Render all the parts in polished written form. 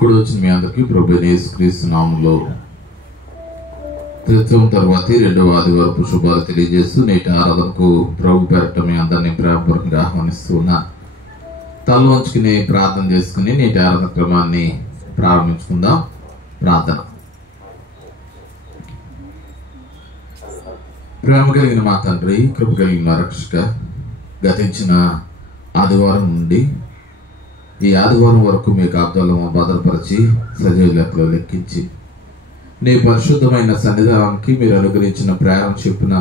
కూడా వచ్చిన మీ అందరికీ ప్రభు యేసుక్రీస్తు నామములో త్రిత్వం తర్వాతి రెండవ ఆదివారపు శుభాలు తెలియజేస్తూ నేటి ఆరాధనకు ప్రభు పేరట మీ అందరినీ ప్రేమపూర్వకంగా ఆహ్వానిస్తూ ఉన్నాను. తల వంచుకుని ప్రార్థన చేసుకుని నేటి ఆరాధన క్రమాన్ని ప్రారంభించుకుందాం. ప్రార్థన. ప్రేమ కలిగిన మా తండ్రి, కృప కలిగిన రక్షక, గతించిన ఆదివారం నుండి ఈ ఆదివారం వరకు మీ కాపుదలను భద్రపరిచి సజీవ లెక్కలో లెక్కించి నీ పరిశుద్ధమైన సన్నిధానానికి మీరు అనుగ్రహించిన ప్రేరణ చొప్పున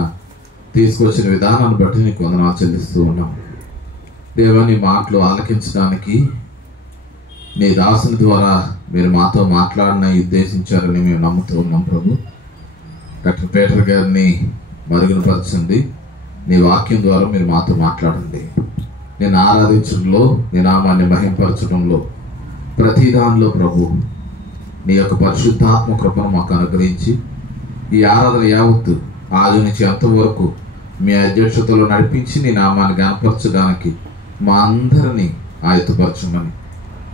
తీసుకొచ్చిన విధానాన్ని బట్టి నీకు వందనాలు చెల్లిస్తూ ఉన్నాం. దేవా, నీ మాటలు ఆలకించడానికి నీ దాసుని ద్వారా మీరు మాతో మాట్లాడిన ఉద్దేశించారని మేము నమ్ముతూ ఉన్నాం. ప్రభు, డాక్టర్ పీటర్ గారిని మరుగునపరచండి. నీ వాక్యం ద్వారా మీరు మాతో మాట్లాడండి. నేను ఆరాధించడంలో, నీ నామాన్ని మహింపరచడంలో, ప్రతి దానిలో ప్రభు నీ యొక్క పరిశుద్ధాత్మ కృపను మాకు అనుగ్రహించి ఈ ఆరాధన యావత్తు ఆది నుంచి అంతవరకు మీ అధ్యక్షతలో నడిపించి నీ నామాన్ని గణపరచడానికి మా అందరినీ ఆయత్తపరచమని,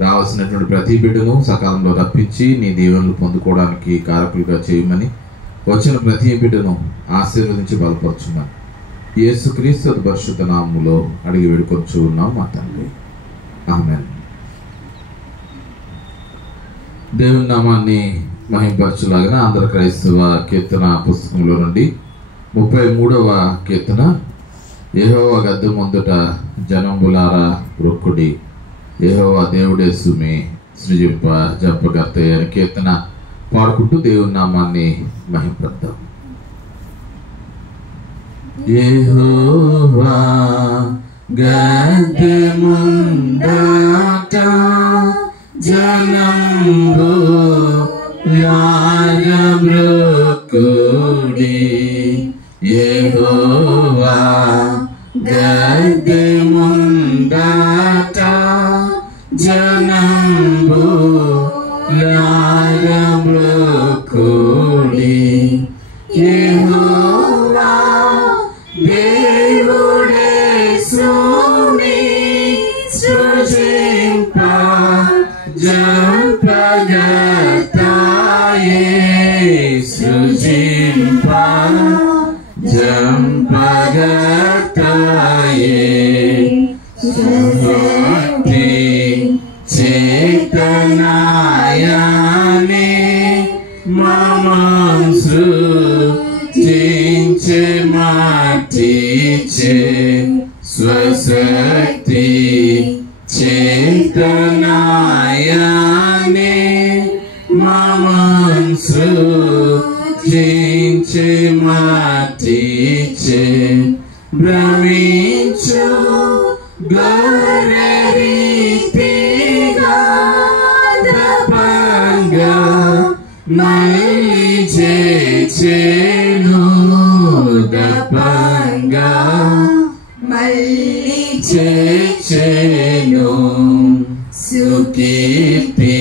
రావాల్సినటువంటి ప్రతి బిడ్డను సకాలంలో రప్పించి నీ దీవెనలు పొందుకోవడానికి కారకులుగా చేయమని, వచ్చిన ప్రతి బిడ్డను ఆశీర్వదించి బలపరచమని యేసుక్రీస్తు పరిశుద్ధ నామములో అడిగి వేడుకొంచు ఉన్నాం మా తండ్రి. ఆమేన్. దేవుని నామాన్ని మహింపరచులాగా ఆంధ్ర క్రైస్తవ కీర్తన పుస్తకంలో నుండి 33వ కీర్తన. యెహోవా గద్దె ముందుట జనంబులారా రొక్కుడి, యెహోవా దేవుడే సుమి సృజింప జంపగర్త అనే కీర్తన పాడుకుంటూ దేవుని నామాన్ని మహింపడతాం. యెహోవా గద్దె ముందట జనంబులారా రొక్కుడి, యెహోవా గద్దె ముందట జనంబులారా రొక్కుడి, యెహోవా దేవుడే సుమి సృజింప జంపగర్తాయే, సృజింప జంపగర్తాయే, శక్తి చేతనాయనే మమం సృజించే మార్చిచే, స్వశక్తి చేతనాయనే మమం సృజించే మార్చిచే, భ్రమించు గౌరరీతిగా దపంగా మళ్ళీ చేచెను, దపంగా మళ్ళీ చేచెను, సుకీర్తి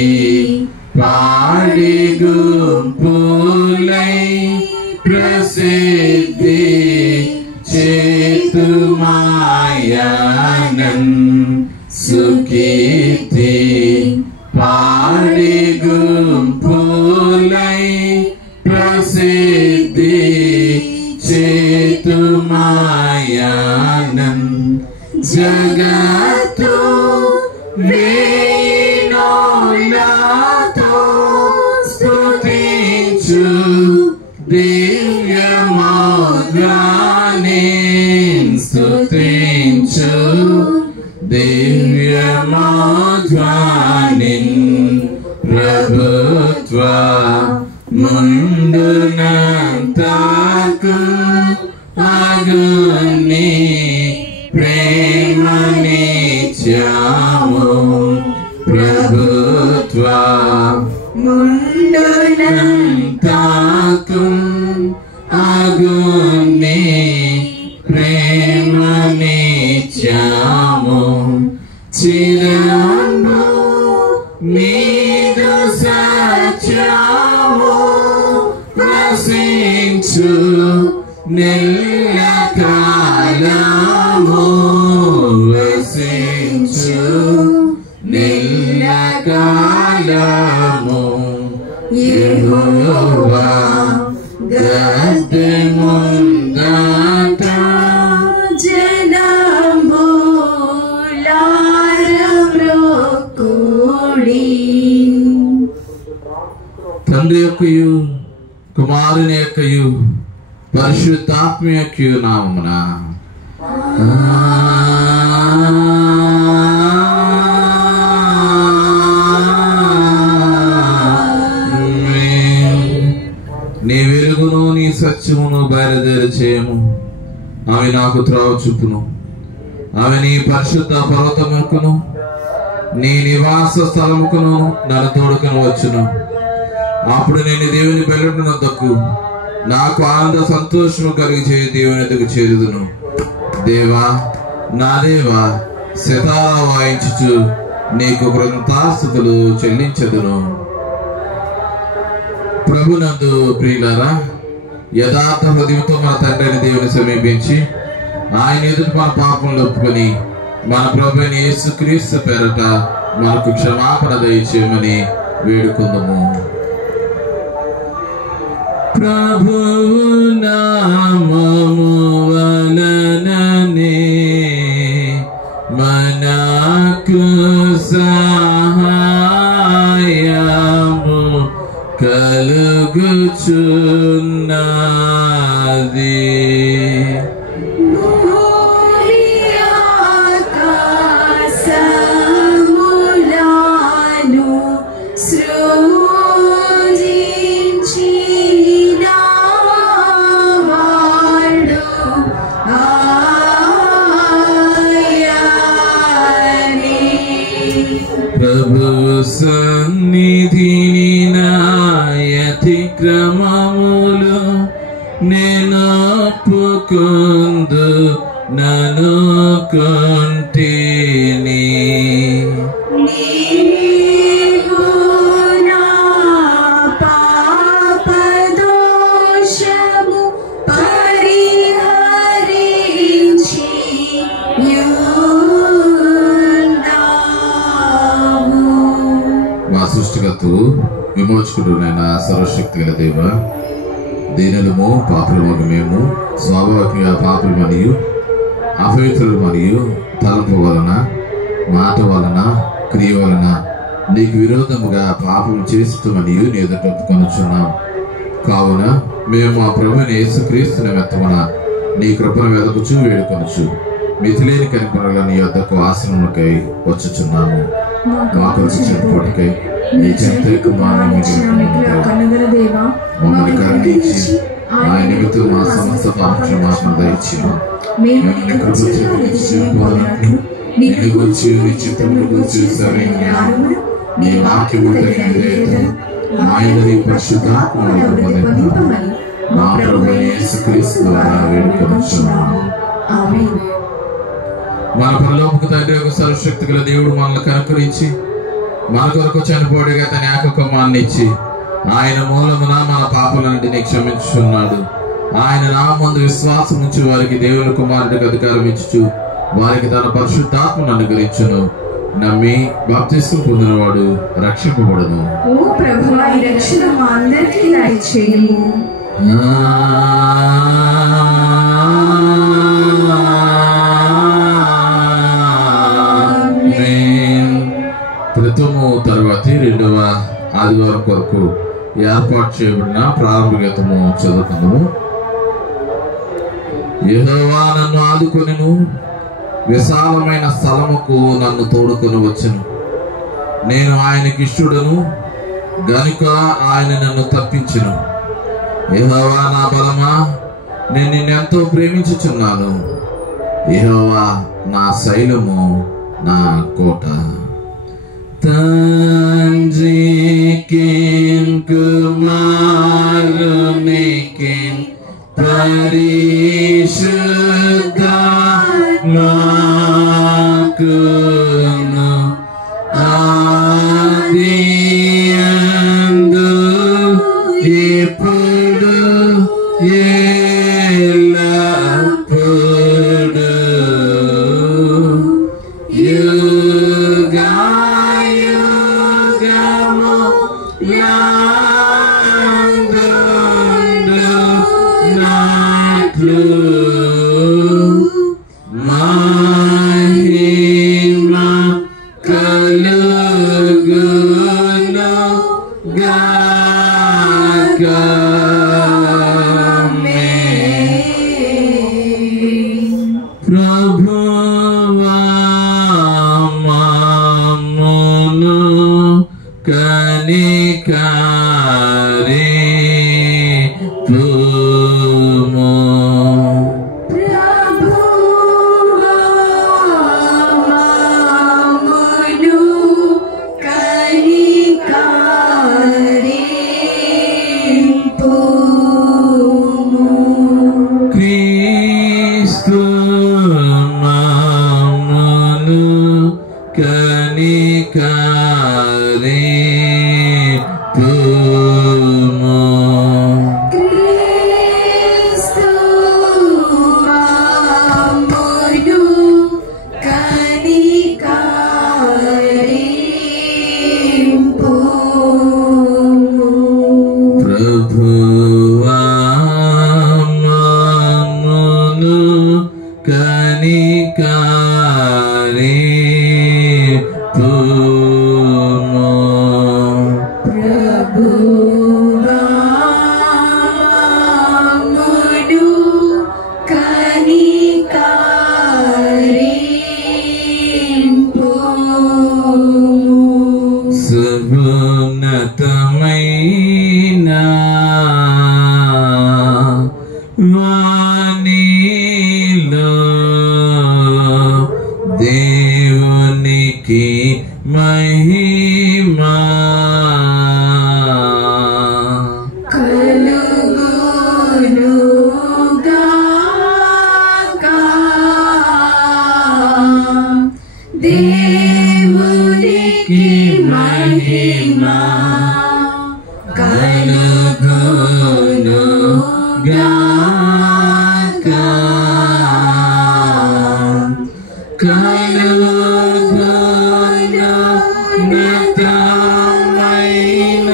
పాడి గుంపులై ప్రసిద్ధి చేతుమాయనం, సుకీర్తి పాడి గుంపులై ప్రసిద్ధి చేతుమాయనం, జగత్తు వేణులతో స్తుతించు దివ్యమౌద్రాని, స్తుతించు దివ్యమౌద్రాని, ప్రభుత్వ ముందునంతకు అగుని ప్రేమనిత్యము, ప్రభుత్వ ముందునంతకు అగుని ప్రేమనిత్యము, చిరంబు మీదు సత్యము వసించు నిల్లకాలము, వసించు నిల్లకాలము, కుమారుని యొక్కయు పరిశుద్ధాత్మ యొక్కయు నామమున నీ వెలుగును నీ సత్యమును బయలుదేరి చేయము. ఆమె నాకు త్రోవ చూపును. ఆమె నీ పరిశుద్ధ పర్వతముకును నీ నివాస స్థలముకును నన్ను తోడుకొని వచ్చును. అప్పుడు నేను దేవుని బెల్లటనొద్దకు నాకు ఆనంద సంతోషము కలిగి చేయి దేవుని ఎదుగు చేరుదును. దేవా, నా దేవా, సితారా వాయించుచు నీకు కృతజ్ఞతాస్తుతులు చెల్లించదును. ప్రభునందు ప్రియులారా, యథార్థ హృదయంతో మన తండ్రిని దేవుని సమీపించి ఆయన ఎదుట మన పాపములు ఒప్పుకొని మన ప్రభువైన యేసుక్రీస్తు పేరట మనకు క్షమాపణ దయచేయమని వేడుకుందాము. ప్రభువు నామము వలననే మనకు సహాయము కలుగుచున్నది. ప్రభువు సన్నిధిని నాయతిక్రమములు నేను ఒప్పుకొందు నన్ను కొంటిని. సృష్టికర్తవు విమోచకుడునైన సర్వశక్తి గల దేవ, దీనులము పాపులమగు మేము స్వాభావికంగా పాపులు మరియు అపవిత్రులు మరియు తలంపు వలన మాట వలన క్రియ వలన నీకు విరోధముగా పాపం చేస్తామని నీ ఎదుట ఒప్పుకొనుచున్నాం. కావున మేము మా ప్రభువైన యేసుక్రీస్తు నిమిత్తమున నీ కృపను వెదకుచు వేడుకొనుచు మితిలేని కనిపరల నీ యొద్దకు ఆశ్రమముకై వచ్చుచున్నాము. మా కొరకు చెప్పుకోటికై నీ చెంత మమ్మల్ని కరుణించి ఆయన నిమిత్తం మా సమస్త పాప క్షమాపణ దయచేయము. మిమ్మల్ని కృప చెప్పుకోవాలన్నట్లు నిన్ను గురించి నీ చిత్తమును గురించి సరైన జ్ఞానము నీ వాక్యము తగిన విధేయతను ఆయన నీ పరిశుద్ధాత్మను పొందింపమని మా ప్రభువైన యేసుక్రీస్తు ద్వారా వేడుకొనుచున్నాము. ఆమేన్. మన పరలోకపు తండ్రి యొక్క సర్వశక్తి గల దేవుడు మనల్ని కనుకరించి మన కొరకు చనిపోడిగా తన ఏక కుమారుని ఇచ్చి ఆయన మూలమున మన పాపలన్నింటినీ క్షమించుచున్నాడు. ఆయన నామమునందు విశ్వాసం ఉంచి వారికి దేవుని కుమారుడికి అధికారం ఇచ్చుచు వారికి తన పరిశుద్ధాత్మను అనుగ్రహించును. నమ్మి బాప్తిస్మం పొందినవాడు రక్షింపబడును. ఓ ప్రభువా, ఈ రక్షణ మా అందరికీ దయచేయము. క్రితము తర్వాతి 2వ ఆదివారం కొరకు ఏర్పాటు చేయబడిన ప్రారంభ గీతము చదువుకుందాము. యెహోవా నన్ను ఆదుకొనెను, విశాలమైన స్థలముకు నన్ను తోడుకొని వచ్చెను. నేను ఆయనకి ఇష్టుడను గనుక ఆయన నన్ను తప్పించెను. యెహోవా నా బలమా, నేను నిన్నెంతో ప్రేమించుచున్నాను. యెహోవా నా శైలము, నా కోట. తండ్రికిన్ కుమారునికిన్ పరిశుద్ధాత్మకును ఆదియందు ఇప్పుడు ఎల్లప్పుడు God. ప్రభువా మమ్మును కనికరింపుము. ప్రభువా మమ్మును కనికరింపుము. సర్వోన్నతమైన వాణిలో దేవునికి మహిమా కలుగునుగాక. దేవునికి మహిమా కలుగునుగాక. కలుగునున్నతమైన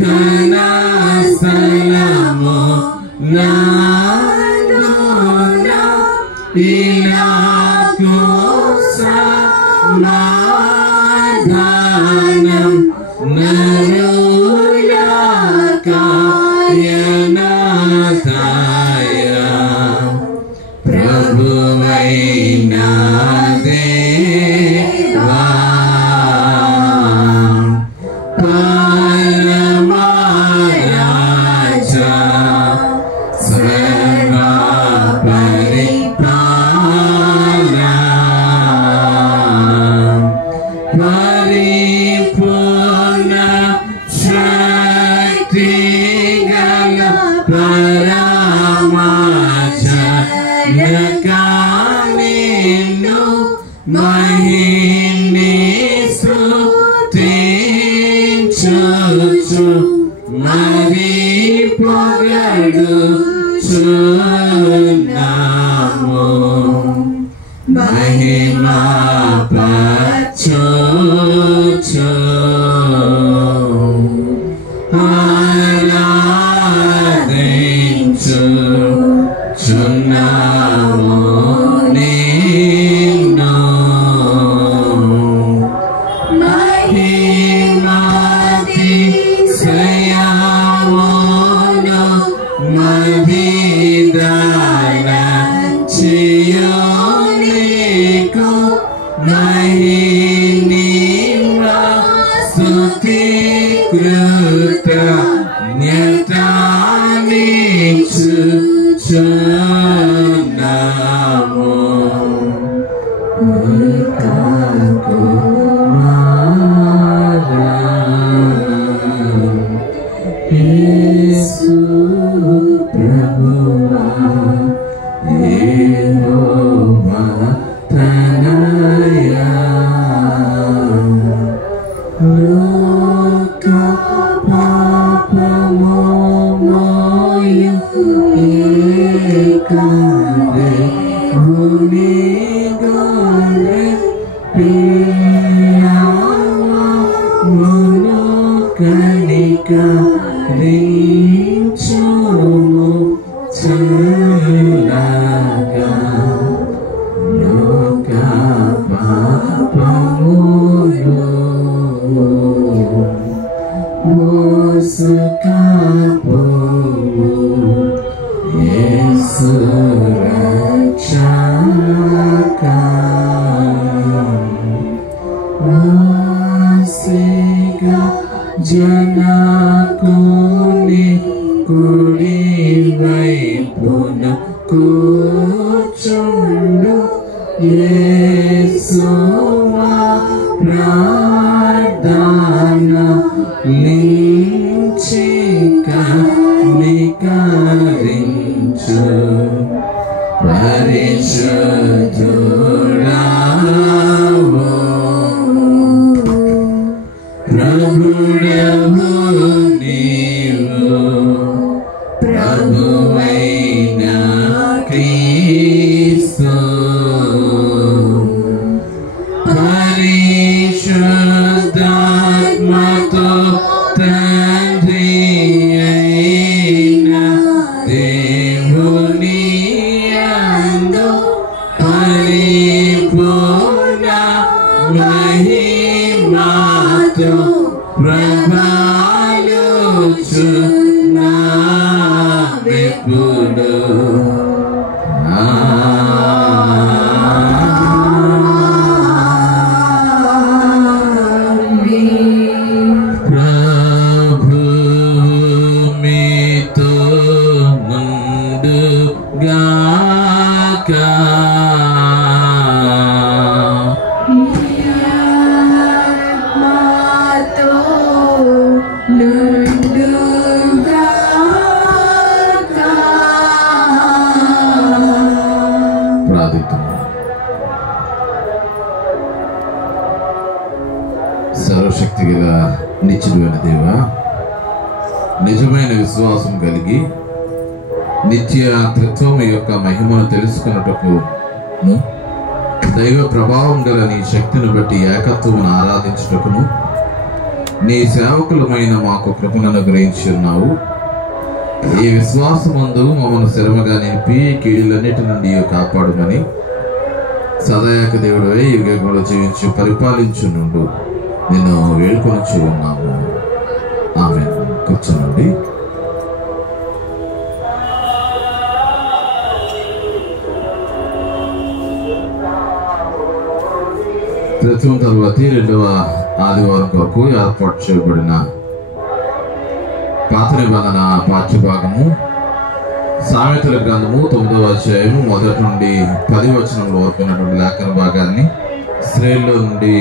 ఘన స్థలము నాలోన ఇలాకు సమాధానం నరులకాయనాథాయ. ప్రభువైన దేవా పరమరాజా సర్వ పరిపాలనా పరిపూర్ణ శక్తి గల పరమాచరణకానిన్ను మహిని స్తుతించుచు మరి పొగడుచున్నాము. మహిమా పరచుచు ఆరాధించుచున్నాము నిన్ను. మహిమాతిశయమును మహిదాన చియోనికు మహిమా స్తుతి కృతజ్ఞతానిచ్చుచున్నాము. యేసు ప్రభువా యెహోవా తనయా లోక పాపము మోయు ఏకారే గునిగోరే పియావా మును కనికరించుము చల్లగా. లోక పాపములు మోసుకపోవు యేసు రక్షక. వాసిగా జనకుని కుడి వైపున కూర్చుండు యేసువా ప్రార్థన లించిక నికరించు పరిశుద్ధురావు. ప్రభుడవు నీవు ఇప్పుడు ప్రభు మీతో నుండు గాక. మాతో నుండుగాక. ప్రార్థిద్దాం. సర్వశక్తి గల నిత్యుడైన దేవా, నిజమైన విశ్వాసం కలిగి నిత్య త్రిత్వం యొక్క మహిమను తెలుసుకున్నటకు దైవ ప్రభావం గల నీ శక్తిని బట్టి ఏకత్వమును ఆరాధించుటకును నీ సేవకులమైన మాకు కృపను అనుగ్రహించి ఉన్నావు. ఈ విశ్వాసమందు మమ్మల్ని స్థిరముగా నిలిపి కీడులన్నిటి నుండి కాపాడుమని సదాయక దేవుడవే యుగములు జీవించి పరిపాలించునుండు నిన్ను వేడుకొనొచ్చు ఉన్నాము. ఆమేన్. కూర్చోనండి. ప్రథమ తరగతి 2వ ఆదివారం కొరకు ఏర్పాటు చేయబడిన పాత నిబంధన పాఠ్యభాగము సామెతల గ్రంథము 9వ అధ్యాయము 1 నుండి 10 వచనంలో వరకు ఉన్నటువంటి లేఖన భాగాన్ని స్త్రీల్లో నుండి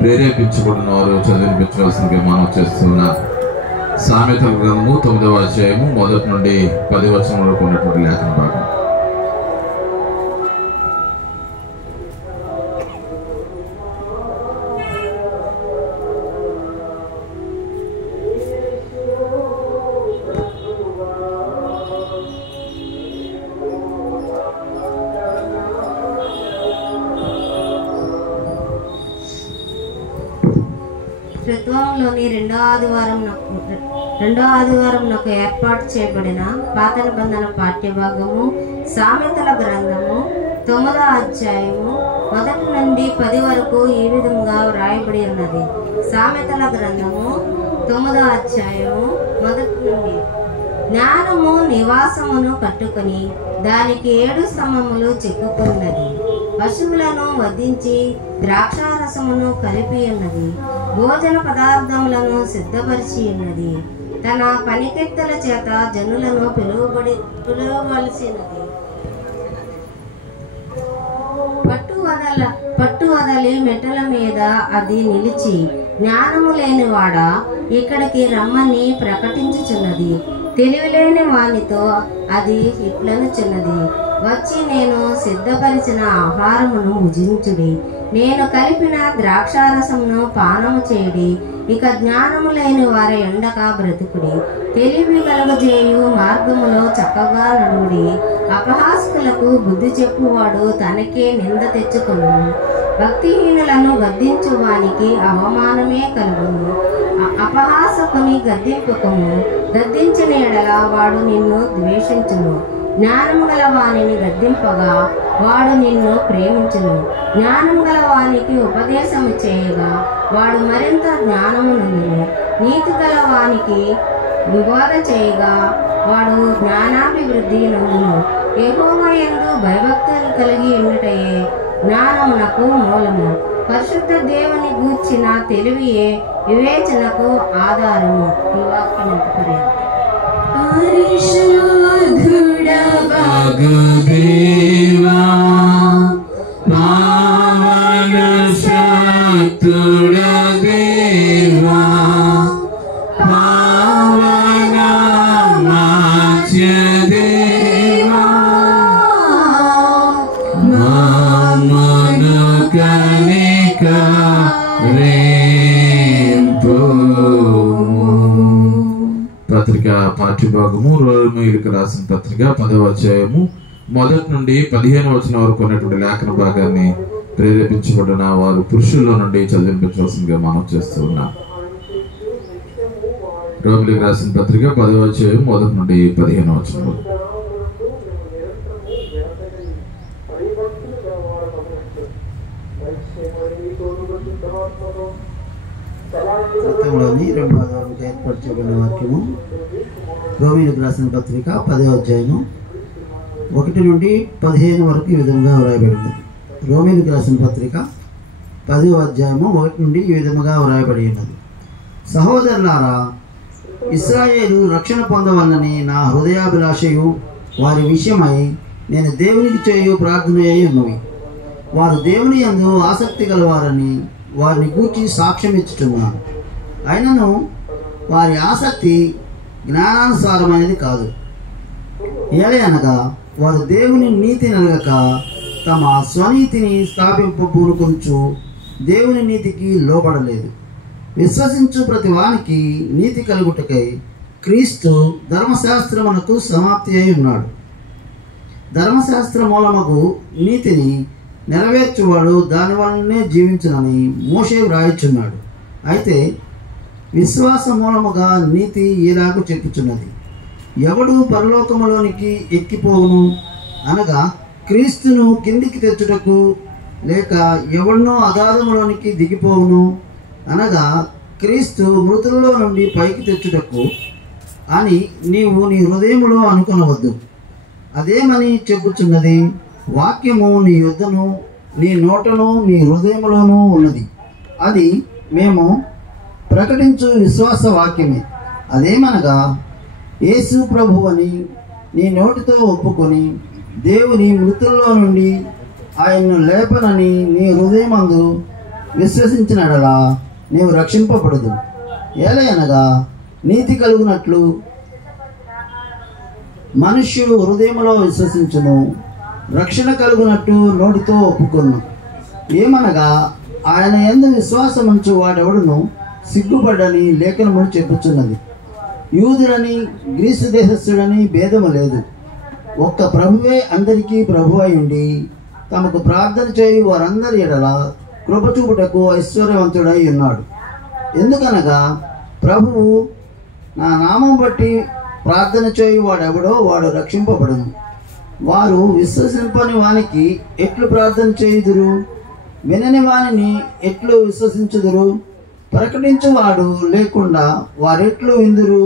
ప్రేరేపించబడిన వారు చదివించవలసిందిగా మనం చేస్తున్న సామెతల గ్రంథము 9వ అధ్యాయము 1 నుండి 10 వచనం వరకు ఉన్నటువంటి లేఖన భాగం. ఋతువంలోని రెండో ఆదివారం నాకు ఏర్పాటు చేయబడిన పాత నిబంధన పాఠ్యభాగము సామెతల గ్రంథము 9వ అధ్యాయము 1 నుండి 10 వరకు ఈ విధంగా వ్రాయబడి ఉన్నది. సామెతల గ్రంథము 9వ అధ్యాయము 1 నుండి. జ్ఞానము నివాసమును కట్టుకొని దానికి 7 స్తంభములు చెక్కుకున్నది. పశువులను వధించి ద్రాక్షారసమును కలిపి ఉన్నది. భోజన పదార్థములను సిద్ధపరిచి ఉన్నది. తన పనికెత్తల చేత జనులను పిలువవలసినది. పట్టు వదలి మెట్టల మీద అది నిలిచి జ్ఞానము లేనివాడా ఇక్కడికి రమ్మని ప్రకటించుచున్నది. తెలివిలేని వానితో అది ఇట్లనుచున్నది, వచ్చి నేను సిద్ధపరిచిన ఆహారమును భుజించుడి, నేను కలిపిన ద్రాక్షారసమును పానము చేయుడి. ఇక జ్ఞానము లేని వారి ఎండక బ్రతుకుడి. తెలివి కలుగజేయు మార్గములో చక్కగా నడువుడి. అపహాసకులకు బుద్ధి చెప్పువాడు తనకే నింద తెచ్చుకొను. భక్తిహీనులను గద్దించు వానికి అవమానమే కలుగును. అపహాసకుని గద్దింపుకును. గద్దించిన ఎడల వాడు నిన్ను ద్వేషించును. జ్ఞానము గల వానిని గద్దింపగా వాడు నిన్ను ప్రేమించును. జ్ఞానము గల వానికి ఉపదేశము చేయగా వాడు మరింత జ్ఞానము నందును. నీతి గల వానికి బోధ చేయగా వాడు జ్ఞానాభివృద్ధి నందును. యెహోవా యందు భయభక్తులు కలిగి ఉండుటయే జ్ఞానమునకు మూలము. పరిశుద్ధ దేవుని గూర్చిన తెలివియే వివేచనకు ఆధారము. ఈ వాక్యం పరిశుద్ధుడవగు దేవా, పావన శక్తుడ దేవా, పావన మాచ్య దేవా, మమ్మను కనికరింపుము. పత్రిక పాఠ్యభాగము రోమీయులకు రాసిన పత్రిక 10వ అధ్యాయము 1 నుండి 15 వచనం వరకు ఉన్నటువంటి లేఖన భాగాన్ని ప్రేరేపించబడిన వారు పురుషుల్లో నుండి చదివించవలసిందిగా మనం చేస్తూ ఉన్నాం. రోమీయులకు రాసిన పత్రిక 10వ అధ్యాయం 1 నుండి 15 వచనం. సత్యంలోని 2వ ఆదివారం ఏర్పాటు చేయబడిన వాక్యము రోమీయులకు రాసిన పత్రిక 10వ అధ్యాయము 1 నుండి 15 వరకు ఈ విధంగా వ్రాయబడింది. రోమీయులకు రాసిన పత్రిక 10వ అధ్యాయము 1 నుండి ఈ విధముగా వ్రాయబడి ఉన్నది. సహోదరులారా, ఇశ్రాయేలు రక్షణ పొందవలనని నా హృదయాభిలాషయు వారి విషయమై నేను దేవునికి చేయు ప్రార్థనయ్యి ఉన్నవి. వారు దేవుని యందు ఆసక్తి గలవారని వారిని గూర్చి సాక్ష్యం ఇచ్చుచున్నాను. అయినను వారి ఆసక్తి జ్ఞానానుసారమైనది కాదు. ఏలయనగా వారు దేవుని నీతి నెలగక తమ స్వనీతిని స్థాపింపబూనుకొంచు దేవుని నీతికి లోపడలేదు. విశ్వసించు ప్రతి వానికి నీతి కలుగుటకై క్రీస్తు ధర్మశాస్త్రమునకు సమాప్తి అయి ఉన్నాడు. ధర్మశాస్త్ర మూలముకు నీతిని నెరవేర్చువాడు దాని వలనే జీవించునని మోషే వ్రాయిచున్నాడు. అయితే విశ్వాస మూలముగా నీతి ఇలాగూ చెప్పుచున్నది, ఎవడు పరలోకములోనికి ఎక్కిపోవును అనగా క్రీస్తును కిందికి తెచ్చుటకు, లేక ఎవడనో అగాధములోనికి దిగిపోవును అనగా క్రీస్తు మృతులలో నుండి పైకి తెచ్చుటకు అని నీవు నీ హృదయములో అనుకొనవద్దు. అదేమని చెప్పుచున్నది, వాక్యము నీ యొద్దను నీ నోటను నీ హృదయములోనూ ఉన్నది. అది మేము ప్రకటించు విశ్వాస వాక్యమే. అదేమనగా యేసు ప్రభువని నీ నోటితో ఒప్పుకొని దేవుని మృతుల్లో నుండి ఆయన్ను లేపనని నీ హృదయమందు విశ్వసించినడలా నీవు రక్షింపబడదు. ఏలయనగా నీతి కలుగునట్లు మనుష్యుడు హృదయములో విశ్వసించును, రక్షణ కలుగునట్టు నోటితో ఒప్పుకొను. ఏమనగా ఆయన యందు విశ్వాసముంచు వాడెవడును సిగ్గుపడని లేఖనము చెప్పుచున్నది. యూదులని గ్రీసు దేశస్థుడని భేదము లేదు, ఒక్క ప్రభువే అందరికీ ప్రభువై ఉండి తమకు ప్రార్థన చేయి వారందరి ఎడల కృప చూపుటకు ఐశ్వర్యవంతుడై ఉన్నాడు. ఎందుకనగా ప్రభువు నా నామం బట్టి ప్రార్థన చేయి వాడెవడో వాడు రక్షింపబడును. వారు విశ్వసింపని వానికి ఎట్లు ప్రార్థన చేయుదురు? వినని వానిని ఎట్లు విశ్వసించుదురు? ప్రకటించువాడు లేకుండా వారెట్లు విందురు?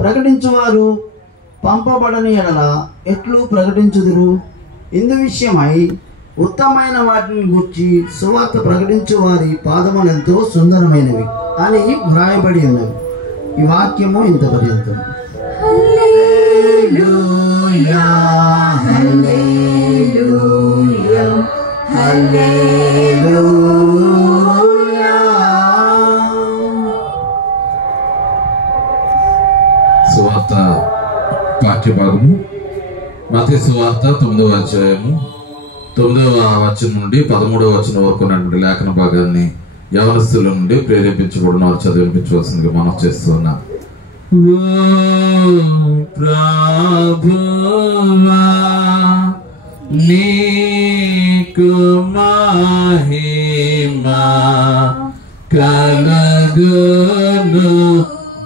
ప్రకటించువారు పంపబడని ఎడల ఎట్లు ప్రకటించుదురు? ఇందు విషయమై ఉత్తమమైన వాటిని గూర్చి సువార్త ప్రకటించు వారి పాదములు ఎంతో సుందరమైనవి అని వ్రాయబడి ఉన్నవి. ఈ వాక్యము ఇంత పర్యంతం. హల్లెలూయా హల్లెలూయా హల్లెలూయా. సువార్త పాఠ్యభాగము మత్తయి సువార్త 9వ అధ్యాయము 9వ వచనం నుండి 13వ వచనం వరకు ఉన్నటువంటి లేఖన భాగాన్ని యవనస్తుల నుండి ప్రేరేపించబడిన వారు చదివించవలసిందిగా మనం చేస్తున్నాం. ప్రభువా నీకు మహిమా కలుగును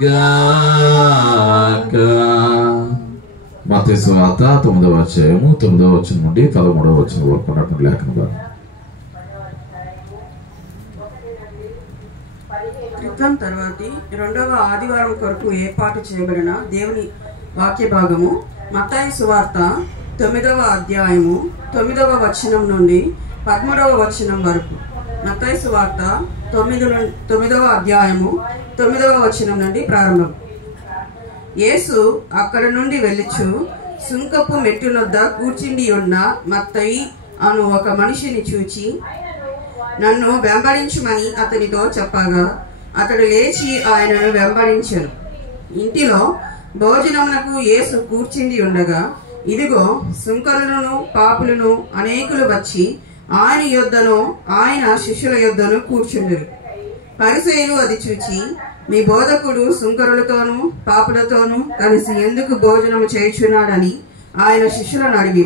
గాక. మత్తయి సువార్త 9వ అధ్యాయము 9వ వచనం నుండి 13వ వచనం వరకు ఉన్నటువంటి లేఖన భాగం. క్రితం తర్వాతి 2వ ఆదివారం కొరకు ఏర్పాటు చేయబడిన దేవుని వాక్య భాగము మత్తయి సువార్త 9వ అధ్యాయము 9వ వచనం నుండి 13వ వచనం వరకు. మత్తయి సువార్త 9వ అధ్యాయము 9వ వచనం నుండి ప్రారంభం. యేసు అక్కడ నుండి వెళ్ళుచు సుంకపు మెట్టునొద్ద కూర్చుండి ఉన్న మత్తయి అను ఒక మనిషిని చూచి నన్ను వెంబడించుమని అతనితో చెప్పగా అతడు లేచి ఆయనను వెంబడించెను. ఇంటిలో భోజనమునకు యేసు కూర్చుండి ఉండగా ఇదిగో సుంకరులను పాపులను అనేకులు వచ్చి ఆయన యొద్దను ఆయన శిష్యుల యొద్దను కూర్చుండిరి. పరిసయ్యులు అది చూచి మీ బోధకుడు సుంకరులతోనూ పాపులతోనూ కలిసి ఎందుకు భోజనము చేయుచున్నాడని ఆయన శిష్యులను అడిగి,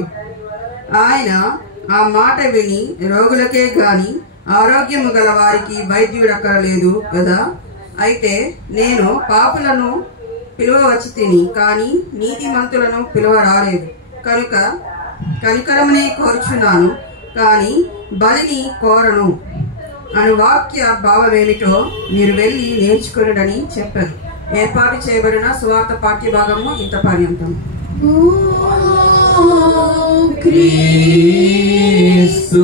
ఆయన ఆ మాట విని రోగులకే గాని ఆరోగ్యము గల వారికి వైద్యుడక్కరలేదు కదా, అయితే నేను పాపులను పిలువవచ్చి తిని కానీ నీతిమంతులను పిలువ రాలేదు, కనుక కనికరమునే కోరుచున్నాను కానీ బలిని కోరను అను వాక్య భావమేమిటో మీరు వెళ్ళి నేర్చుకునడని చెప్పాను. ఏర్పాటు చేయబడిన సువార్త పాఠ్య భాగము ఇంత పర్యంతం. క్రీస్తు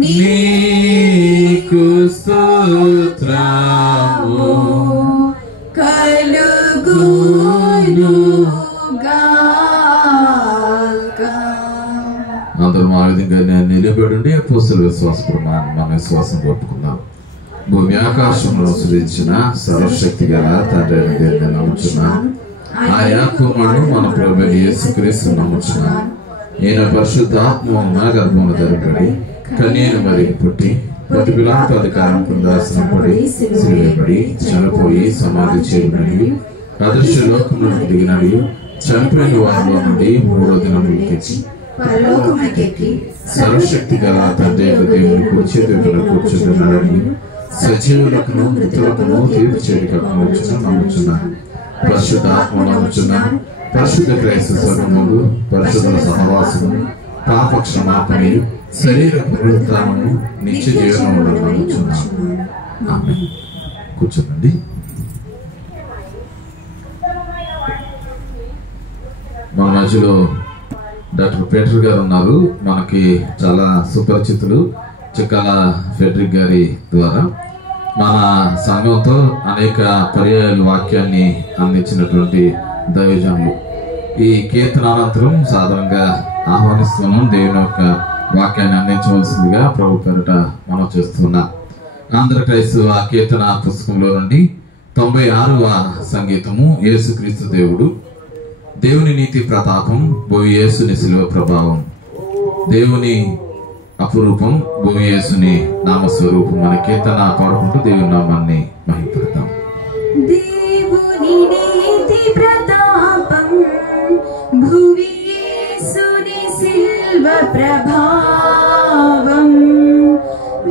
నీకు స్తోత్రము అందరూ ఆ విధంగా నిలబడి అపోస్తల విశ్వాస ప్రమాణం మన విశ్వాసం ఒప్పుకున్నాం. భూమి ఆకాశంలో సృజించిన సర్వశక్తి గల తండ్రి దేవుని నమ్ముచున్నాను. ఆయా కుమారుడు మన ప్రభువైన యేసుక్రీస్తు నమ్ముచున్నాను. ఈయన పరిశుద్ధాత్మ గర్భమున ధరింపబడి కన్యను మరి పుట్టి ప్రతి పిలాతు అధికారం పొందాల్సిన పడి సిలువబడి చనిపోయి సమాధి చేయబడి అదృశ్య లోకములకు దిగినడి చనిపోయిన వారిలో నుండి మూడో దినములకెక్కి సర్వశక్తి గల తండ్రి దేవుని కుర్చీ దగ్గర కూర్చుంటున్నాడని సజీవులకును మృతులకును తీర్పు చేయటకు నమ్ముచున్నాను. పరిశుద్ధాత్మ నమ్ముచున్నాను. పరిశుద్ధ క్రైస్తవ సంఘములు పరిశుద్ధుల సహవాసము పాప క్షమాపణ శరీర పునరుత్థానము నిత్య జీవనము నమ్ముచున్నాను. ఆమేన్. కూర్చోండి. మన మధ్యలో డాక్టర్ పీటర్ గారు ఉన్నారు. మనకి చాలా సుపరిచితులు. చిక్కాల ఫెడ్రిక్ గారి ద్వారా మన సంఘంతో అనేక పర్యాయాలు వాక్యాన్ని అందించినటువంటి దైవజనులు. ఈ కీర్తనానంతరం సాధారణంగా ఆహ్వానిస్తున్నాం. దేవుని యొక్క వాక్యాన్ని అందించవలసిందిగా ప్రభు పేరిట మనం చేస్తున్నాం. ఆంధ్ర క్రైస్తవ కీర్తన పుస్తకంలో నుండి 96వ సంగీతము. యేసుక్రీస్తు దేవుడు, దేవుని నీతి ప్రతాపం, భూమి యేసుని శిలువ ప్రభావం, దేవుని అపురూపం, భూమి యేసుని నామస్వరూపం. మన కీర్తన పాడుకుంటూ దేవుని నామాన్ని మహిమపడతాం. దేవుని నీతి ప్రతాపం, భువి యేసుని శిల్వ ప్రభావం,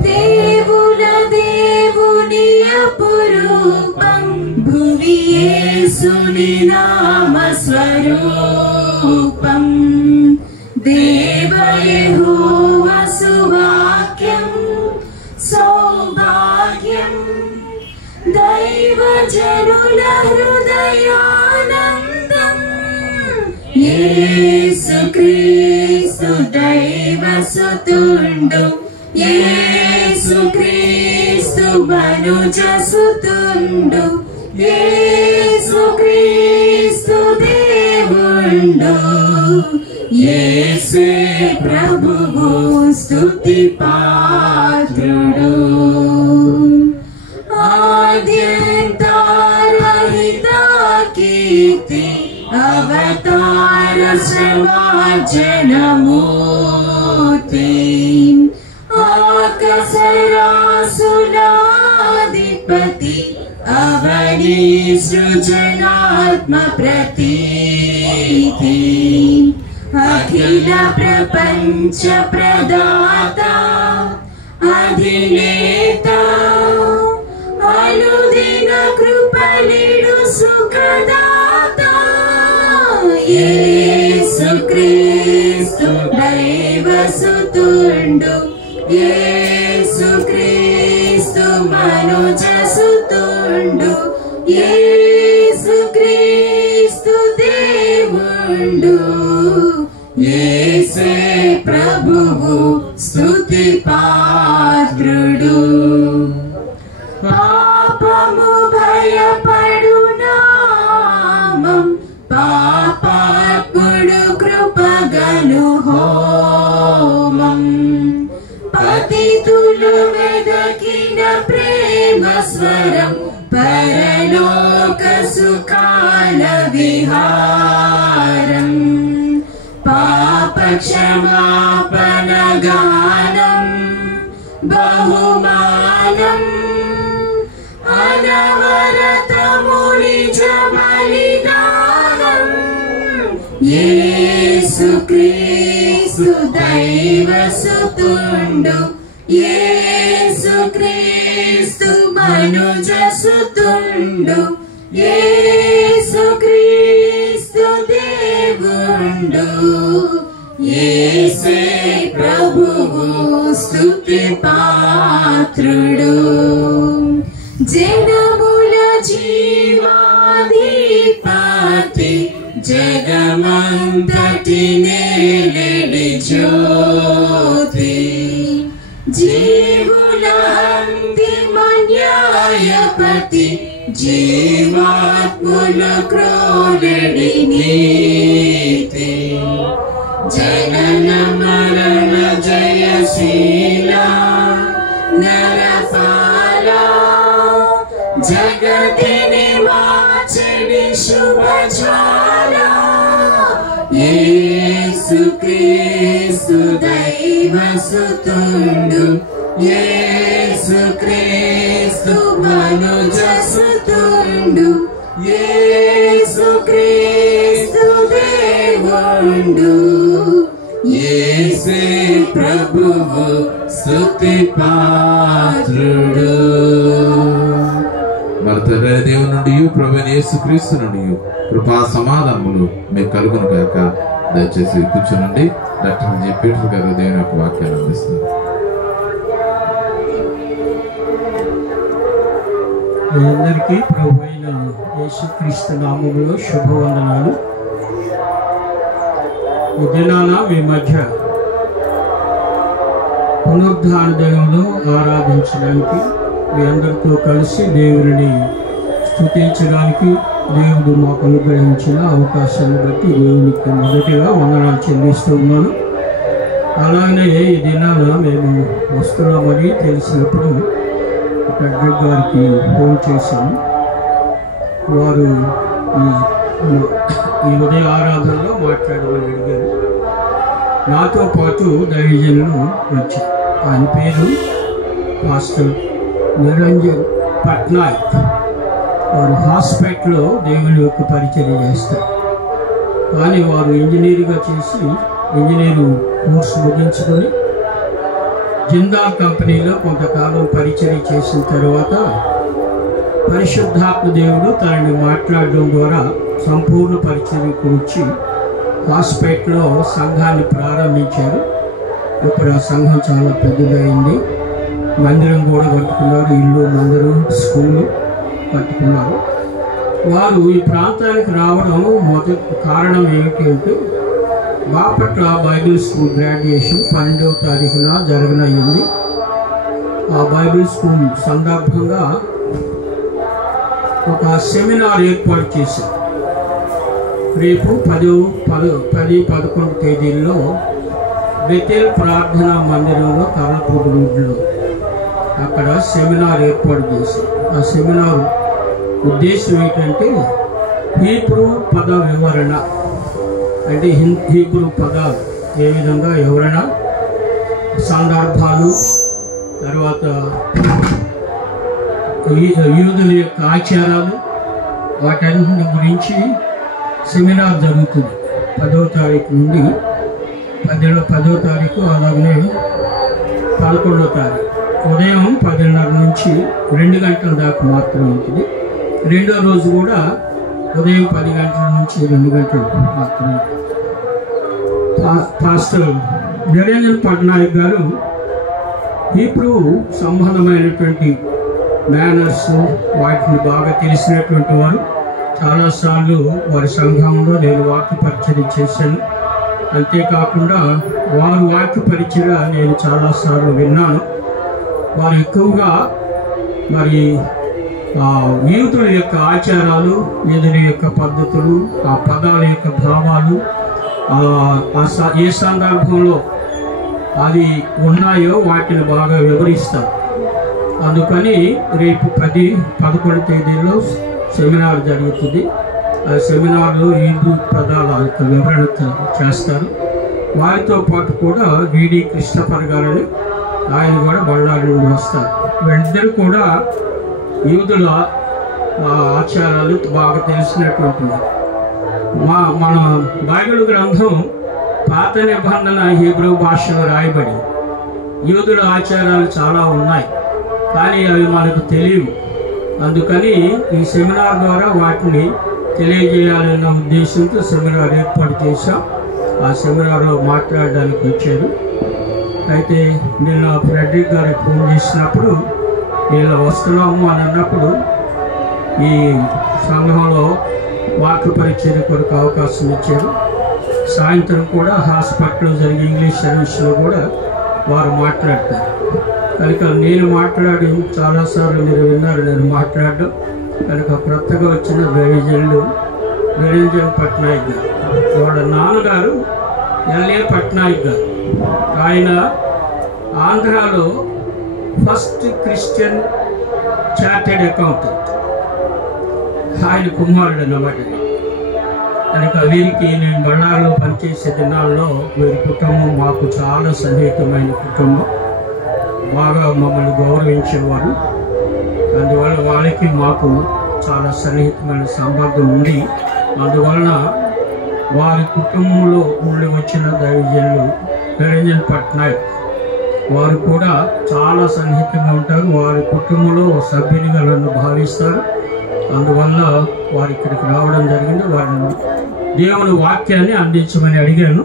దేవుల దేవుని అపురూపం, భువి యేసుని నామస్వరూపం, దేవ యెహోవా సువాక్యం సౌభాగ్యం, దైవజనుల హృదయానందం, యేసుక్రీస్తు దైవసుతుండు, యేసుక్రీస్తు మనుజసుతుండు, యేసుక్రీస్తు దేవుండు, యేసే ప్రభువు స్తుతి పాత్రుడు, ఆద్యంతరహిత కీర్తి అవతార సమాజనమూర్తి, ఆకాశరాసులాధిపతి, అవని సృజనాత్మ ప్రతీతి, అఖిల ప్రపంచ ప్రదాత, అధినేత, అనుదిన కృపలిడు సుఖదాత, యేసుక్రీస్తు దైవసుతుండు, యేసుక్రీస్తు మనుజసుతుండు, యేసుక్రీస్తు దేవుండు, యేసే ప్రభువు స్తుతి పాత్రుడు, పాపము భయపడు నామం, పాపాత్ముడు కృపగను హోమం, పతితులు వెదకిన ప్రేమ స్వరం, పరలోక సుఖాల విహారం, పాప క్షమాపణ గానం, బహుమానం, అనవరతము నిజ బలిదానం, యేసుక్రీస్తు దైవసుతుండు, యేసుక్రీస్తు మనుజసుతుండు, యేసుక్రీస్తు దేవుండు, యేసే ప్రభువు స్తుతి పాత్రుడు, జనముల జీవ జగమంతటి నేలెడి జ్యోతి జీవుల అంతిమ న్యాయపతి జీవాత్ముల క్రోడెడి నీతి జనన మరణ జయశీల నరపాల జగతిని మార్చెడి శుభజ్వాల యేసుక్రీస్తు దైవసుతుండు యేసుక్రీస్తు మనుజసుతుండు యేసుక్రీస్తు దేవుండు యేసే ప్రభువు స్తుతి పాత్రుడు. మరతరైన దేవుని నుండి ప్రభువైన యేసుక్రీస్తు నుండి కృపా సమాధానములు మీకు కలుగును గాక. దయచేసి కూర్చోనండి. డాక్టర్ జి పీటర్ గారు దేవుని యొక్క వాక్యాన్ని అందిస్తారు. మీ అందరికీ ప్రభువైన యేసుక్రీస్తు నామములో శుభవందనాలు. ఈ దినాన మీ మధ్య పునరుద్ధాన దినంలో ఆరాధించడానికి మీ అందరితో కలిసి దేవుని స్తుతించడానికి దేవుడు మాకు అనుగ్రహించిన అవకాశాన్ని బట్టి దేవునికి మొదటిగా వందనాలు చెల్లిస్తూ ఉన్నాను. అలాగే ఈ దినాన మేము వస్తున్నామని తెలిసినప్పుడు డాక్టర్ గారికి ఫోన్ చేశాము. వారు ఈ ఉదయ ఆరాధనలో మాట్లాడమని అడిగారు. నాతో పాటు దైవజనులు వచ్చారు. ఆయన పేరు పాస్టర్ నిరంజన్ పట్నాయక్. వారు హాస్పిటల్లో దేవుని యొక్క పరిచర్య చేస్తారు. కానీ వారు ఇంజనీర్గా చేసి ఇంజనీరు కోర్సు ముగించుకొని జిందాల్ కంపెనీలో కొంతకాలం పరిచర్య చేసిన తర్వాత పరిశుద్ధాత్మ దేవుడు తనని మాట్లాడడం ద్వారా సంపూర్ణ పరిచర్యకు వచ్చి హాస్పిటల్లో సంఘాన్ని ప్రారంభించారు. ఇప్పుడు ఆ సంఘం చాలా పెద్దదైంది. మందిరం కూడా కట్టుకున్నారు. ఇల్లు, మందిరం, స్కూలు కట్టుకున్నారు. వారు ఈ ప్రాంతానికి రావడం మొదటి కారణం ఏమిటి అంటే బాపట్ల బైబిల్ స్కూల్ గ్రాడ్యుయేషన్ 12వ తారీఖున జరగనయ్యింది. ఆ బైబిల్ స్కూల్ సందర్భంగా ఒక సెమినార్ ఏర్పాటు చేశారు. రేపు 10-11 తేదీల్లో బెతెల్ ప్రార్థనా మందిరంలో కర్లపూడి రోడ్లో అక్కడ సెమినార్ ఏర్పాటు చేశారు. ఆ సెమినార్ ఉద్దేశం ఏంటంటే హీబ్రూ పద వివరణ, అంటే హీబ్రూ పదాలు ఏ విధంగా వివరణ, సందర్భాలు, తర్వాత యూదుల యొక్క ఆచారాలు, వాటన్నిటి గురించి సెమినార్ జరుగుతుంది. 10వ తారీఖు నుండి 10వ తారీఖు అలాగే 11వ తారీఖు ఉదయం 10:30 నుంచి 2 గంటల దాకా మాత్రమే ఉంటుంది. రెండో రోజు కూడా ఉదయం 10 గంటల నుంచి 2 గంటలు మాత్రమే. పాస్టర్ నిరంజన్ పట్నాయక్ గారు హీబ్రూ సంబంధమైనటువంటి మేనర్స్ వాటిని బాగా తెలిసినటువంటి వారు. చాలాసార్లు వారి సంఘంలో నేను వాక్య పరిచర్య చేశాను. అంతేకాకుండా వారు వాక్య పరిచర్య నేను చాలాసార్లు విన్నాను. వారు ఎక్కువగా మరి యూదుల యొక్క ఆచారాలు, యూదుల యొక్క పద్ధతులు, ఆ పదాల యొక్క భావాలు ఏ సందర్భంలో అది ఉన్నాయో వాటిని బాగా వివరిస్తారు. అందుకని రేపు 10-11 తేదీల్లో సెమినార్ జరుగుతుంది. ఆ సెమినార్లో హీబ్రూ పదాల యొక్క వివరణ చేస్తారు. వారితో పాటు కూడా వీడి కృష్ణపర్ గారని ఆయన కూడా బళ్ళారి నుండి వస్తారు. వీళ్ళిద్దరు కూడా యూదుల ఆచారాలు బాగా తెలిసినటువంటి మన బైబిల్ గ్రంథం పాత నిబంధన హీబ్రూ భాషలో రాయబడి యూదుల ఆచారాలు చాలా ఉన్నాయి, కానీ అవి మనకు తెలియవు. అందుకని ఈ సెమినార్ ద్వారా వాటిని తెలియజేయాలన్న ఉద్దేశంతో సెమినార్ ఏర్పాటు చేశాం. ఆ సెమినార్లో మాట్లాడడానికి వచ్చారు. అయితే నిన్న ఫ్రెడరిక్ గారికి ఫోన్ చేసినప్పుడు ఇలా వస్తున్నాము అని అన్నప్పుడు ఈ సంఘంలో వాక్య పరిచర్య కొరకు అవకాశం ఇచ్చారు. సాయంత్రం కూడా హాస్పిటల్లో జరిగే ఇంగ్లీష్ సర్వీస్లో కూడా వారు మాట్లాడతారు. కనుక నేను మాట్లాడి చాలాసార్లు మీరు విన్నారు నేను మాట్లాడడం. కనుక కొత్తగా వచ్చిన దైవజనులు నిరంజన్ పట్నాయక్ గారు, వాళ్ళ నాన్నగారు ఎల్ఏ పట్నాయక్ గారు, ఆయన ఆంధ్రాలో ఫస్ట్ క్రిస్టియన్ చార్టెడ్ అకౌంటెంట్, ఆయన కుమారుడు అన్నమాట. కనుక వీరికి నేను బళ్ళార్లో పనిచేసే దినాల్లో వీరి కుటుంబం మాకు చాలా సన్నిహితమైన కుటుంబం, బాగా మమ్మల్ని గౌరవించేవారు. అందువల్ల వాళ్ళకి మాకు చాలా సన్నిహితమైన సంబంధం ఉంది. అందువలన వారి కుటుంబంలో నుండి వచ్చిన దైవజనులు నిరంజన్ పట్నాయక్ వారు కూడా చాలా సన్నిహితంగా ఉంటారు. వారి కుటుంబంలో సభ్యునిగా నన్ను భావిస్తారు. అందువల్ల వారు ఇక్కడికి రావడం జరిగింది. వారిని దేవుని వాక్యాన్ని అందించమని అడిగాను.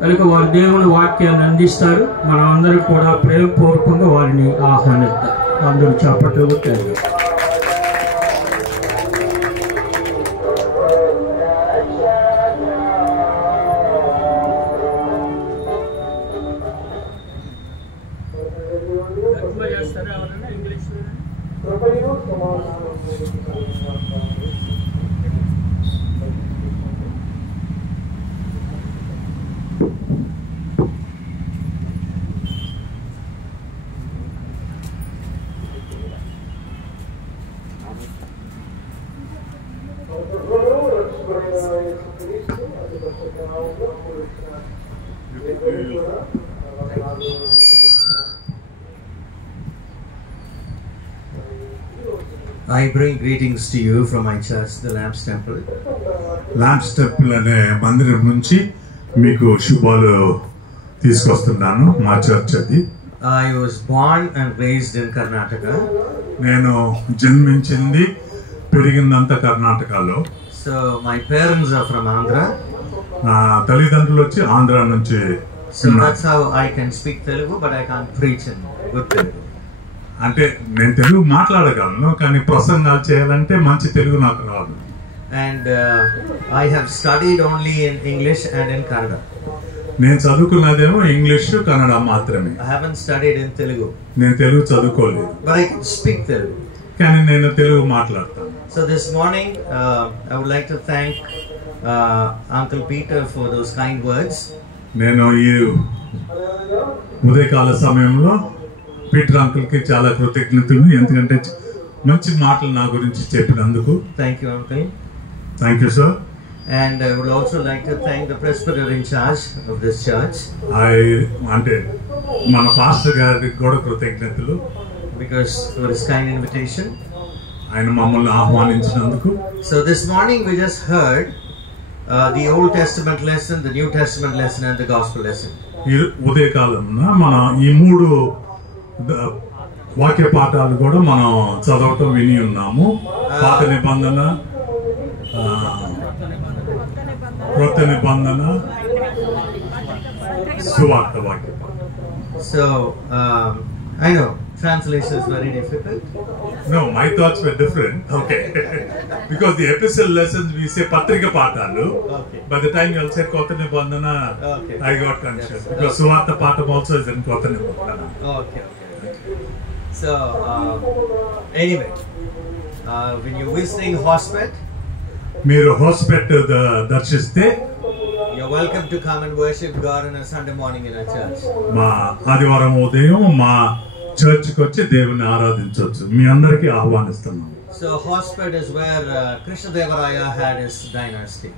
కనుక వారు దేవుని వాక్యాన్ని అందిస్తారు. మనం అందరూ కూడా ప్రేమపూర్వకంగా వారిని ఆహ్వానిద్దాం. అందరూ చప్పట్లు కొట్టారు. I bring greetings to you from my church, the Lamps Temple. Lamps temple అనే మందిరం నుంచి మీకు శుభాలు తీసుకొస్తున్నాను. మా చర్చ్ అది. I was born and raised in Karnataka. నేను జన్మించింది పెరిగిందంతా కర్ణాటకలో. So my parents are from Andhra. నా తల్లిదండ్రులు వచ్చి ఆంధ్ర నుంచి. So that's how I can speak Telugu, but I can't preach in good Telugu. అంటే నేను తెలుగు మాట్లాడగలను, కానీ ప్రసంగాలు చేయాలంటే మంచి తెలుగు నాకు రాదు. And I have studied only in English and in Kannada. నేను చదువుకున్నదేమో ఇంగ్లీష్ కన్నడ మాత్రమే. I haven't studied in Telugu. నేను తెలుగు చదువుకోలేదు, but I can speak Telugu. కానీ నేను తెలుగు మాట్లాడతాను. So this morning I would like to thank Uncle Peter for those kind words. నేను ఈ ఉదయకాల సమయంలో పీటర్ అంకుల్ కి చాలా కృతజ్ఞతలు, ఎందుకంటే మంచి మాటలు నా గురించి చెప్పినందుకు. Thank you, Uncle. Thank you, sir. And I would also like to thank the presbyter in charge of this church. అంటే మన పాస్టర్ గారికి కూడా కృతజ్ఞతలు, because for his kind invitation. ఆయన మమ్మల్ని ఆహ్వానించినందుకు. So this morning we just heard the Old Testament lesson, the New Testament lesson and the Gospel lesson. ఈ ఉదయకాలంలో మన ఈ మూడు వాక్య పాఠాలు కూడా మనం చదవటం విని ఉన్నాము. పాత నిబంధన, కొత్త నిబంధన, సువార్త వాక్య. So I know translation is very difficult. No, my thoughts were different. Okay. Because the epistle lessons we say patrika paathalu. Okay. By the time you all said Kotha Nibandhana, Okay. I got confused. Because Suvartha Patham also is in Kotha Nibandhana. Okay. So anyway, when you're visiting Hospet, మీరు హాస్పిట్ దర్శిస్తే you're welcome to come and worship God on a Sunday morning in our church. మా ఆదివారం ఉదయం మా చర్చ్కి వచ్చి దేవుని ఆరాధించవచ్చు. మీ అందరికీ ఆహ్వానిస్తున్నాం. So Hospet is where Krishnadevaraya had his dynasty.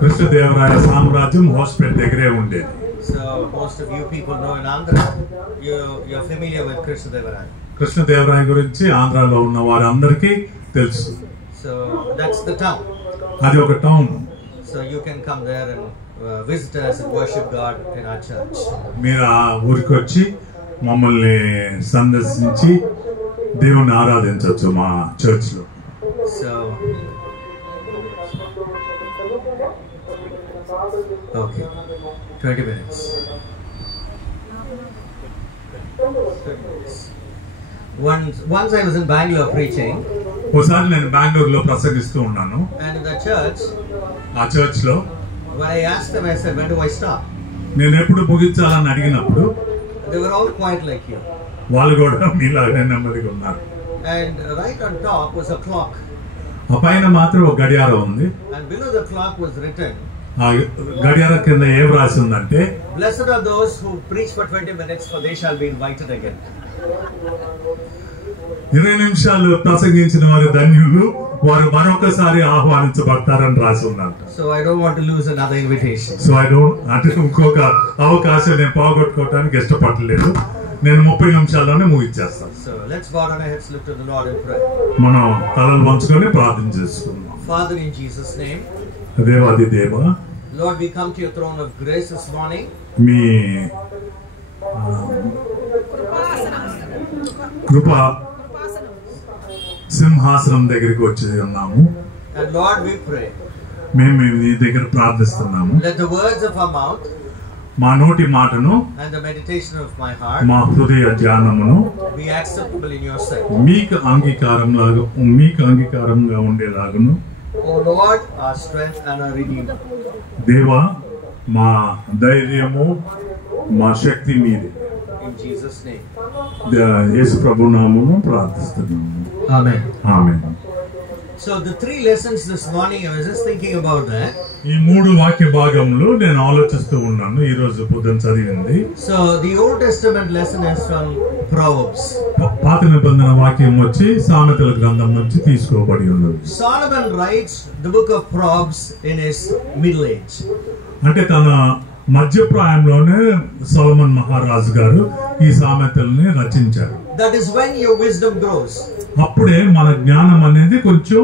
Krishnadevaraya సామ్రాజ్యం హాస్పిట్ దగ్గరే ఉండేది. So most of you people know in Andhra, you're familiar with Krishnadevaraya. Krishnadevaraya గురించి ఆంధ్రాలో ఉన్న వారందరికీ తెలుసు. So that's the town. అది ఒక town. So you can come there and visit us and worship God in our church. మీరు ఆ ఊరికి వచ్చి మమ్మల్ని సందర్శించి దేవుని ఆరాధించవచ్చు మా చర్చ్ లో. So okay, 20 minutes. Once I was in Bangalore preaching. ఒకసారి నేను బెంగళూరులో ప్రసంగిస్తూ ఉన్నాను. And in the church, ఆ చర్చ్ లో when I asked them, I said, when do I stop? నేను ఎప్పుడు ముగించాలని అడిగినప్పుడు They were all quiet like you. వాళ్ళు కూడా మీలాగే నెమ్మదిగా ఉన్నారు. And right on top was a clock. ఆ పైన మాత్రం ఒక గడియారం ఉంది. And below the clock was written, ఆ గడియారం కింద ఏం రాసి ఉందంటే, blessed are those who preach for 20 minutes, for they shall be invited again. 20 నిమిషాలు ప్రసంగించిన వారు ధన్యులు, వారు మరొకసారి ఆహ్వానించబడతారని రాసి ఉన్నారు. So I don't want to lose another invitation. So I don't అంటే ఇంకొక అవకాశం నేను పోగొట్టుకోవడానికి ఇష్టపడలేదు. నేను 30 నిమిషాల్లోనే ముగించేస్తాను. So let's bow our heads, look to the Lord in prayer. మనం తలలు వంచుకొని ప్రార్థన చేసుకుందాం. Father, in Jesus' name, దేవాది దేవ, Lord, we come to your throne of grace this morning. మీ కృప సింహాసనం దగ్గరికి వచ్చి ఉన్నాము. And Lord, we pray, మేము మీ దగ్గర ప్రార్థిస్తున్నాము. let the words of our mouth మా నోటి మాటను, and the meditation of my heart మా హృదయ ధ్యానమును be acceptable in your sight. మీకు అంగీకారంగా ఉండేలాగును. O Lord, our strength and our redeemer. దేవా, మా ధైర్యము, మా శక్తి మీదే. In Jesus' name. యేసు ప్రభు నామమున ప్రార్థిస్తున్నాము. Amen. Amen. So the 3 lessons this morning, I was just thinking about that. ఈ 3 వాక్య భాగములు నేను ఆలోచిస్తూ ఉన్నాను ఈ రోజు పొద్దున చదివింది. So the Old Testament lesson is from Proverbs. పాత నిబంధన వాక్యం వచ్చి సామెతల గ్రంథం నుంచి తీసుకోబడి ఉన్నది. Solomon writes the book of Proverbs in his middle age. అంటే తన మధ్యప్రాయంలోనే సొలొమన్ మహారాజు గారు ఈ సామెతల్ని రచించారు. That is when your wisdom grows. అప్పుడే మన జ్ఞానం అనేది కొంచెం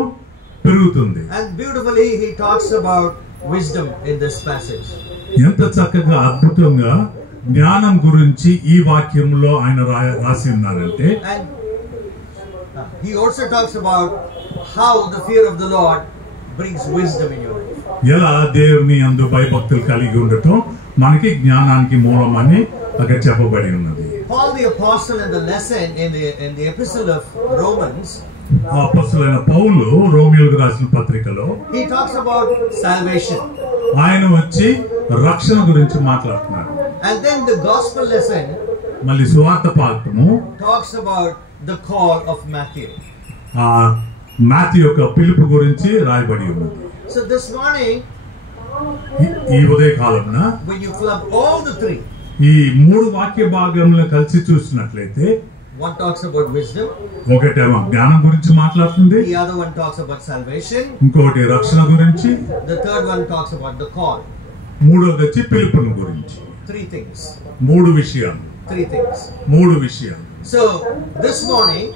పెరుగుతుంది. And beautifully he talks about wisdom in this passage. ఎంత చక్కగా అద్భుతంగా జ్ఞానం గురించి ఈ వాక్యంలో ఆయన రాసి ఉన్నారంటే, And he also talks about how the fear of the Lord brings wisdom in your life. ఎలా దేవుని యందు భయభక్తులు కలిగి ఉండటం మనకి జ్ఞానానికి మూలమని అక్కడ చెప్పబడి ఉన్నది. Paul the apostle in the lesson in the epistle of Romans, అపొస్తలుడైన పౌలు రోమియోలకు రాసిన పత్రికలో he talks about salvation. ఆయన వచ్చి రక్షణ గురించి మాట్లాడుతున్నారు. And then the gospel lesson మళ్ళీ సువార్త పాఠము talks about the call of Matthew. ఆ మాథ్యూ యొక్క పిలుపు గురించి రాయబడి ఉన్నది. So this morning, ఈ ఉదయకాలమున when you club all the 3, ఈ 3 వాక్య భాగములను కలిసి చూసినట్లయితే, one talks about wisdom, ఒకటేమో జ్ఞానం గురించి మాట్లాడుతుంది, the other one talks about salvation, ఇంకోటి రక్షణ గురించి, the third one talks about the call. మూడోది వచ్చి పిలుపును గురించి. 3 things. 3 విషయాలు. 3 things. 3 విషయాలు. So this morning,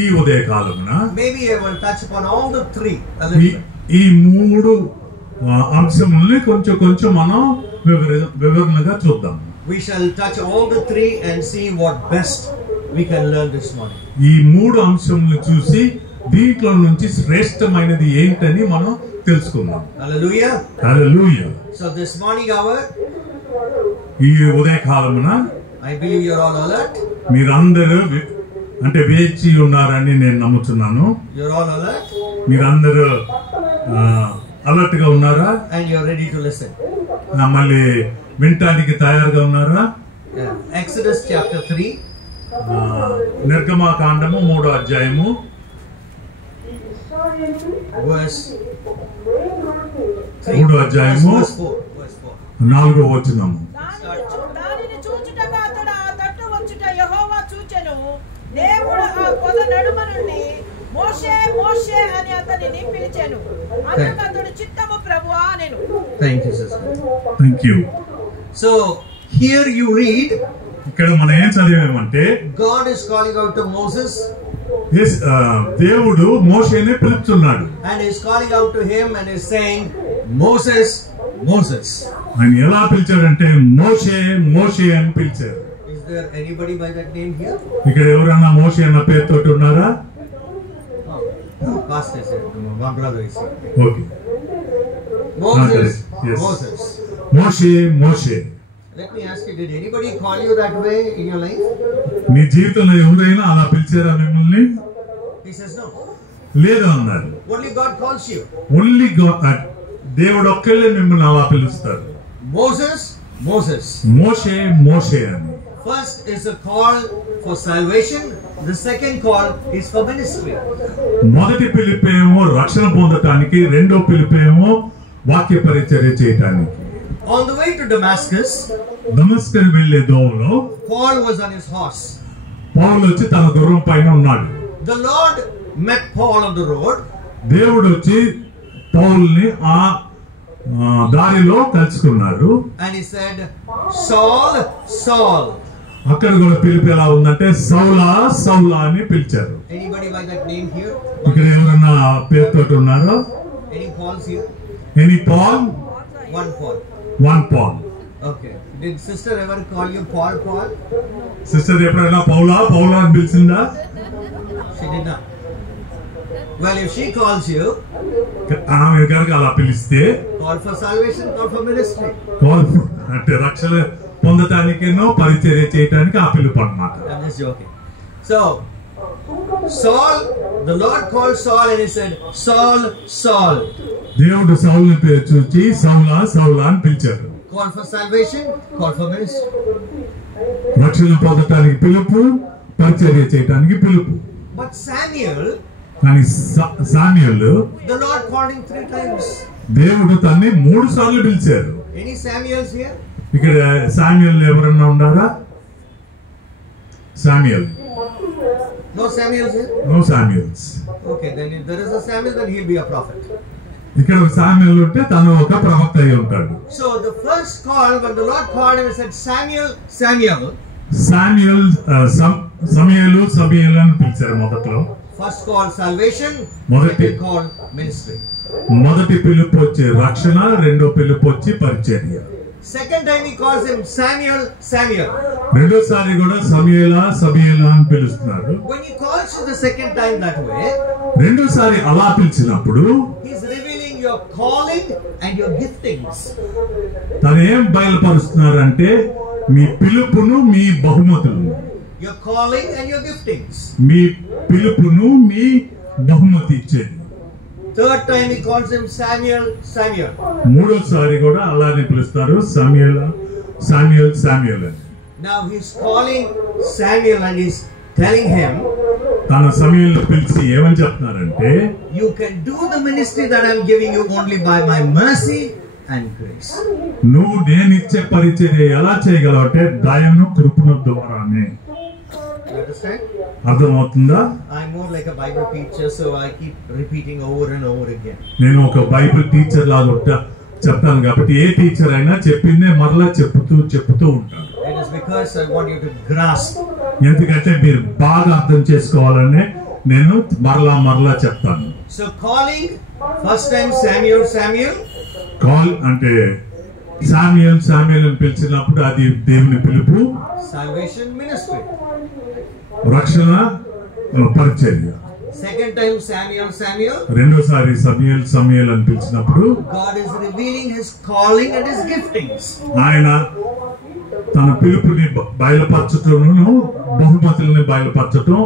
ఈ ఉదయకాలమున maybe I will touch upon all the 3 a little bit. ఈ 3 అంశముల్ని కొంచెం మనం వివరణగా చూద్దాం. We shall touch all the 3 and see what best we can learn this morning. ఈ 3 అంశములను చూసి దీంట్లో నుంచి శ్రేష్టమైనది ఏంటని మనం తెలుసుకుందాం. Hallelujah. Hallelujah. So this morning hour, ఈ ఉదయకాలమున I believe you're all alert. మీరందరూ అంటే వేచి ఉన్నారని నేను నమ్ముతున్నాను. You're all alert మీరందరూ అలర్ట్ గా ఉన్నారా? and you're ready to listen. మళ్ళీ వినటానికి తయారుగా ఉన్నారా? Exodus chapter 3. నిర్గమకాండము 3వ అధ్యాయము verse 3. 3వ అధ్యాయము Verse 4. 4వ వచనము. దానిని చూచుటగా అతడు ఆ తట్టు వచ్చుట యెహోవా చూచెను. దేవుడు ఆ పొద నడుమ నుండి మోషే మోషే అని అతనిని పిలిచెను. అందుకు అతడు చిత్తము ప్రభువా అనెను. Thank you, sister. Thank you. So here you read, ఇక్కడ మనం ఏం చదివామంటే, God is calling out to Moses, దేవుడు మోషేని పిలుస్తున్నాడు. and is calling out to him and is saying, Moses, Moses. ఆయన ఎలా పిలిచాడంటే మోషే మోషే అని పిలిచారు. Is there anybody by that name here? ఇక్కడ ఎవరైనా మోషే అన్న పేరుతోటి ఉన్నారా? Pastor said, one brother is here. Okay. Moses, Yes. Moses. Moshe Moshe. Let me ask you, did anybody call you that way in your life? మీ జీవితంలో ఎవరైనా అలా పిలిచారా మిమ్మల్ని? He says no. లేదు అన్నారు. Only God calls you. Only దేవుడు ఒక్కళ్ళే మిమ్మల్ని అలా పిలుస్తారు. Moses, Moses. మోషే మోషే అని. First is a call for salvation. The second call is for ministry. మొదటి పిలుపేమో రక్షణ పొందటానికి, రెండో పిలుపేమో వాక్య పరిచర్య చేయటానికి. On the way to Damascus, Damascus వెళ్లే దోవలో Paul was on his horse. పౌలు వచ్చి తన గుర్రం పైన ఉన్నాడు. The Lord met Paul on the road. దేవుడు వచ్చి పౌల్ని ఆ దారిలో కలుసుకున్నారు. And he said, Saul, Saul. అక్కడ కూడా పిలుపు ఎలా ఉందంటే సౌలా సౌలా అని పిలిచారు. Anybody by that name here? ఇక్కడ ఎవరన్నా పేరుతో ఉన్నారో? Any Pauls here? Any Paul? One Paul. One Paul. Okay. Did sister ever call you Paul, Paul? Sister ఎప్పుడైనా పౌలా పౌలా అని పిలిచిందా? She did not. Well, if she calls you, ఆమె కనుక అలా పిలిస్తే call for salvation, call for ministry. Call అంటే రక్షణ పొందటానికేనో పరిచర్య చేయటానికి ఆ పిలుపు అన్నమాట. I'm just joking. So, Saul, the Lord called Saul and he said, Saul, Saul. దేవుడు సౌలుని పేరు చూచి సౌలా సౌలా అని పిలిచారు. Call for salvation, call for ministry. రక్షణ పొందటానికి పిలుపు, పరిచర్య చేయటానికి పిలుపు. But Samuel, కానీ Samuel the Lord called him 3 times. దేవుడు తన్ని 3 సార్లు పిలిచారు. Any Samuels here? ఇక్కడ సామ్యూల్ ఎవరన్నా ఉన్నారా? Samuel. No Samuels here? No Samuels. Okay, then if there is a Samuel, then he'll be a prophet. ఇక్కడ ఒక సామ్యూల్ ఉంటే తను ఒక ప్రవక్త అయి ఉంటాడు. So the first call, when the Lord called him and said, Samuel, Samuel. Samuel సమయలు సమయలు అని పిలిచారు మొదట్లో. First call salvation, మొదటి second call ministry. మొదటి పిలుపు వచ్చి రక్షణ, రెండో పిలుపు వచ్చి పరిచర్య. Second time he calls him Samuel, Samuel. రెండోసారి కూడా సమయలా సమయలా అని పిలుస్తున్నారు. When he calls you the second time that way, రెండోసారి అలా పిలిచినప్పుడు he's revealing your calling and your giftings. తను ఏం బయలుపరుస్తున్నారంటే మీ పిలుపును, మీ బహుమతులను. Your calling and your giftings. మీ పిలుపును, మీ బహుమతి ఇచ్చేది. Third time he calls him Samuel, Samuel. మూడోసారి కూడా అలానే పిలుస్తారు సమయల్ సామ్యూల్ సామ్యూల్ అని. Now he's calling Samuel and he's telling him, తన సమయంలో పిలిచి ఏమని చెప్తున్నారంటే, you can do the ministry that I'm giving you only by my mercy and grace. నువ్వు నేను ఇచ్చే పరిచర్య ఎలా చేయగలవు అంటే దయను కృపణ ద్వారానే. You understand? అర్థమవుతుందా? I'm more like a Bible teacher, so I keep repeating over and over again. నేను ఒక బైబిల్ టీచర్ లాగా చెప్తాను కాబట్టి ఏ టీచర్ అయినా చెప్పిందే మరలా చెప్తూ ఉంటాను. It is because I want you to grasp. ఎందుకంటే మీరు బాగా అర్థం చేసుకోవాలనే నేను మరలా చెప్తాను. So calling, first time Samuel, Samuel. Call అంటే సామ్యూల్ సామ్యూల్ అని పిలిచినప్పుడు అది దేవుని పిలుపు. Salvation ministry. రక్షణ పరిచర్య. Second time Samuel, Samuel. రెండోసారి సమయల్ సమయల్ అని పిలిచినప్పుడు God is revealing his calling and his giftings. ఆయన తన పిలుపుని బయలుపరచటం, బహుమతుల్ని బయలుపరచటం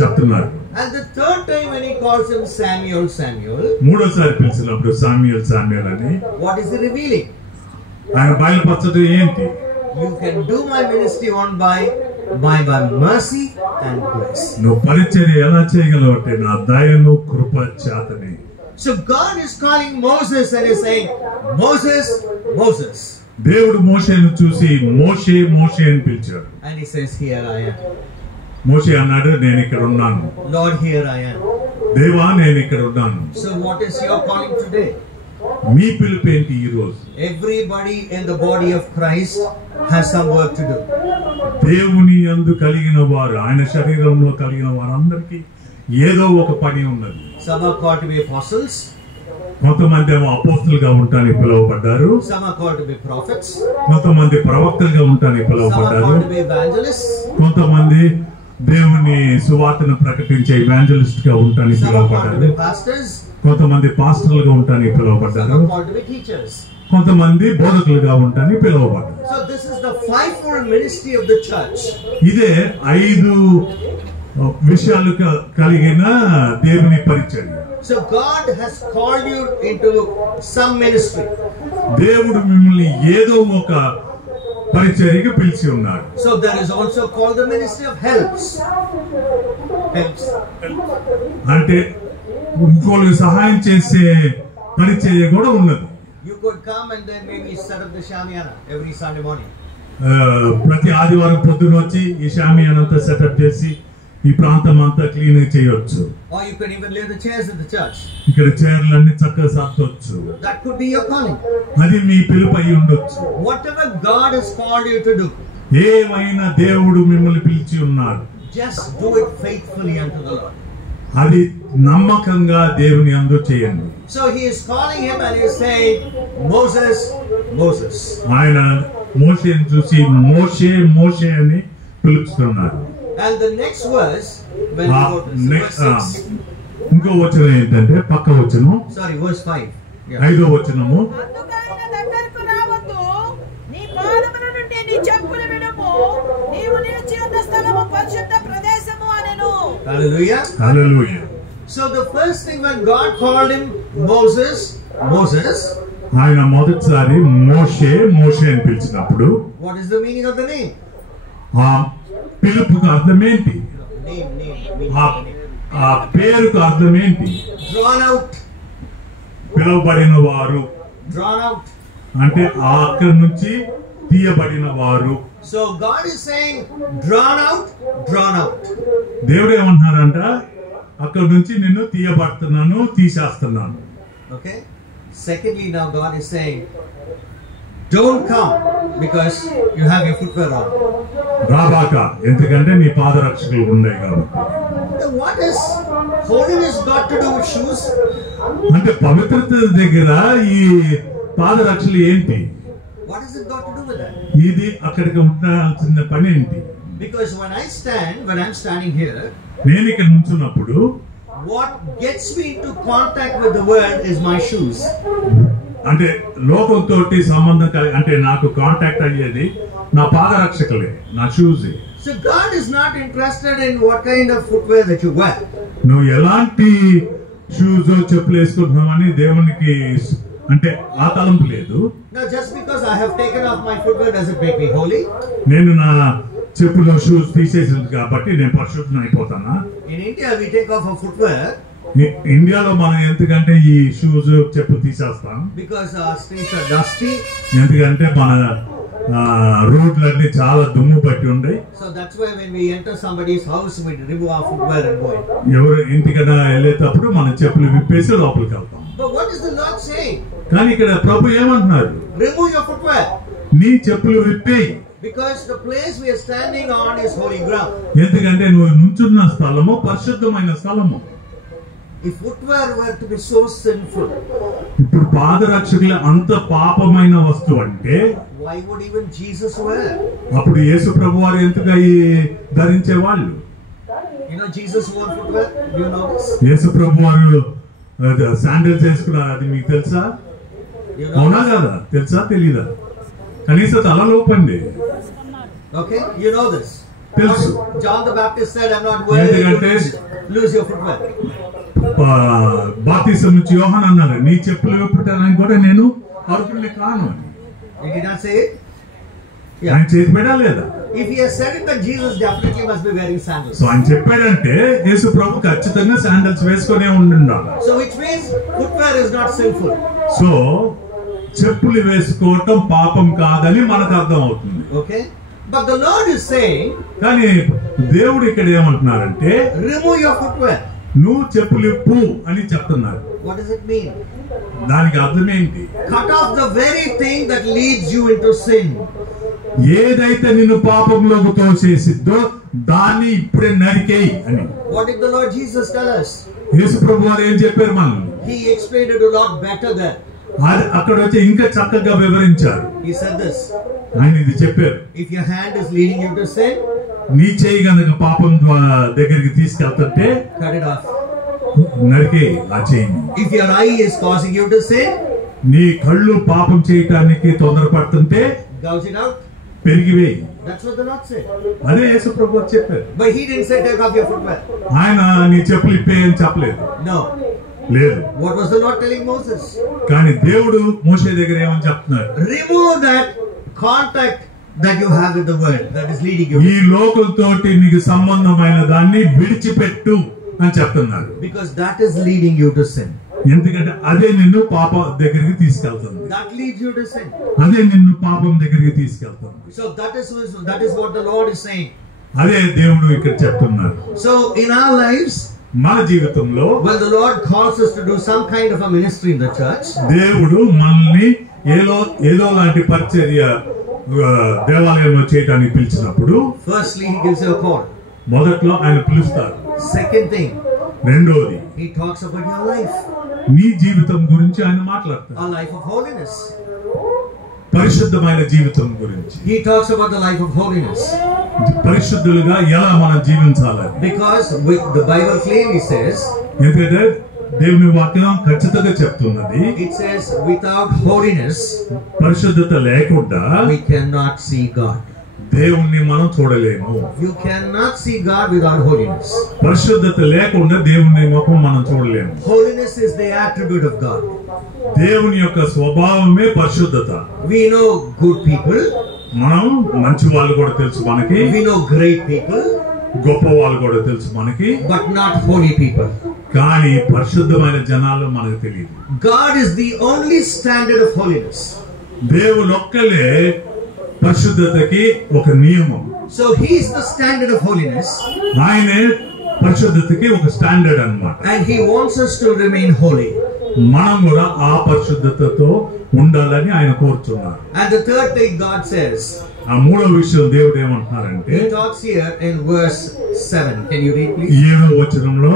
చెప్తున్నారు. And the third time when he calls him Samuel, Samuel. మూడోసారి పిలిచినప్పుడు సామ్యూల్ సామ్యూల్ అని What is he revealing? ఆయన బయలుపరచటం ఏంటి? You can do my ministry on by my mercy and grace. నువ్వు పరిచర్య ఎలా చేయగలవు అంటే నా దయను కృప చేతనే. So God is calling Moses and is saying, Moses, Moses. దేవుడు మోషేను చూసి మోషే మోషే అని పిలిచాడు. And he says, here I am. మోషే అన్నాడు, నేను ఇక్కడ ఉన్నాను. Lord, here I am. దేవా నేను ఇక్కడ ఉన్నాను. So what is your calling today? మీ పిలుపు ఏంటి ఈ రోజు? Everybody in the body of Christ has some work to do. దేవుని యందు కలిగిన వారు, ఆయన శరీరంలో కలిగిన వారందరికీ ఏదో ఒక పని ఉన్నది. Some are called to be apostles. కొంతమంది ఏమో అపోస్తులుగా ఉండటానికి పిలువబడ్డారు. Some are called to be prophets. కొంతమంది ప్రవక్తలుగా ఉండటానికి Some are పిలువబడ్డారు. called to be evangelists. కొంతమంది దేవుని సువార్తను ప్రకటించే ఇవాంజలిస్ట్ గా ఉండటానికి Some are called to పిలువబడ్డారు. be pastors. కొంతమంది పాస్టర్లుగా ఉండటానికి Some పిలువబడ్డారు. are called to be teachers. కొంతమంది బోధకులుగా ఉండటానికి పిలువబడ్డారు. So this is the fivefold ministry of the church. ఇదే 5 విషయాలు కలిగిన దేవుని పరిచర్య. So God has called you into some ministry. దేవుడు మిమ్మల్ని ఏదో ఒక పరిచర్యకి పిలిచి ఉన్నాడు. So there is also called the ministry of helps. అంటే ఇంకోళ్ళకి సహాయం చేసే పరిచర్య కూడా ఉన్నది. You could come and then maybe set up the shamiana every Sunday morning. ప్రతి ఆదివారం పొద్దున వచ్చి ఈ షామియానంతా సెటప్ చేసి ఈ ప్రాంతం అంతా క్లీన్ చేయొచ్చు. Or you can even lay the chairs in the church. ఇక్కడ చైర్లన్నీ చక్కగా సర్దొచ్చు. That could be your calling. అది మీ పిలుపు అయి ఉండొచ్చు. Whatever God has called you to do, ఏమైనా దేవుడు మిమ్మల్ని పిలిచి ఉన్నాడు, just do it faithfully unto the Lord. అది నమ్మకంగా దేవుని యందు చేయండి. So he is calling him and he is saying, Moses, Moses. ఆయన మోషేని చూసి మోషే మోషే అని పిలుస్తున్నాడు. And the next verse, when we go to verse 6. ఇంకో వచనం ఏంటంటే పక్క వచనం, Sorry, verse 5. 5వ వచనము. అందుకైన దగ్గరకు రావద్దు, నీ పాదముల నుండి నీ చెప్పులు విడుము, నీవు నిలిచి ఉన్న స్థలము పరిశుద్ధ ప్రదేశము అనెను. Hallelujah. Hallelujah. So the first thing when God called him Moses, Moses. ఆయన మొదటిసారి మోషే మోషే అని పిలిచినప్పుడు What is the meaning of the name? ఆ పిలుపుకు అర్థం ఏంటి? ఆ పేరుకు అర్థం ఏంటి? Drawn out. పిలువబడిన వారు. Drawn out. అంటే అక్కడి నుంచి తీయబడిన వారు. So God is saying, drawn out, drawn out. దేవుడు ఏమంటున్నారంట, అక్కడి నుంచి నిన్ను తీయబడుతున్నాను, తీసేస్తున్నాను. Okay. Secondly, now God is saying, don't come because you have your footwear on. రాబాక, ఎందుకంటే నీ పాదరక్షకులు ఉన్నాయి కాబట్టి. What has holiness got to do with shoes? అంటే పవిత్రత దగ్గర ఈ పాదరక్షలు ఏంటి? What has it got to do with that? ఇది అక్కడికి ఉండాల్సిన పని ఏంటి? Because when I'm standing here, నేను ఇక్కడ నుంచున్నప్పుడు what gets me into contact with the world is my shoes. అంటే లోకంతో సంబంధం అంటే నాకు కాంటాక్ట్ అయ్యేది నా పాదరక్షకులే, నా shoes. So God is not interested in what kind of footwear that you wear. నువ్వు ఎలాంటి షూస్ చెప్పులు వేసుకుంటున్నావని దేవునికి అంటే ఆ తలంపు లేదు. Now just because I have taken off my footwear does it make me holy? నేను నా చెప్పులు షూస్ తీసేసింది కాబట్టి నేను పరిశుద్ధం అయిపోతానా? In India we take off our footwear. ఇండియాలో మనం ఎందుకంటే ఈ షూస్ చెప్పులు తీసేస్తాం? Because our streets are dusty. ఎందుకంటే మన రోడ్లన్నీ చాలా దుమ్ము పట్టి ఉన్నాయి. So that's why when we enter somebody's house we remove our footwear and go in. ఎవరు ఇంటికైనా వెళ్ళేటప్పుడు మన చెప్పులు విప్పేసి లోపలికి వెళ్తాం. But what is the Lord saying? కానీ ఇక్కడ ప్రభు ఏమంటున్నారు? Remove your footwear. నీ చెప్పులు విప్పేయి. Because the place we are standing on is holy ground. ఎందుకంటే నువ్వు నుంచున్న స్థలము పరిశుద్ధమైన స్థలము. If footwear were to be so sinful, ఇప్పుడు పాదరక్షకులు అంత పాపమైన వస్తువు అంటే why would even Jesus wear? అప్పుడు యేసు ప్రభు వారు ఎందుకు ధరించే వాళ్ళు? You know Jesus wore footwear. Do you know this? యేసు ప్రభు వారు శాండిల్స్ వేసుకున్నారు, అది మీకు తెలుసా? అవునా కదా? తెలుసా తెలీదా? కనీసం తలలోపండి. Okay, you know this. తెలుసు. John the Baptist said, "I'm not worthy to lose your footwear." బాప్తిసం నుంచి యోహాను అన్నారు, నీ చెప్పులు విప్పటానికి కూడా నేను అర్హుడిని కాను అని. Did he not say it? ఆయన చేతి పెట్టా లేదా? If he has said it, then Jesus definitely must be wearing sandals. So ఆయన చెప్పాడంటే యేసు ప్రభు ఖచ్చితంగా శాండల్స్ వేసుకునే ఉండాలి. So which means footwear is not sinful. So చెప్పులు వేసుకోవటం పాపం కాదని మనకు అర్థం అవుతుంది. Okay, but the Lord is saying, కానీ దేవుడు ఇక్కడ ఏమంటున్నారంటే remove your footwear. నువ్వు చెప్పులు ఇప్పు అని చెప్తున్నారు. What does it mean? దానికి అర్థం ఏంటి? Cut off the very thing that leads you into sin. ఏదైతే నిన్ను పాపంలోకి తోసేసిద్దో దాన్ని ఇప్పుడే నరికేయి అని. What did the Lord Jesus tell us? యేసు ప్రభు వారు ఏం చెప్పారు మనం? He explained it a lot better there. అక్కడ వచ్చి ఇంకా చక్కగా వివరించారు. He said this. ఆయన ఇది చెప్పారు, if your hand is leading you to sin, నీ చేయి గనుక పాపం దగ్గరికి తీసుకెళ్తుంటే cut it off. నరికేయి ఆ చేయిని. If your eye is causing you to sin, నీ కళ్ళు పాపం చేయటానికి తొందరపడుతుంటే gouge it out. పెరిగివేయి. That's what the Lord said. అదే యేసు ప్రభు చెప్పారు. But he didn't say take off your footwear. ఆయన నీ చెప్పులు ఇప్పే అని చెప్పలేదు. No. లేదు. What was the Lord telling Moses? కానీ దేవుడు మోషే దగ్గర ఏమని చెప్తున్నారు? Remove that contact that you have with the world that is leading you. ఈ లోకంతోటి నీకు సంబంధమైన దాన్ని విడిచిపెట్టు అని చెప్తున్నారు. Because that is leading you to sin. ఎందుకంటే అదే నిన్ను పాప దగ్గరికి తీసుకెళ్తుంది. That leads you to sin. అదే నిన్ను పాపం దగ్గరికి తీసుకెళ్తుంది. So that is what the Lord is saying. అదే దేవుడు ఇక్కడ చెప్తున్నారు. So in our lives, మన జీవితంలో when the Lord calls us to do some kind of a ministry in the church, దేవుడు మనల్ని ఏదో లాంటి పరిచర్య దేవాలయంలో చేయడానికి పిలిచినప్పుడు, firstly he gives you a call. మొదట్లో ఆయన పిలుస్తారు. Second thing, రెండోది he talks about your life. నీ జీవితం గురించి ఆయన మాట్లాడతారు. A life of holiness. పరిశుద్ధమైన జీవితం గురించి. He talks about the life of holiness. పరిశుద్ధులుగా ఎలా మనం జీవించాలి. Because with the Bible clearly says, ఎందుకంటే దేవుని వాక్యం ఖచ్చితంగా చెప్తున్నది, it says without holiness పరిశుద్ధత లేకుండా we cannot see God. దేవుణ్ణి మనం చూడలేము. You cannot see God without holiness. పరిశుద్ధత లేకుండా దేవుని ముఖం మనం చూడలేము. Holiness is the attribute of God. దేవుని యొక్క స్వభావమే పరిశుద్ధత. We know good people. మనం మంచి వాళ్ళు కూడా తెలుసు మనకి. We know great people. గొప్ప వాళ్ళు కూడా తెలుసు మనకి. But not holy people. కానీ పరిశుద్ధమైన జనాలు మనకు తెలియదు. God is the only standard of holiness. దేవుడు ఒక్కలే పరిశుద్ధతకి ఒక నియమం. So he is the standard of holiness. ఆయనే పరిశుద్ధతకి ఒక స్టాండర్డ్ అన్నమాట. And he wants us to remain holy. మనం కూడా ఆ పరిశుద్ధతతో ఉండాలని ఆయన కోరుతున్నారు. And the third thing God says, ఆ మూడో విషయం దేవుడు ఏమంటున్నారంటే, he talks here in verse 7. Can you read please? 7వ వచనంలో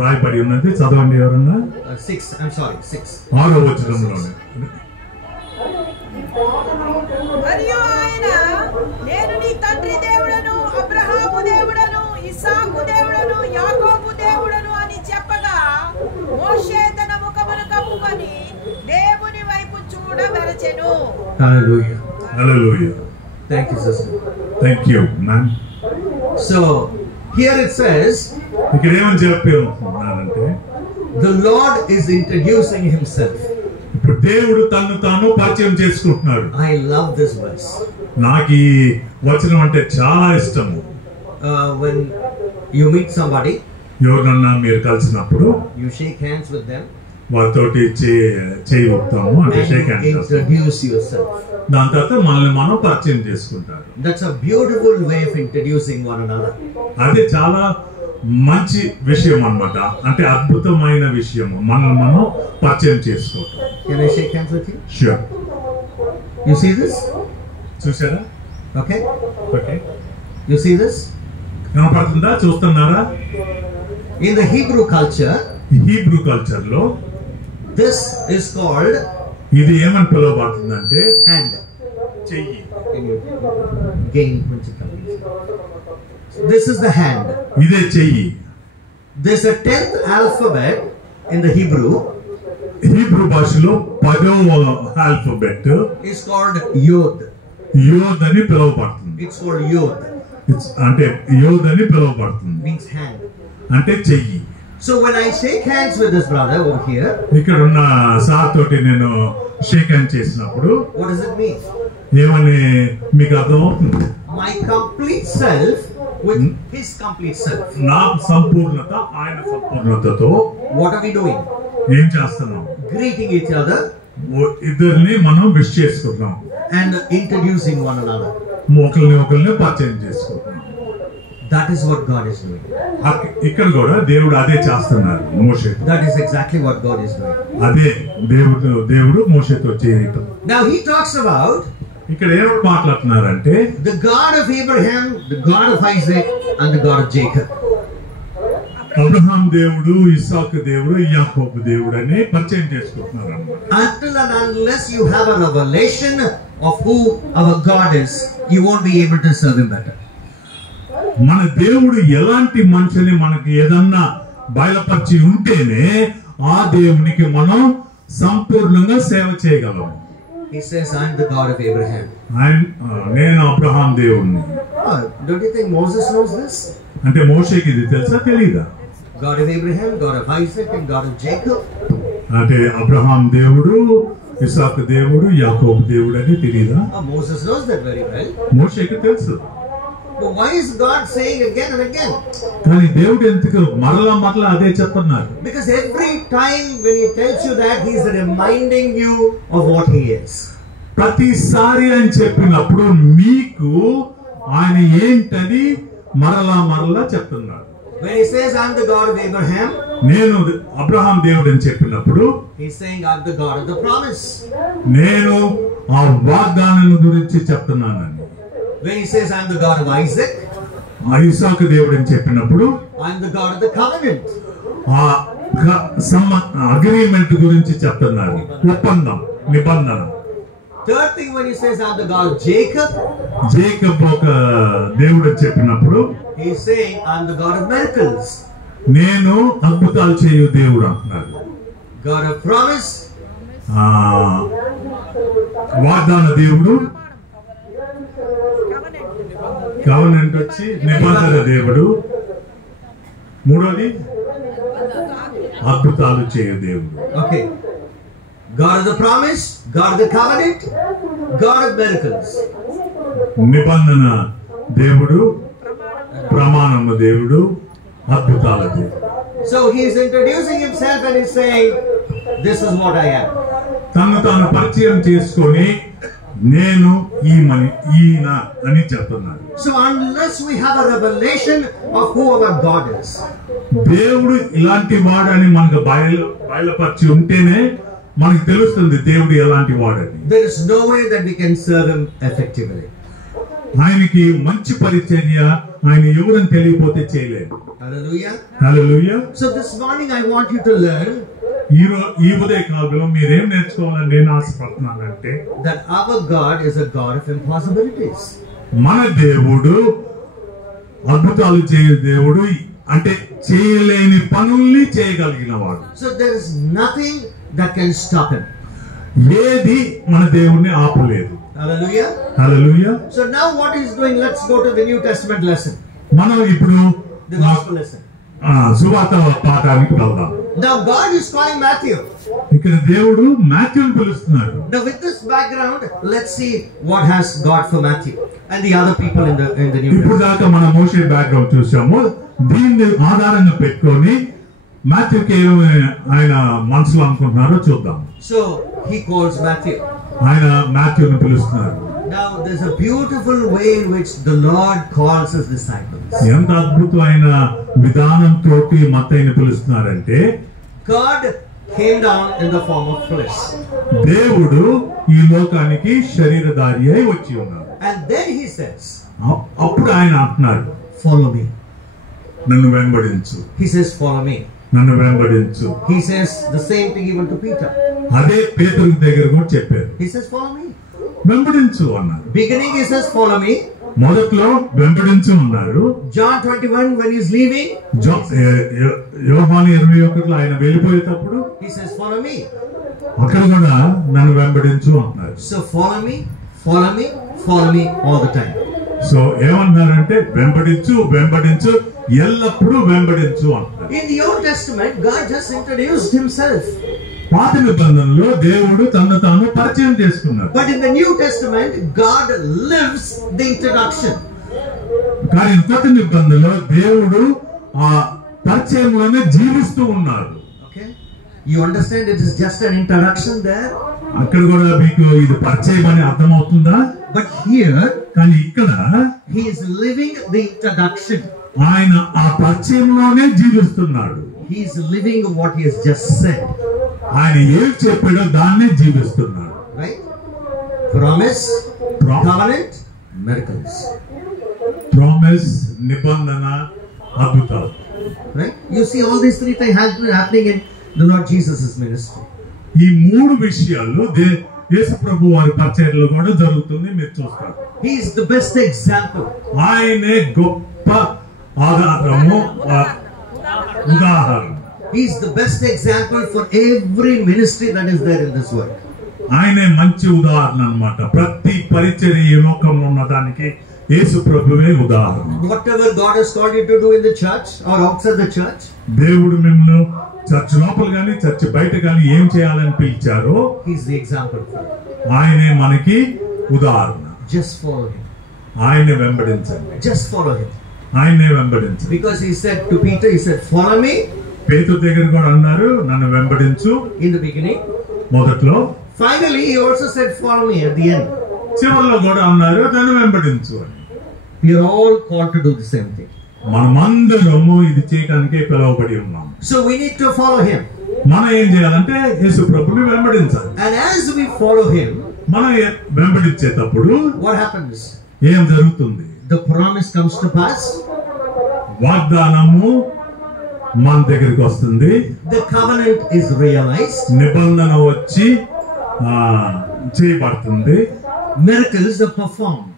రాయబడి ఉన్నది, చదవండి ఎవరన్నా. 6. I'm sorry, 6. 6వ వచనంలోనే. మరియు ఆయన, నేను నీ తండ్రి దేవుడను, అబ్రహాము దేవుడను, ఇస్సాకు దేవుడను, యాకోబు దేవుడను అని చెప్పగా, మోషే తన ముఖమును కప్పుకొని దేవుని వైపు చూడవలచెను. Hallelujah. Hallelujah. Thank you, sister. Thank you, man. So here it says, ఇక్కడ ఏమని చెప్పారంటే, the Lord is introducing himself. ఇప్పుడు దేవుడు తను తాను పరిచయం చేసుకుంటున్నాడు. I love this verse. నాకు ఈ వచనం అంటే చాలా ఇష్టము. When you meet somebody, ఎవరినన్నా మీరు కలిసినప్పుడు you shake hands with them, వాళ్ళతోటి చేయి ఊపుతాము, అంటే షేక్ హ్యాండ్ చేస్తాము. introduce yourself. దాని తర్వాత మనల్ని మనం పరిచయం చేసుకుంటారు. That's a beautiful way of introducing one another. అది చాలా మంచి విషయం అన్నమాట. అంటే అద్భుతమైన విషయం మనల్ని మనం పరిచయం చేసుకోవటం. Can I shake hands with you? Sure. You see this? చూసారా? Okay. Okay. You see this? కనపడుతుందా? చూస్తున్నారా? In the Hebrew culture, Hebrew culture లో this is called ఇది ఏమని పిలువబడుతుందంటే hand. చెయ్యి. Can you gain principle? This is the hand. ఇదే చెయ్యి. There's a 10th alphabet in the Hebrew. Hebrew భాషలో 10వ ఆల్ఫబెట్ It's called Yod. యోద్ అని పిలువబడుతుంది. It's called Yod. అంటే యోద్ అని పిలువబడుతుంది. Means hand. అంటే చెయ్యి. So when I shake hands with this brother over here, ఇక్కడ ఉన్న సార్ తోటి నేను షేక్ హ్యాండ్ చేసినప్పుడు what does it mean? ఏమని మీకు అర్థమవుతుంది? My complete self with his complete self. నా సంపూర్ణత ఆయన సంపూర్ణతతో What are we doing? ఏం చేస్తున్నాం? Greeting each other ఇద్దరిని మనం విష్ చేసుకుంటున్నాం. and introducing one another. ఒకరిని పరిచయం చేసుకుంటున్నాం. That is what God is doing. ఇక్కడ కూడా దేవుడు అదే చేస్తున్నారు మోషేతో. That is exactly what God is doing. అదే దేవుడు మోషేతో చేయటం. Now he talks about ఇక్కడ ఏమని మాట్లాడుతున్నారంటే, the God of Abraham, the God of Isaac, and the God of Jacob. Abraham దేవుడు, ఇస్సాకు దేవుడు, యాకోబు దేవుడు అని పరిచయం చేసుకుంటున్నారు అన్నమాట. Until and unless you have a revelation of who our God is, you won't be able to serve him better. మన దేవుడు ఎలాంటి మనిషిని మనకి ఏదన్నా బయలుపరిచి ఉంటేనే ఆ దేవునికి మనం సంపూర్ణంగా సేవ చేయగలం. He says, I am the God of Abraham. నేను అబ్రహాం దేవుణ్ణి. Don't you think Moses knows this? అంటే మోషేకి ఇది తెలుసా తెలీదా? God of Abraham, God of Isaac and God of Jacob. అంటే అబ్రహాం దేవుడు, ఇసాకు దేవుడు, యాకోబు దేవుడు అని తెలీదా? Moses knows that very well. మోషేకి తెలుసు. But why is God saying again and again? కానీ దేవుడు ఎందుకు మరలా అదే చెప్తున్నారు? Because every time when he tells you that, he is reminding you of what he is. ప్రతిసారి అని చెప్పినప్పుడు మీకు ఆయన ఏంటని మరలా చెప్తున్నారు. When he says, I am the God of Abraham, నేను అబ్రహాం దేవుడు అని చెప్పినప్పుడు he is saying, I am the God of the promise. నేను ఆ వాగ్దానం గురించి చెప్తున్నానని. When he says, I am the God of Isaac, ఇసాకు దేవుడు అని చెప్పినప్పుడు I am the God of the covenant. ఆ అగ్రిమెంట్ గురించి చెప్తున్నారు, ఒప్పందం, నిబంధన. Third thing, when he says, I am the God of Jacob, Jacob ఒక దేవుడు అని చెప్పినప్పుడు he is saying, I am the God of miracles. నేను అద్భుతాలు చేయు దేవుడు అంటున్నారు. God of promise, వాగ్దాన దేవుడు, కవెనెంట్ వచ్చి నిబంధన దేవుడు, మూడోది అద్భుతాలు చేయు దేవుడు. Okay. God of the promise, God of the covenant, God of miracles. నిబంధన దేవుడు, ప్రమాణము దేవుడు, అద్భుతాల దేవుడు. So he is introducing himself and he's saying, this is what I am. తను తాను పరిచయం చేసుకొని నేను ఈయన అని చెప్తున్నాడు. So unless we have a revelation of who our God is, దేవుడు ఇలాంటి వాడని మనకు బయలుపరిచి ఉంటేనే మనకు తెలుస్తుంది దేవుడు ఎలాంటి వాడని. there is no way that we can serve him effectively. ఆయనకి మంచి పరిచర్య ఆయన ఎవరని తెలియపోతే చేయలేదు. Hallelujah. Hallelujah. So this morning I want you to learn ఈ ఉదయ కాలంలో మీరేం నేర్చుకోవాలని నేను ఆశపడుతున్నానంటే that our God is a God of impossibilities. మన దేవుడు అద్భుతాలు చేయు దేవుడు, అంటే చేయలేని పనుల్ని చేయగలిగిన వాడు. So there is nothing that can stop him. ఏది మన దేవుణ్ణి ఆపలేదు. Hallelujah. Hallelujah. So now what he's doing, let's go to the New Testament lesson, మనం ఇప్పుడు the gospel lesson. సువార్త పాఠానికి వెళ్దాం. Now God is calling Matthew. ఇక్కడ దేవుడు మాథ్యూని పిలుస్తున్నాడు. Now with this background, let's see what has God for Matthew and the other people in the New ఇప్పుడు Testament. దాకా మనం మోషే బ్యాక్గ్రౌండ్ చూసాము. దీన్ని ఆధారంగా పెట్టుకొని మాథ్యూకి ఏమి ఆయన మనసులో అనుకుంటున్నారో చూద్దాం. So he calls Matthew. ఆయన మాథ్యూని పిలుస్తున్నారు. Now there's a beautiful way in which the Lord calls his disciples. ఎంత అద్భుతమైన విధానం తోటి మత్తయిని పిలుస్తున్నారంటే God came down in the form of flesh. దేవుడు ఈ లోకానికి శరీరధారి అయి వచ్చి ఉన్నారు. And then he says, అప్పుడు ఆయన అంటున్నాడు, follow me. నన్ను వెంబడించు. He says, follow me. నన్ను వెంబడించు. He says the same thing even to Peter. అదే పేతురు దగ్గర కూడా చెప్పారు, He says, follow me. వెంబడించు అన్నారు. Beginning he says, follow me. మొదట్లో వెంబడించు ఉన్నారు. John 21 when he's leaving, యోహాను 21లో ఆయన వెళ్ళిపోయేటప్పుడు he says, follow me. అక్కడ కూడా నన్ను వెంబడించు అంటున్నారు. So follow me, follow me, follow me all the time. So ఏమన్నారంటే వెంబడించు వెంబడించు ఎల్లప్పుడూ వెంబడించు అంటున్నారు. In the Old Testament, God just introduced himself. పాత నిబంధనలో దేవుడు తనను తాను పరిచయం చేసుకున్నాడు. But in the New Testament, God lives the introduction. కానీ కొత్త నిబంధనలో దేవుడు ఆ పరిచయంలోనే జీవిస్తూ ఉన్నారు. Okay? You understand it is just an introduction there? అక్కడ కూడా మీకు ఇది పరిచయం అని అర్థమవుతుందా? But here, కానీ ఇక్కడ he is living the introduction. ఆయన ఆ పరిచయంలోనే జీవిస్తున్నాడు. He is living what he has just said. ఆయన ఏం చెప్పాడో దాన్నే జీవిస్తున్నాడు. Right? Promise, covenant, miracles. Promise, నిబంధన, అద్భుతాలు. Right? You see all these three things happening in the Lord Jesus' ministry. ఈ మూడు విషయాలు యేసు ప్రభు వారి పరిచర్యలో కూడా జరుగుతుంది, మీరు చూస్తారు. He is the best example. ఆయనే గొప్ప ఆధారము, ఉదాహరణ. He is the best example for every ministry that is there in this world. ఆయనే మంచి ఉదాహరణ అన్నమాట. ప్రతి పరిచర్య ఈ లోకంలో ఉన్న దానికి యేసు ప్రభువే ఉదాహరణ. Whatever God has called you to do in the church or outside the church, దేవుడు మిమ్మల్ని చర్చ్ లోపల గాని చర్చ్ బయట గాని ఏం చేయాలని పిలిచారో He is the example. ఆయనే మనకి ఉదాహరణ. Just follow him. ఆయనే వెంబడించండి. Just follow him. ఆయనే వెంబడించండి. Because he said to Peter, he said, follow me. పేతురు దగ్గర కూడా అన్నారు, నన్ను వెంబడించు In the beginning. మొదట్లో. Finally, he also said, follow me at the end. చివరిలో కూడా అన్నారు, నన్ను వెంబడించు అని. We are all called to do the same thing. మనమందరము ఇది చేయడానికే పిలువబడి ఉన్నాం. So we need to follow him. మనం ఏం చేయాలంటే యేసు ప్రభుని వెంబడించాలి. And as we follow him, మనం వెంబడించేటప్పుడు what happens? ఏం జరుగుతుంది? The promise comes to pass. వాగ్దానము మన దగ్గరికి వస్తుంది. The covenant is realized. నిబంధన వచ్చి చేయబడుతుంది. Miracles are performed.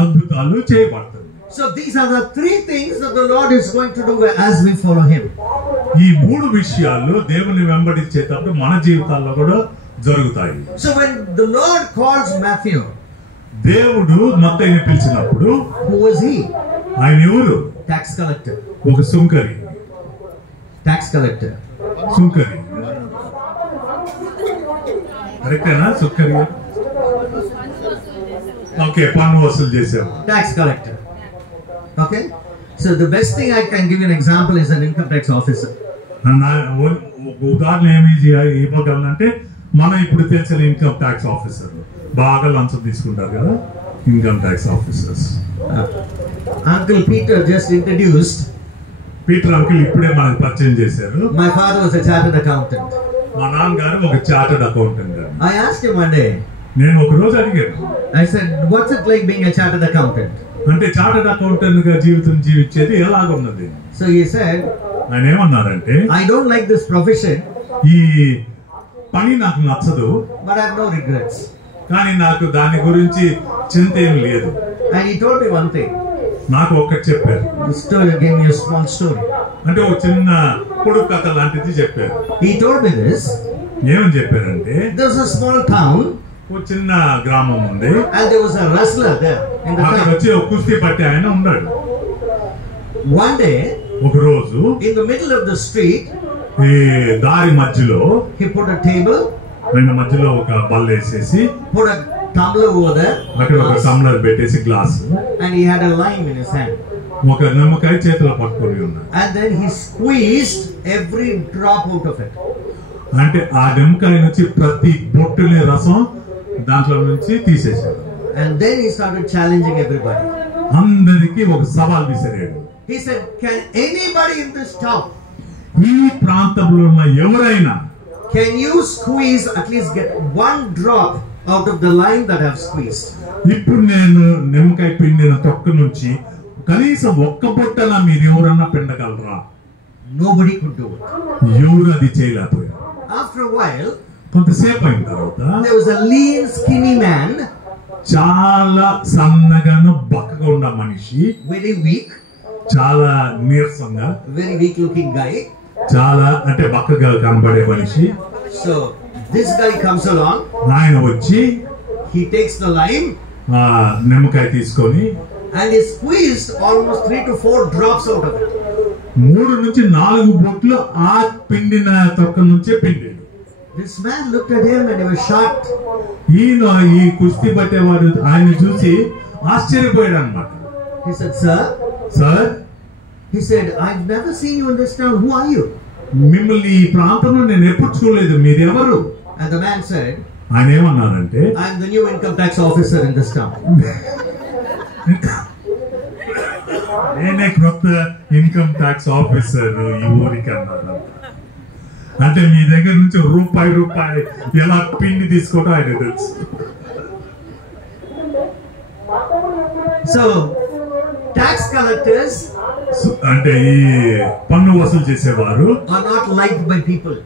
అద్భుతాలు చేయబడుతుంది. So these are the three things that the Lord is going to do as we follow him. ఈ మూడు విషయాలు దేవుని వెంబడించేటప్పుడు మన జీవితాల్లో కూడా జరుగుతాయి. So when the Lord calls Matthew, దేవుడు మత్తయిని పిలిచినప్పుడు who was he? ఆయన ఎవరు? Tax collector. ఒక సుంకరి. Tax collector. సుంకరి కరెక్టేనా? సుంకరి ఓకే, పన్ను వసూలు చేశారు. Tax collector. Okay, so the best thing I can give you an example is an income tax officer. ఉదాహరణ ఏమి ఇవ్వగలనంటే మనం ఇప్పుడు తెలిసిన ఇన్కమ్ ట్యాక్స్ ఆఫీసర్ బాగా లంచం తీసుకుంటారు కదా, income tax officers. Uncle Peter just introduced. Peter uncle ఇప్పుడే మనకు పరిచయం చేశారు. My father was a chartered accountant. మా నాన్నగారు ఒక చార్టర్డ్ అకౌంటెంట్ గారు. I asked him one day. నేను ఒక రోజు అడిగాను. I said, what's it like being a chartered accountant? అంటే చార్టర్డ్ అకౌంటెంట్ గా జీవితం జీవించేది ఎలాగున్నది? So he said, ఆయన ఏమన్నారంటే, I don't like this profession. ఈ పని నాకు నచ్చదు, but I have no regrets. కానీ నాకు దాని గురించి చింత ఏం లేదు. And he told me one thing. నాకు ఒక్కటి చెప్పారు. The story gave me a small story. అంటే ఒక చిన్న పొడుపు కథ లాంటిది చెప్పారు. He told me this. ఏమని చెప్పారంటే, there was a small town. ఒక చిన్న గ్రామం ఉంది. And there was a wrestler there in the అక్కడ town. వచ్చి ఒక కుస్తీ పట్టే ఆయన ఉన్నాడు. One day, ఒక రోజు in the middle of the street, ఈ దారి మధ్యలో he put a table. ఆయన మధ్యలో ఒక బల్ల వేసేసి, put a tumbler over there. అక్కడ ఒక టంబ్లర్ పెట్టేసి glass. And he had a lime in his hand. ఒక నిమ్మకాయ చేతిలో పట్టుకొని ఉన్నాడు. And then he squeezed every drop out of it. అంటే ఆ నిమ్మకాయ నుంచి ప్రతి బొట్టుని రసం దాంట్లో నుంచి తీసేశాడు. And then he started challenging everybody. అందరికి ఒక సవాల్ విసిరాడు. He said, can anybody in this town, ఈ ప్రాంతంలో ఉన్న ఎవరైనా, can you squeeze at least get one drop out of the lime that I've squeezed? ఇప్పుడు నేను నిమ్మకాయ పిండిన తొక్క నుంచి కనీసం ఒక్క బొట్టన మీరు ఎవరన్నా పిండగలరా? Nobody could do it. ఎవరు అది చేయలేకపోయారు. After a while, కొంతసేపు అయిన తర్వాత there was a lean, skinny man, చాలా సన్నగాను బక్కగా ఉన్న మనిషి, very weak, చాలా నీరసంగా, very weak looking guy. చాలా అంటే బక్కగా కనబడే మనిషి. So this guy comes along. ఆయన వచ్చి he takes the lime, నిమ్మకాయ తీసుకొని, and he squeezed almost 3 to 4 drops out of it. 3 నుంచి 4 బొట్లు ఆ పిండిన తొక్క నుంచే పిండాడు. This man looked at him and he was shocked. ఈయన ఈ కుస్తీ పట్టేవాడు ఆయన చూసి ఆశ్చర్యపోయాడు అన్నమాట. He said, sir. He said, I've never seen you in this town. Who are you? మిమ్మల్ని ఈ ప్రాంతంలో నేను ఎప్పుడు చూడలేదు, మీరెవరు? And the man said, ఆయన ఏమన్నారంటే, I'm the new income tax officer in this town. నేనే కొత్త ఇన్కమ్ ట్యాక్స్ ఆఫీసర్ ఈ ఊరికి అన్నారు. అంటే మీ దగ్గర నుంచి రూపాయి ఎలా పిండి తీసుకోవడం ఆయన తెలుసు. So tax collectors అంటే ఈ పన్ను వసూలు చేసేవారు are not liked by people.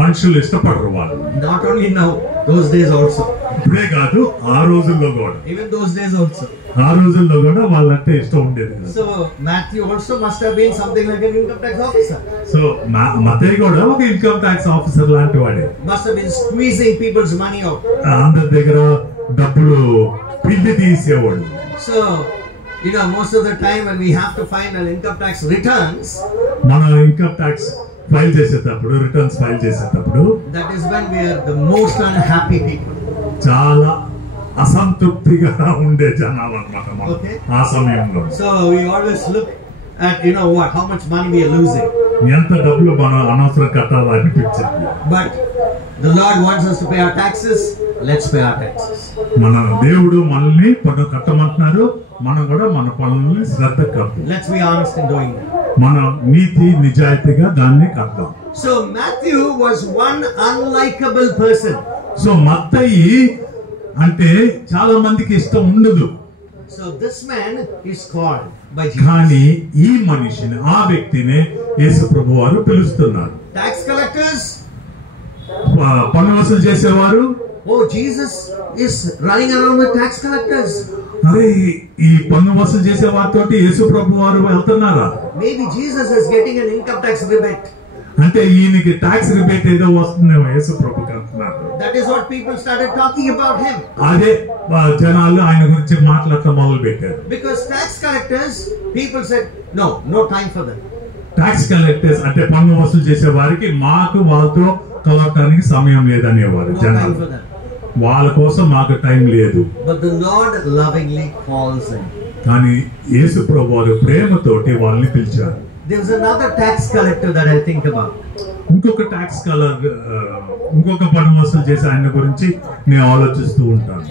మనుషులు ఇష్టపడరు వాళ్ళు. Not only now, those days also. అప్పుడే కాదు ఆ రోజుల్లో కూడా, Even those days also. ఆ రోజుల్లో కూడా వాళ్ళంటే ఇష్టం ఉండేది కదా. So Matthew also must have been something like an income tax officer. So మత్తయి కూడా ఒక ఇన్కమ్ ట్యాక్స్ ఆఫీసర్ లాంటి వాడే. Must have been squeezing people's money out. అందరి దగ్గర డబ్బులు పిండి తీసేవాడు. So most of the time when we have to file an income tax returns, మన income tax file చేసేటప్పుడు, రిటర్న్స్ ఫైల్ చేసేటప్పుడు, that is when we are the most unhappy people. చాలా అసంతృప్తిగా ఉండే జనాలు అన్నమాట Okay. ఆ సమయంలో. So we always look at how much money we are losing. ఎంత డబ్బులు మనం అనవసరం కట్టాలో అనిపించింది. But the Lord wants us to pay our taxes. Let's pay our taxes. మన దేవుడు మనల్ని పన్ను కట్టమంటున్నారు, మనం కూడా మన పనుల్ని శ్రద్ధ కట్టాలి. Let's be honest in doing that. మన నీతి నిజాయితీగా దాన్ని కట్టాలి. So Matthew was one unlikable person. So మత్తయి అంటే చాలా మందికి ఇష్టం ఉండదు. So this man is called by కానీ Jesus. ఈ మనిషిని, ఆ వ్యక్తిని యేసు ప్రభు వారు పిలుస్తున్నారు. Tax collectors. పన్ను వసూలు చేసేవారు. Oh, Jesus is running around with tax collectors. అరే ఈ పన్ను వసూలు చేసే వారితో యేసు ప్రభు వారు వెళ్తున్నారా? Maybe Jesus is getting an income tax rebate. అంటే ఈయనకి ట్యాక్స్ రిబేట్ ఏదో వస్తుందేమో యేసు ప్రభుకి అంటున్నారు. That is what people started talking about him. అదే జనాలు ఆయన గురించి మాట్లాడటం మొదలు పెట్టారు. Because tax collectors, people said, no time for them. Tax collectors అంటే పన్ను వసూలు చేసే వారికి మాకు వాళ్ళతో కలవటానికి సమయం లేదనేవారు No time జనాలు. for them. వాళ్ళ కోసం మాకు టైం లేదు. But the Lord lovingly calls them. కానీ యేసు ప్రభు వారు ప్రేమతోటి వాళ్ళని పిలిచారు. There's another tax collector that I think about. ఇంకొక ట్యాక్స్ ఇంకొక పన్ను వసూలు చేసే ఆయన గురించి నేను ఆలోచిస్తూ ఉంటాను.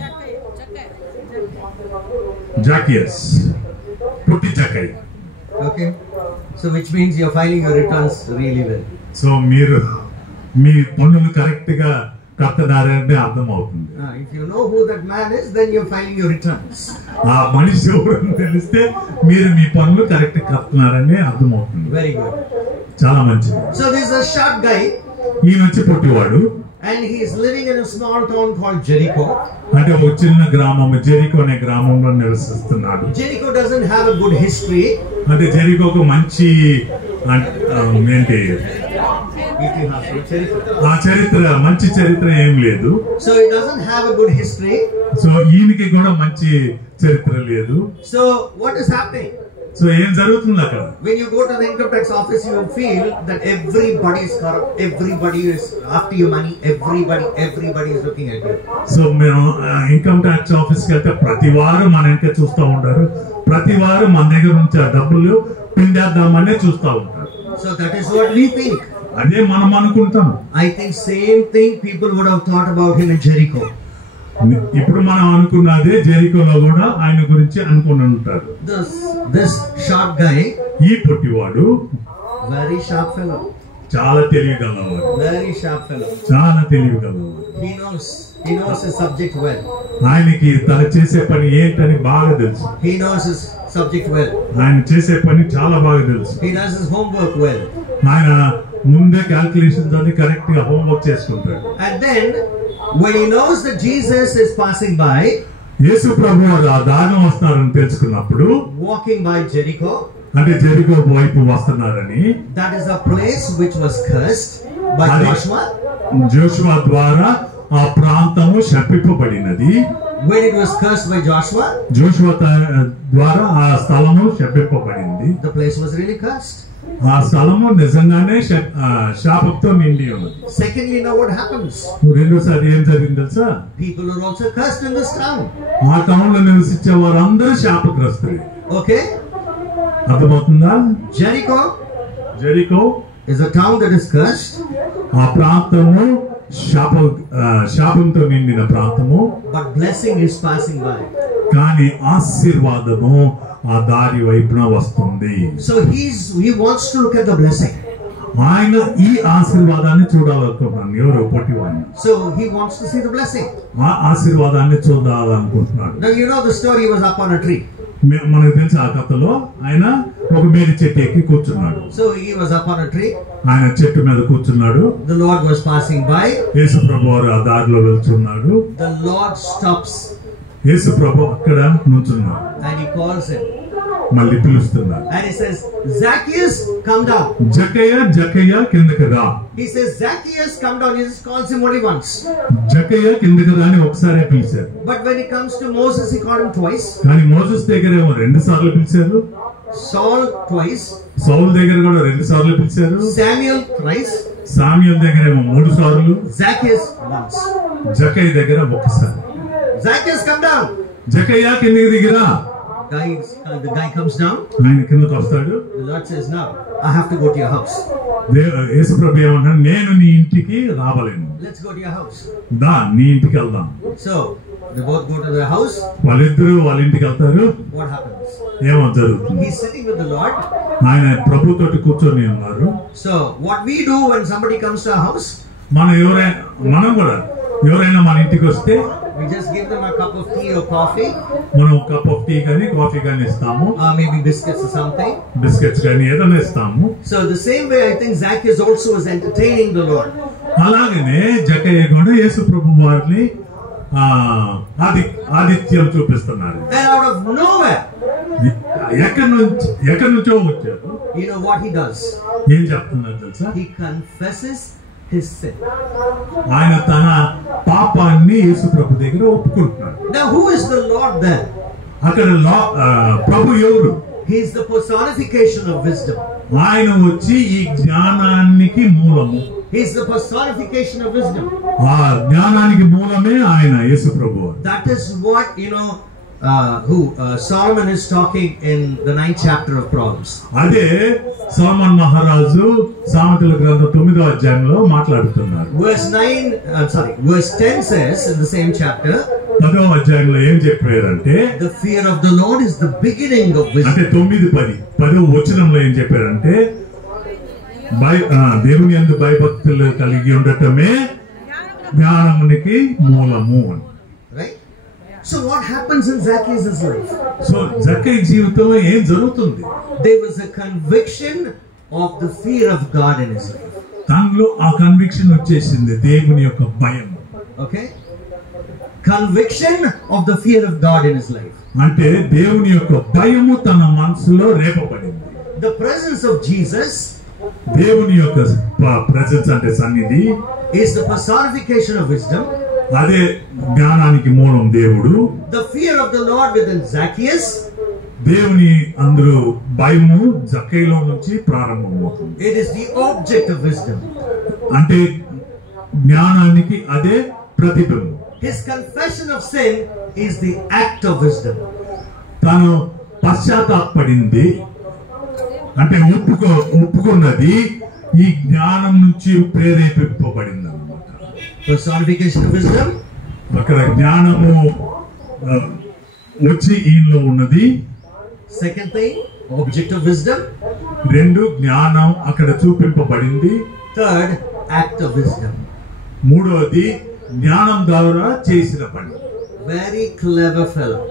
జాకియస్, పుట్టి జక్కయ్య. Okay? So which means you're filing your returns really well. So మీరు మీ పన్నులు కరెక్ట్ గా కడుతున్నారని అర్థం అవుతుంది. If you know who that man is, then you're filing your returns. ఆ మనిషి ఎవరని తెలిస్తే మీరు మీ పనులు కరెక్ట్ కడుతున్నారని అర్థం అవుతుంది. Very good. చాలా మంచిది. So there's a short guy, ఈయన వచ్చి పుట్టివాడు. and he is living in a small town called Jericho. అంటే ఒక చిన్న గ్రామం, జెరికో అనే గ్రామంలో నివసిస్తున్నాడు. Jericho doesn't have a good history. అంటే జెరికోకు మంచి ఏంటి ఆ చరిత్ర, మంచి చరిత్ర ఏం లేదు. So it doesn't have a good history. So ఈయనకి కూడా మంచి చరిత్ర లేదు. So what is happening? So ఏం జరుగుతుంది అక్కడ? When you go to the income tax office, you will feel that everybody is corrupt, everybody is after your money, everybody is looking at you. So మేము income tax ఆఫీస్కి వెళ్తే ప్రతి వారం మన వెనక చూస్తూ ఉంటారు, ప్రతి వారం మన దగ్గర నుంచి ఆ డబ్బులు పిండేద్దామనే చూస్తూ ఉంటారు. So that is what we think. అదే మనం అనుకుంటాం. I think same thing people would have thought about him in Jericho. ఇప్పుడు మనం అనుకున్నదే జెరికోలో కూడా ఆయన గురించి అనుకుని ఉంటారు. This sharp guy, ఈ పొట్టివాడు very sharp fellow, చాలా తెలివిగలవాడు, very sharp fellow. చాలా తెలివిగలవాడు. He knows his subject well. ఆయనకి తన చేసే పని ఏంటని బాగా తెలుసు. He knows his subject well. ఆయన చేసే పని చాలా బాగా తెలుసు. He does his homework well. ఆయన ముందే క్యాల్కులేషన్స్ అన్ని కరెక్ట్ గా హోంవర్క్ చేసుకుంటాడు. And then when he knows that Jesus is passing by, యేసు ప్రభువు ఆ దారిలో వస్తున్నారని తెలుసుకున్నప్పుడు, walking by Jericho, అంటే జెరికో వైపు వస్తున్నారని, that is a place which was cursed by Joshua. Joshua ద్వారా ఆ ప్రాంతము శపింపబడినది. When it was cursed by Joshua, Joshua ద్వారా ఆ స్థలము శపింపబడింది. the place was really cursed. ఆ స్థలము నిజంగానే శాపంతో నిండి ఉన్నది. Secondly, now what happens? రెండోసారి ఏం జరిగింది తెలుసా? People are also cursed in this town. ఆ టౌన్ లో నివసించే వారందరూ శాపగ్రస్తులు. Okay? అర్థమవుతుందా? Jericho is a town that is cursed. ఆ ప్రాంతము శాపంతో నిండిన ప్రాంతము. But blessing is passing by. కానీ ఆశీర్వాదము ఆ దారి వైపున వస్తుంది. So he wants to look at the blessing. ఆయన ఈ ఆశీర్వాదాన్ని చూడాలనుకుంటున్నాను. ఎవరు పొట్టివాడిని. So he wants to see the blessing. ఆ ఆశీర్వాదాన్ని చూడాలనుకుంటున్నాడు. Now you know the story, he was up on a tree. మనకు తెలుసు ఆ కథలో ఆయన ఒక మేడి చెట్టు ఎక్కి కూర్చున్నాడు. So he was up on a tree. ఆయన చెట్టు మీద కూర్చున్నాడు. The Lord was passing by. యేసు ప్రభు వారు ఆ దారిలో వెళ్తున్నాడు. The Lord stops. యేసు ప్రభు అక్కడ నుంచున్నాడు. And he calls him. మళ్ళీ పిలుస్తున్నాడు. And he says, Zacchaeus, come down. జక్కయ్య కిందకి రా. He says, Zacchaeus, come down. He just calls him only once. జక్కయ్య కిందకి రా అని ఒకసారి పిలిచారు. But when it comes to Moses, he called him twice. కానీ మోసెస్ దగ్గర ఏమో 2 సార్లు పిలిచారు. Saul twice. సౌల్ దగ్గర కూడా 2 సార్లు పిలిచారు. Samuel thrice. సామ్యూయల్ దగ్గర ఏమో 3 సార్లు. Zacchaeus once. జక్కయ్య దగ్గర ఒకసారి. Zacchaeus, come down. జక్కయ్య కిందకి దిగిరా. The guy comes down. ఆయన కిందకి వస్తాడు. The Lord says, no, I have to go to your house. యేసు ప్రభు ఏమంటాడు, నేను నీ ఇంటికి రావలేను. Let's go to your house. దా నీ ఇంటికి వెళ్దాం. So they both go to their house. వాళ్ళిద్దరూ వాళ్ళ ఇంటికి వెళ్తారు. What happens? ఏమో జరుగుతుంది. He's sitting with the Lord. ఆయన ప్రభు తోటి కూర్చొని ఉన్నారు. So what we do when somebody comes to our house? మనం కూడా ఎవరైనా మన ఇంటికి వస్తే we just give them a cup of tea or coffee. మనం కప్ ఆఫ్ టీ కానీ కాఫీ కానీ ఇస్తాము. Maybe biscuits or something. Biscuits కానీ ఏదైనా ఇస్తాము. So the same way I think Zacchaeus also was entertaining the Lord. అలాగనే జక్కయ్య కూడా యేసు ప్రభు వారిని ఆదిత్యం చూపిస్తున్నారు. And out of nowhere, ఎక్కడి నుంచో వచ్చారు. you know what he does? ఏం చెప్తున్నారు తెలుసా? He confesses his sin. ఆయన తన పాపాన్ని యేసు ప్రభు దగ్గర ఒప్పుకుంటున్నాడు. Now who is the Lord then? అక్కడ ప్రభు ఎవరు? He is the personification of wisdom. ఆయన వచ్చి ఈ జ్ఞానానికి మూలము. He is the personification of wisdom. ఆ జ్ఞానానికి మూలమే ఆయన యేసు ప్రభు. That is what Solomon is talking in the 9th chapter of Proverbs. అదే సొలొమోను మహారాజు సామెతల గ్రంథం 9వ అధ్యాయంలో మాట్లాడుతున్నారు. Verse 10 says in the same chapter, 10వ అధ్యాయంలో ఏం చెప్పారంటే, the fear of the Lord is the beginning of wisdom. అంటే 9:10 వచనంలో ఏం చెప్పారంటే, దేవుని యందు భయభక్తులు కలిగి ఉండటమే జ్ఞానమునికి మూలము. Right? So what happens in Zacchaeus' life? So Jakkayya జీవితంలో ఏం జరుగుతుంది? There was a conviction of the fear of God in his life. తనలో ఆ కన్విక్షన్ వచ్చేసింది, దేవుని యొక్క భయం. Okay? Conviction of the fear of God in his life. అంటే దేవుని యొక్క భయము తన మనసులో రేపబడింది. The presence of Jesus, దేవుని యొక్క ప్రెజెన్స్ అంటే సన్నిధి, is the personification of wisdom. అదే జ్ఞానానికి మూలం దేవుడు. The fear of the Lord within Zacchaeus, దేవుని అందరూ భయము జక్కయ్యలో నుంచి ప్రారంభమవుతుంది. it is the object of wisdom. అంటే జ్ఞానానికి అదే ప్రతిబింబం. His confession of sin is the act of wisdom. తాను పశ్చాత్తాపడింది అంటే ఒప్పుకున్నది ఈ జ్ఞానం నుంచి ప్రేరేపింపబడింది అన్నమాట. Personification of wisdom. అక్కడ జ్ఞానము వచ్చి ఈయనలో ఉన్నది. Second thing, object of wisdom. 2 జ్ఞానం అక్కడ చూపింపబడింది. Third, act of wisdom. 3వది జ్ఞానం ద్వారా చేసిన పని. Very clever fellow.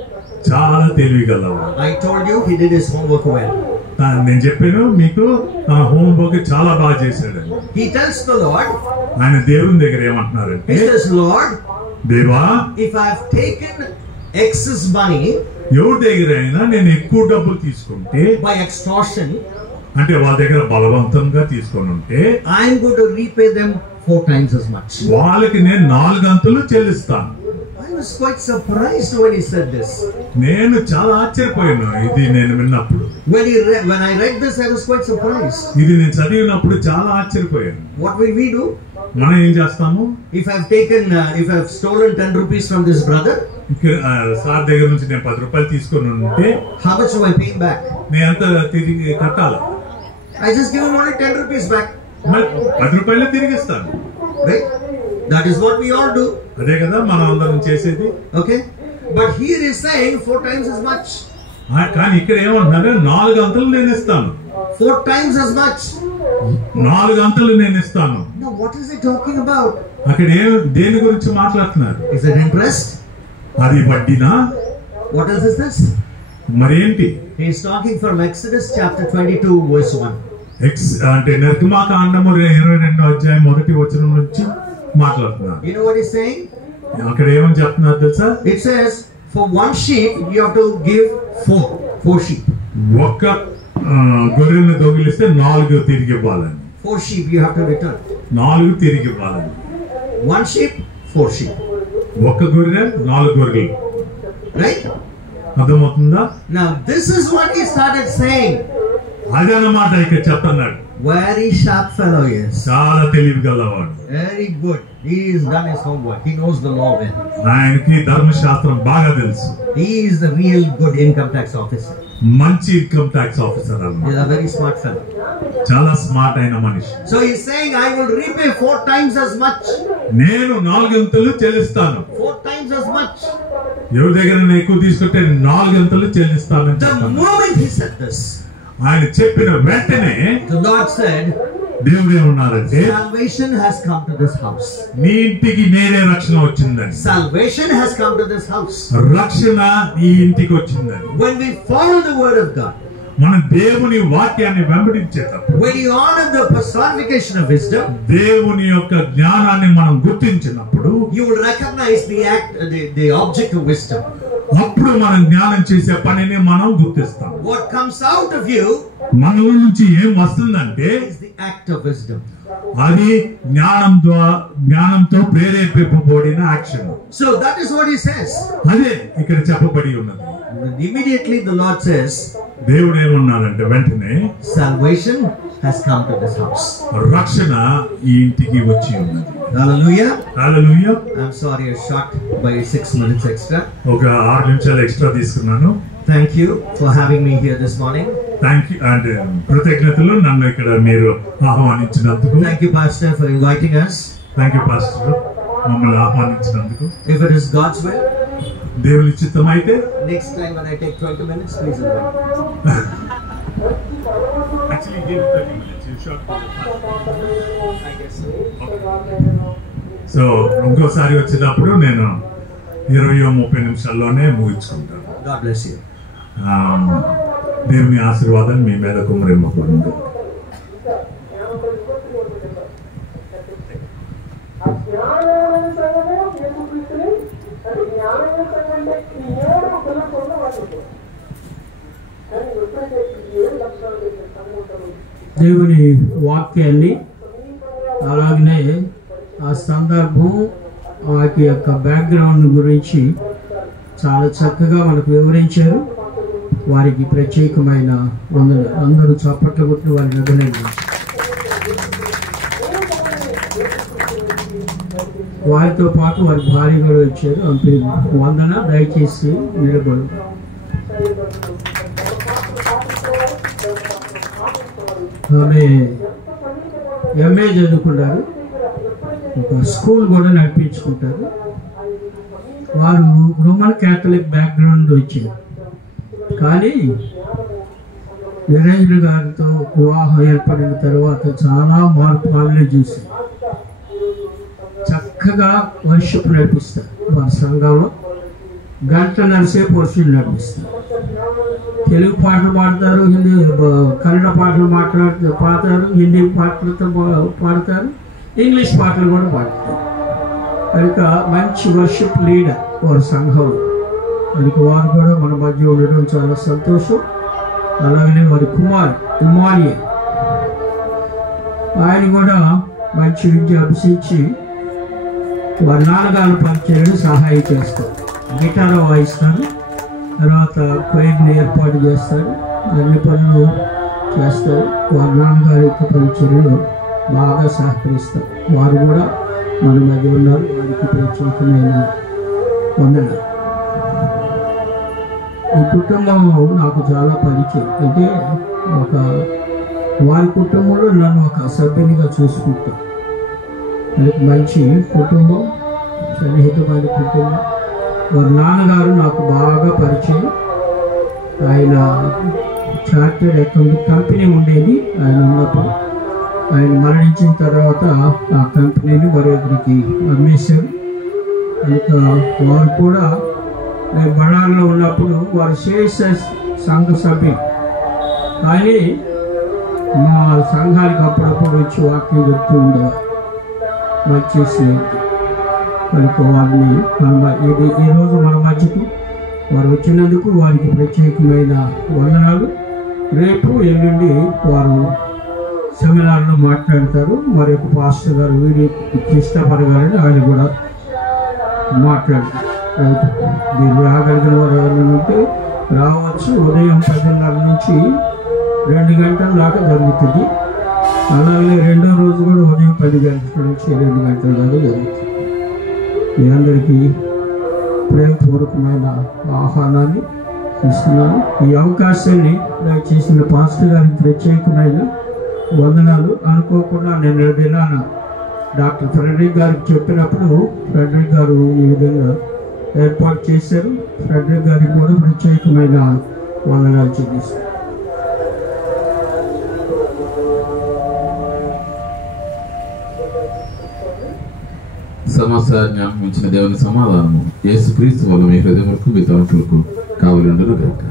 చాలా తెలివిగలవాడు. I told you he did his homework well. నేను చెప్పాను మీకు, తన హోంవర్క్ చాలా బాగా చేశాడని. He tells the Lord, ఆయన దేవుని దగ్గర ఏమంటున్నారంటే, he says, Lord, దేవా, if I have taken excess money ఎవరి దగ్గర అయినా నేను ఎక్కువ డబ్బులు తీసుకుంటే, by extortion, అంటే వాళ్ళ దగ్గర బలవంతంగా తీసుకొని ఉంటే, I am going to repay them 4 times as much. వాళ్ళకి నేను 4 అంతలు చెల్లిస్తాను. I was quite surprised when he said this. నేను చాలా ఆశ్చర్యపోయాను ఇది నేను విన్నప్పుడు. When I read this, I was quite surprised. ఇది నేను చదివినప్పుడు చాలా ఆశ్చర్యపోయాను. What will we do? మనం ఏం చేస్తాము? If I have stolen 10 rupees from this brother, sir దగ్గర నుంచి నేను 10 రూపాయలు తీసుకొని ఉంటే, how much do I pay him back? నేను ఎంత తిరిగి కట్టాలి? I just give him only 10 rupees back. 10 రూపాయలు తిరిగిస్తాను. Right? That is what we all do. అదే కదా మనం అందరం చేసేది. Okay? But here is saying 4 times as much. కానీ ఇక్కడ ఏమంటున్నారు? 4 అంతలు నేను ఇస్తాను. 4 times as much. 4 అంతలు నేను ఇస్తాను. Now what is he talking about? అక్కడ దేని గురించి మాట్లాడుతున్నారు? Is it interest? అది వడ్డీనా? What else is this? మరేంటి? He is talking from Exodus chapter 22 verse 1. అంటే నిర్గమాకాండము 22వ అధ్యాయం 1వ వచనం నుంచి మాట్లాడుతున్నారు. You know what he's saying? అక్కడ ఏమని చెప్తున్నారు తెలుసా? It says for one sheep you have to give four sheep. ఒక్క గొర్రెను దొంగిలిస్తే 4 తిరిగి ఇవ్వాలని. 4 sheep you have to return. 4 తిరిగి ఇవ్వాలని. One sheep, 4 sheep. ఒక్క గొర్రె 4 గొర్రెలు. Right? అర్థమవుతుందా? Now this is what he started saying. అదన్నమాట ఇక్కడ చెప్తున్నాడు. Very sharp fellow he is. చాలా తెలివి గలవాడు. Very good. He has done his homework. He knows the law well. ఆయనకి ధర్మశాస్త్రం బాగా తెలుసు. He is the real good income tax officer. మంచి ఇన్కమ్ ట్యాక్స్ ఆఫీసర్ అన్నమాట. He is a very smart fellow. చాలా స్మార్ట్ అయిన మనిషి. So he is saying I will repay 4 times as much. నేను 4 చెల్లిస్తాను. 4 times as much. ఎవరి దగ్గర ఎక్కువ తీసుకుంటే 4 చెల్లిస్తానని The moment he said this, ఆయన చెప్పిన వెంటనే the Lord said, దేవుడు ఏమన్నారంటే, salvation has come to this house. నీ ఇంటికి నేనే రక్షణ వచ్చిందని. Salvation has come to this house. రక్షణ ఈ ఇంటికి వచ్చిందని. When we follow the word of God, మనం దేవుని వాక్యాన్ని వెంబడించేటప్పుడు, when you honor the personification of wisdom, దేవుని యొక్క జ్ఞానాన్ని మనం గుర్తించినప్పుడు, you will recognize the object of wisdom. అప్పుడు మనం జ్ఞానం చేసే పనిని మనం గుర్తిస్తాం. What comes out of you మనలో నుంచి ఏం వస్తుందంటే is the act of wisdom. అది జ్ఞానంతో ప్రేరేపింపబడిన action. So that is what he says. అదే ఇక్కడ చెప్పబడి ఉన్నది. Immediately the Lord says, దేవుడు ఏమన్నారంటే వెంటనే, salvation has come to this house. రక్షణ ఈ ఇంటికి వచ్చి ఉన్నది. Hallelujah. Hallelujah. I'm sorry I shot by 6 minutes extra. ఒక 6 నిమిషాలు ఎక్స్ట్రా తీసుకున్నాను. Thank you for having me here this morning. Thank you and కృతజ్ఞతలు నన్ను ఇక్కడ మీరు ఆహ్వానించినందుకు. Thank you Pastor for inviting us. Thank you pastor మమ్మల్ని ఆహ్వానించినందుకు. If it is God's will, దేవుని చిత్తం అయితే next time when I take 20 minutes, please invite me. Actually give 30 minutes. You shot I guess so. So ఇంకోసారి వచ్చినప్పుడు నేను 20-30 నిమిషాల్లోనే ముగించుకుంటాను. God bless you. దేవుని ఆశీర్వాదం మీ మీద కుమ్మరింపబడింది. దేవుని వాక్యాన్ని అలాగనే ఆ సందర్భం వాటి యొక్క బ్యాక్గ్రౌండ్ గురించి చాలా చక్కగా మనకు వివరించారు. వారికి ప్రత్యేకమైన వందలు. అందరూ చప్పట్లు కొట్టి వారిని అభినందించారు. వారితో పాటు వారి భార్య కూడా వచ్చారు. వందన. దయచేసి నిలబడు. ఆమె ఎంఏ చదువుకున్నారు. ఒక స్కూల్ కూడా నడిపించుకుంటారు. వారు రోమన్ క్యాథలిక్ బ్యాక్గ్రౌండ్ వచ్చారు. కానీ వీరేంద్ర గారితో వివాహం ఏర్పడిన తర్వాత చాలా మార్పు ఆమె చూసి చక్కగా వర్షిప్ నడిపిస్తారు. వారి సంఘంలో 1.5 సేపు వర్షిప్ నడిపిస్తారు. తెలుగు పాటలు పాడతారు, హిందీ కన్నడ పాటలు పాడతారు, హిందీ పాటలతో పాడతారు, ఇంగ్లీష్ పాటలు కూడా పాడతారు. కనుక మంచి వర్షిప్ లీడర్ వారి సంఘంలో. కనుక వారు కూడా మన మధ్య ఉండడం చాలా సంతోషం. అలాగనే వారి కుమారి ఆయన కూడా మంచి విద్య అభ్యసించి వారి నాన్నగారు పరిచయం సహాయం చేస్తారు. గిటార్ వాయిస్తారు, తర్వాత క్వైర్ని ఏర్పాటు చేస్తారు, అన్ని పనులు చేస్తారు. వారి నాన్నగారి యొక్క పరిచయంలో బాగా సహకరిస్తారు. వారు కూడా మన మధ్య ఉన్నారు. వారికి ప్రత్యేకమైన వందనాలు. ఈ కుటుంబం నాకు చాలా పరిచయం. అంటే వారి కుటుంబంలో నన్ను ఒక సభ్యునిగా చూసుకుంటాను. మంచి కుటుంబం, సన్నిహితమైన కుటుంబం. వారి నాన్నగారు నాకు బాగా పరిచయం. ఆయన చార్టెడ్ అకౌంట్ కంపెనీ ఉండేది ఆయన ఉన్నప్పుడు. ఆయన మరణించిన తర్వాత ఆ కంపెనీని మరొకరికి అమ్మేశారు. ఇంకా వారు కూడా మేము బడార్లో ఉన్నప్పుడు వారు శేష సంఘ సభ్యులు, కానీ మా సంఘానికి అప్పుడప్పుడు వచ్చి వాక్యం చెప్తూ ఉండేవారు. మంచి స్నేహితులు కనుక వారిని ఈరోజు మన మధ్యకు వారు వచ్చినందుకు వారికి ప్రత్యేకమైన వందనాలు. రేపు ఎల్లుండి వారు సెమినార్లో మాట్లాడతారు. మరి యొక్క పాస్టర్ గారు వీడి కృష్ణపర గారని ఆయన కూడా మాట్లాడతారు. దీన్ని రాగలిగిన వారు ఎవరైనా ఉంటే రావచ్చు. ఉదయం 10:30 నుంచి 2 గంటల దాకా జరుగుతుంది. అలాగే రెండో రోజు కూడా ఉదయం 10 గంటల నుంచి 2 గంటల దాకా జరుగుతుంది. మీ అందరికీ ప్రేమపూర్వకమైన ఆహ్వానాన్ని ఇస్తున్నాను. ఈ అవకాశాన్ని దయచేసిన పాస్టర్ గారికి ప్రత్యేకమైన వందనాలు. అనుకోకుండా నేను దినాన డాక్టర్ ఫ్రెడరిక్ గారికి చెప్పినప్పుడు ఫ్రెడరిక్ గారు ఈ విధంగా ఏర్పాటు చేశారు. ఫ్రెడరిక్ గారికి కూడా ప్రత్యేకమైన వందనాలు చెల్లిస్తారు. సమస్య జ్ఞాపకించిన దేవుని సమాధానము యేసుక్రీస్తు వల్ల మీ హృదయములకు మీ తలుపులకు కావలుండును గాక.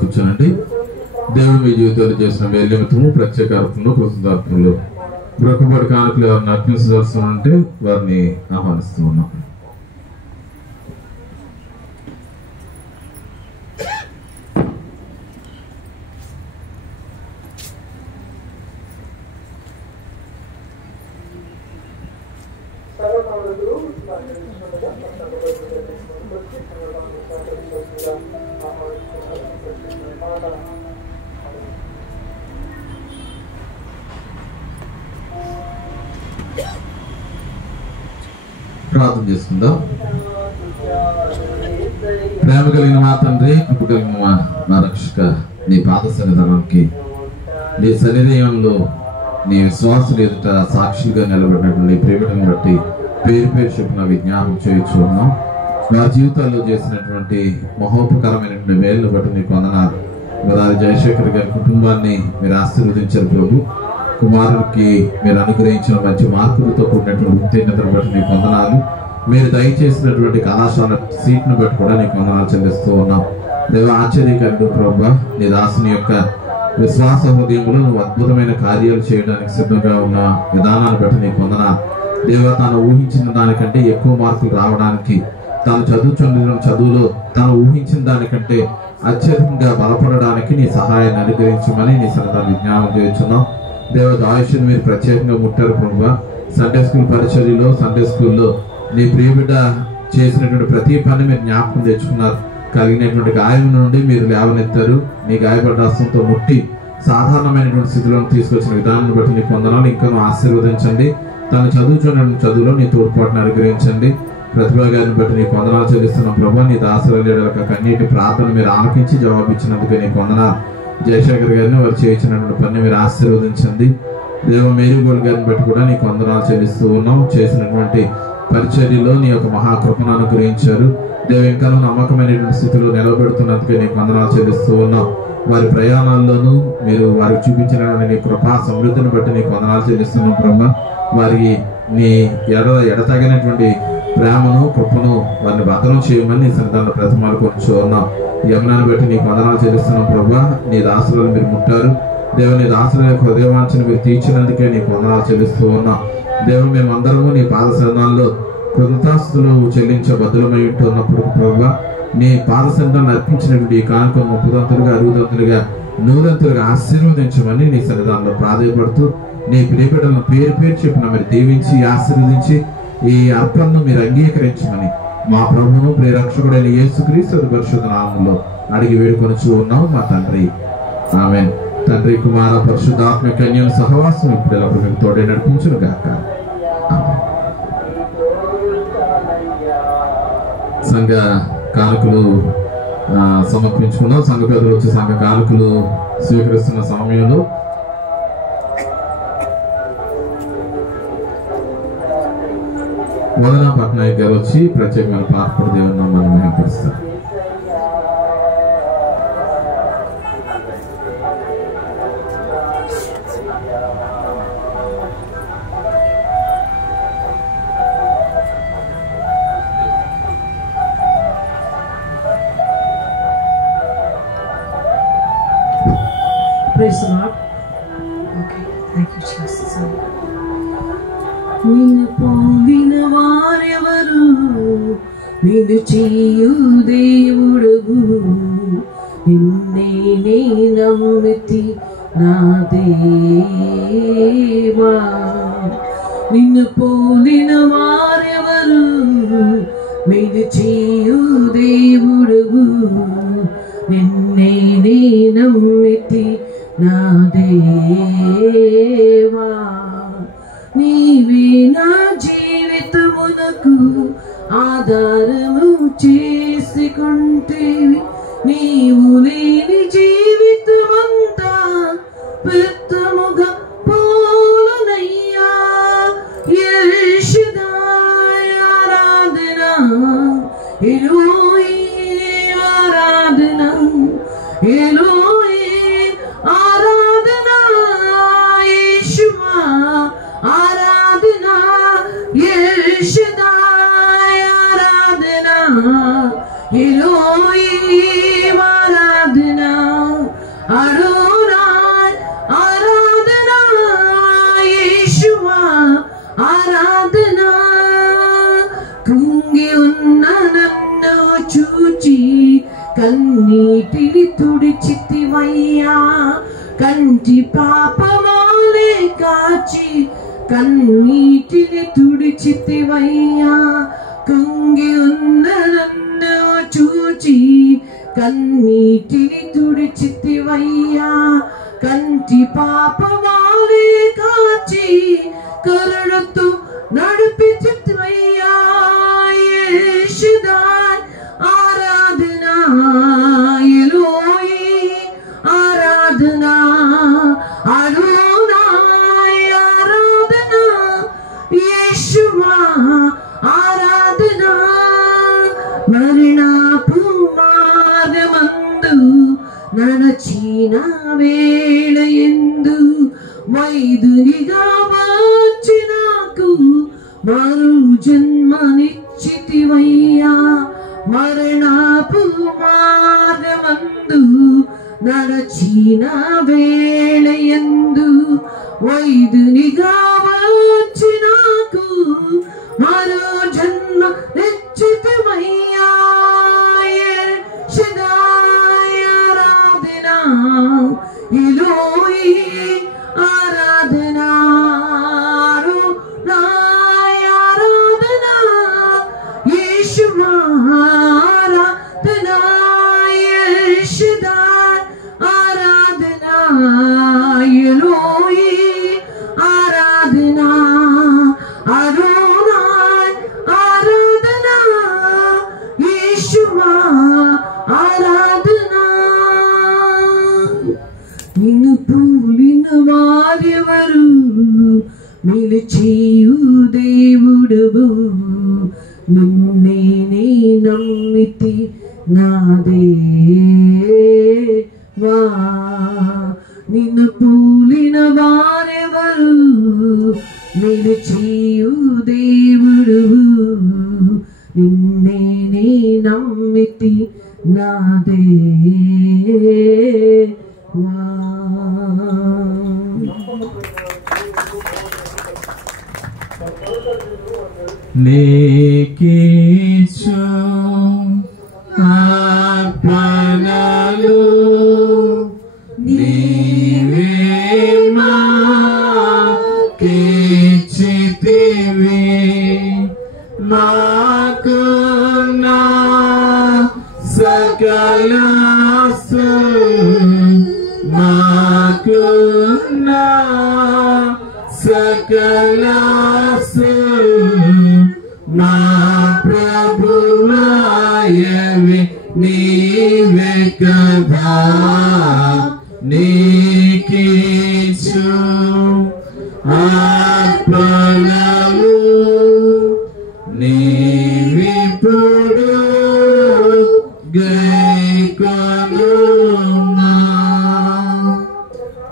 కూర్చోనండి. దేవుడు మీ జీవితంలో చేసిన మేలుమిత్రము ప్రత్యేక అర్పణలు కృతజ్ఞతలు బ్రొక్కబడి కానుకలు ఎవరిని అర్పించవలసి వారిని ఆహ్వానిస్తూ ఉన్నాం. ప్రార్థన చేసుకుందాం. ప్రేమ కలిగిన మా తండ్రి, కృప కలిగిన మా రక్షక, నీ పాద సన్నిధానానికి నీ సన్నిధేయంలో నీ విశ్వాసులు ఎదుట సాక్షిగా నిలబడినటువంటి ప్రేమను బట్టి పేరు పేరు చెప్పిన విజ్ఞాపం చేయొచ్చు ఉన్నాం. వారి జీవితాల్లో చేసినటువంటి మహోపకరమైనటువంటి మేలును బట్టి నీకు వందనాలు. గదారి జయశేఖర్ గారి కుటుంబాన్ని మీరు ఆశీర్వదించారు ప్రభు. కుమారుడికి మీరు అనుగ్రహించిన మంచి మార్కులతో కూడినటువంటి ఉత్తీర్ణతను బట్టి నీకు వందనాలు. మీరు దయచేసినటువంటి కళాశాల సీట్ను బట్టి కూడా నీకు వందనాలు చెల్లిస్తూ ఉన్నాం. దేవ ఆశ్చర్యకరుడు ప్రభు, నీ దాసుని యొక్క విశ్వాస హృదయంలో నువ్వు అద్భుతమైన కార్యాలు చేయడానికి సిద్ధంగా ఉన్న విధానాన్ని బట్టి నీకు వందనాలు. దేవ తాను ఊహించిన దానికంటే ఎక్కువ మార్కులు రావడానికి, తాను చదువుచున్న చదువులో తాను ఊహించిన దానికంటే అత్యధికంగా బలపడడానికి నీ సహాయాన్ని అనుగ్రహించమని నీ సన్నిధానం విజ్ఞాపనం చేస్తున్నాం. దేవత ఆయుష్ని మీరు ప్రత్యేకంగా ముట్టారు ప్రభా. సండే స్కూల్ పరిచర్యలో, సండే స్కూల్లో నీ ప్రియబిడ్డ చేసినటువంటి ప్రతి పని మీరు జ్ఞాపకం తెచ్చుకున్నారు. కలిగినటువంటి గాయం నుండి మీరు లేవనెత్తారు. నీ గాయపడ్డ హస్తంతో ముట్టి సాధారణమైనటువంటి స్థితిలో తీసుకొచ్చిన విధానాన్ని బట్టి నీ వందనాలు. ఇంకా ఆశీర్వదించండి. తను చదువుతున్నటువంటి చదువులో నీ తోడ్పాటును అనుగ్రహించండి. ప్రతిభా గారిని బట్టి నీకు వందనాలు చెల్లిస్తున్నాం ప్రభా. నీ దాసరలేడక కన్నీటి ప్రార్థన మీరు ఆలకించి జవాబిచ్చినందుకు నీకు వందనాలు. జయశేఖర్ గారిని వారు చేయించినటువంటి పని మీరు ఆశీర్వదించండి. దేవ మేరీగోల్డ్ గారిని బట్టి కూడా నీకు వందనాలు చెల్లిస్తూ ఉన్నాం. చేసినటువంటి పరిచర్యలో నీ యొక్క మహాకృపను అనుగ్రహించారు. దేవ ఇంకా నమ్మకమైనటువంటి స్థితిలో నిలబెడుతున్నందుకే నీకు వందనాలు చెల్లిస్తూ ఉన్నాం. వారి ప్రయాణాల్లోనూ మీరు వారికి చూపించినటువంటి నీ కృపా సమృద్ధిని బట్టి నీకు వందనాలు చెల్లిస్తున్నాం ప్రభా. వారికి నీ ఎడతగినటువంటి ప్రేమను, కృపను వారిని భద్రం చేయమని నీ సన్నిధానంలో ప్రతిమాలు కొంచెం ఉన్నాం. యమునాన్ని బట్టి నీకు వందనాలు చెల్లిస్తున్నాం ప్రభా. నీ దాసులను మీరు ముట్టారు దేవ. నీ దాసుల యొక్క హృదయవాంఛను మీరు తీర్చినందుకే నీకు వందనాలు చెల్లిస్తూ ఉన్నాం దేవ. మేము అందరము నీ పాద సన్నిధానంలో కృతజ్ఞతాస్తులు చెల్లించే బద్దులమై ఉంటున్నప్పుడు ప్రభా, నీ పాద సన్నిధానంలో అర్పించినటువంటి ఈ కానుక 30 60 100 ఆశీర్వదించమని నీ సన్నిధానంలో ప్రాధాయపడుతూ నీ ప్రియబిడ్డలను పేరు పేరు చెప్పిన మీరు దీవించి ఆశీర్వదించి ఈ అర్పణను మీరు అంగీకరించమని మా ప్రభువును ప్రియరక్షకుడైన యేసుక్రీస్తు పరిశుద్ధ నామములో అడిగి వేడుకొనుచూ ఉన్నాం మా తండ్రి. ఆమేన్. తండ్రి, కుమార, పరిశుద్ధాత్మ అన్యోన్య సహవాసం ఇప్పుడు ఎల్లప్పుడూ మీకు తోడే నడిపించును గాక. ఆమేన్. సంఘ కానుకలు సమర్పించుకున్నాం. సంఘ పెద్దలు వచ్చి సంఘ కానుకలు స్వీకరిస్తున్న సమయంలో వదనా పట్నాయక్ గారు వచ్చి ప్రత్యేకమైన పార్పడి దేవుని నామాన్ని మహిమపరుస్తారు. Praise the Lord. Okay, thank you, Jesus. నిన్ను పోలిన వారెవరు, నిన్ను చేయు దేవుడగు, నిన్నే నే నమ్మితి నా దేవా. నిన్ను పోలిన వారెవరు, నిన్ను చేయు దేవుడగు, నిన్నే నే నమ్మితి నా దేవా. నీవే నా జీవితమునకు ఆధారము చేసుకుంటేవి, నీవు లేని జీవితమంతా వ్యర్థముగా పోలునయ్యా. యెషుదాయ్ ఆరాధన, ఎలోహీ ఆరాధన, ఎలోహీ ఆరాధన, యేషువా ఆరాధన, యెషుదాయ్ ఆరాధన, ఎలోహీ ఆరాధన, అడోనాయ్ ఆరాధన, యేషువా ఆరాధన. కృంగి ఉన్న నన్ను చూచి కన్నీటిని తుడిచితివయ్యా. కంటి పాపమాలే కాచి కన్నీటిని తుడిచితివయ్యా. కృంగి ఉన్న నన్ను చూచి కన్నీటిని తుడిచితివయ్యా. కంటి పాపమాలే కాచి కరుణతో నడిపించితివయ్యా. యెషుదాయ్ ఆరాధన, ఎలోహీ ఆరాధన, అడోనాయ్ ఆరాధన, యేషువా ఆరాధన. మరణపు మార్గమందు నడచిన వేళయందు వైదునిగా వచ్చి నాకు మరు జన్మనిచ్చితివయ్యా. మరణపు మార్గమందు నడచిన వేళయందు వైదునిగా వచ్చి నాకు మరో జన్మ నిశ్చితమయ్యా. యెషుదాయ్ ఆరాధన, ఎలోహీ ఆరాధన. నిలిచియు దేవుడవు నిన్నే నే నమ్మితి నా దేవా నిన్ను పూలిన వారెవరు నిలిచియు దేవుడవు నిన్నే నే నమ్మితి నా దేవా నీకిచ్చు అర్పణలు నీవే మాకిచ్చితివి నాకున్నా సకల నాకున్నా సకల మా ప్రభువాయవి నీవే కదా నీకిచ్చు అర్పణలు నీవిప్పుడు గైకొనుమా.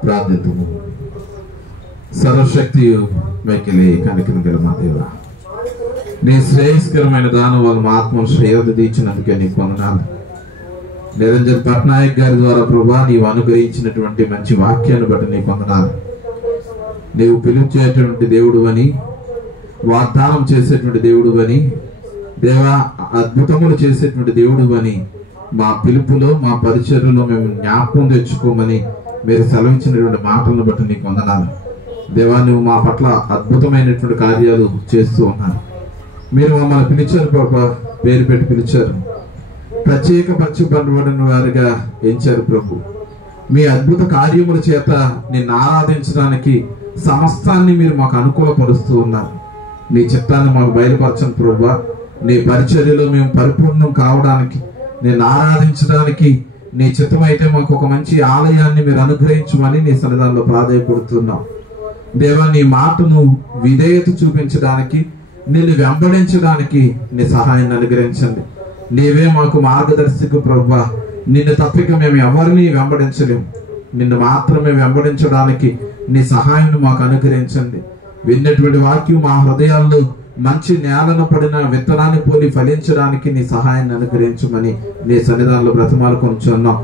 ప్రార్థిద్దాము. సర్వశక్తి మెక్కిలి కనికరం గల మా దేవా, నీ శ్రేయస్కరమైన దానం వల్ల మా ఆత్మను శ్రేయత తీర్చినందుకే నీకు వందనాలు. నిరంజన్ పట్నాయక్ గారి ద్వారా ప్రభా నీవు అనుగ్రహించినటువంటి మంచి వాక్యాన్ని బట్టి నీకు వందనాలు. నీవు పిలిచేటువంటి దేవుడు అని, వాగ్దానం చేసేటువంటి దేవుడు అని, దేవా అద్భుతములు చేసేటువంటి దేవుడు అని మా పిలుపులో మా పరిచర్యలో మేము జ్ఞాపకం తెచ్చుకోమని మీరు సెలవిచ్చినటువంటి మాటలను బట్టి నీకు వందనాలు. దేవా నువ్వు మా పట్ల అద్భుతమైనటువంటి కార్యాలు చేస్తూ ఉన్నారు. మీరు మమ్మల్ని పిలిచారు ప్రభా, పేరు పెట్టి పిలిచారు, ప్రత్యేక పరచబడిన వారిగా ఎంచారు ప్రభు. మీ అద్భుత కార్యముల చేత నిన్ను ఆరాధించడానికి సమస్తాన్ని మీరు మాకు అనుకూలపరుస్తూ ఉన్నారు. నీ చిత్తాన్ని మాకు బయలుపరచండి ప్రభా. నీ పరిచర్యలో మేము పరిపూర్ణం కావడానికి, నిన్ను ఆరాధించడానికి నీ చిత్తమైతే మాకు ఒక మంచి ఆలయాన్ని మీరు అనుగ్రహించమని నీ సన్నిధానంలో ప్రాధేయపడుతున్నాం. దేవా నీ మాటను విధేయత చూపించడానికి, నిన్ను వెంబడించడానికి నీ సహాయాన్ని అనుగ్రహించండి. నీవే మాకు మార్గదర్శకు ప్రభా. నిన్ను తప్పిక మేము ఎవరిని వెంబడించలేము. నిన్ను మాత్రమే వెంబడించడానికి నీ సహాయం మాకు అనుగ్రహించండి. విన్నటువంటి వాక్యం మా హృదయాల్లో మంచి నేలను పడిన విత్తనాన్ని పోలి ఫలించడానికి నీ సహాయాన్ని అనుగ్రహించమని నీ సన్నిధానంలో బ్రతిమాలు కొంచున్నాం.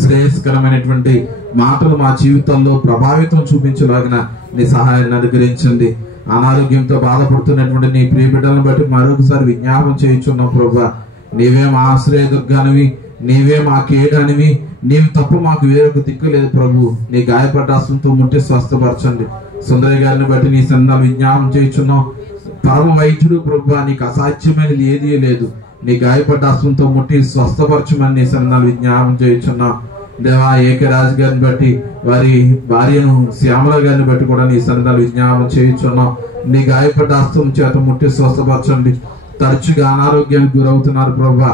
శ్రేయస్కరమైనటువంటి మాటలు మా జీవితంలో ప్రభావితం చూపించలాగిన నీ సహాయాన్ని అనుగ్రహించండి. అనారోగ్యంతో బాధపడుతున్నటువంటి నీ ప్రియ బిడ్డలను బట్టి మరొకసారి విజ్ఞాపం చేయించున్నాం ప్రభా. నీవే మా ఆశ్రయదుర్గానివి, నీవే మా కేడానివి, నీవు తప్ప మాకు వేరొక దిక్కు లేదు ప్రభు. నీ గాయపడ్డ అస్వంతో ముట్టి స్వస్థపరచండి. సుందరి గారిని బట్టి నీ సన్నాలు విజ్ఞాపం చేయించున్నాం. పరమ వైద్యుడు ప్రభు, నీకు అసాధ్యమైనది ఏదీ లేదు. నీ గాయపడ్డ అస్వంతో ముట్టి స్వస్థపరచమని నీ సన్నాలు విజ్ఞాపం చేయించున్నాం. దేవా ఏకరాజు గారిని బట్టి, వారి భార్యను శ్యామల గారిని బట్టి కూడా నీ సన్నిధాలు విజ్ఞాపనం చేయించున్నాం. నీ గాయపడ్డ హస్తం చేత ముట్టి స్వస్థపరచండి. తరచుగా అనారోగ్యానికి గురవుతున్నారు ప్రభా.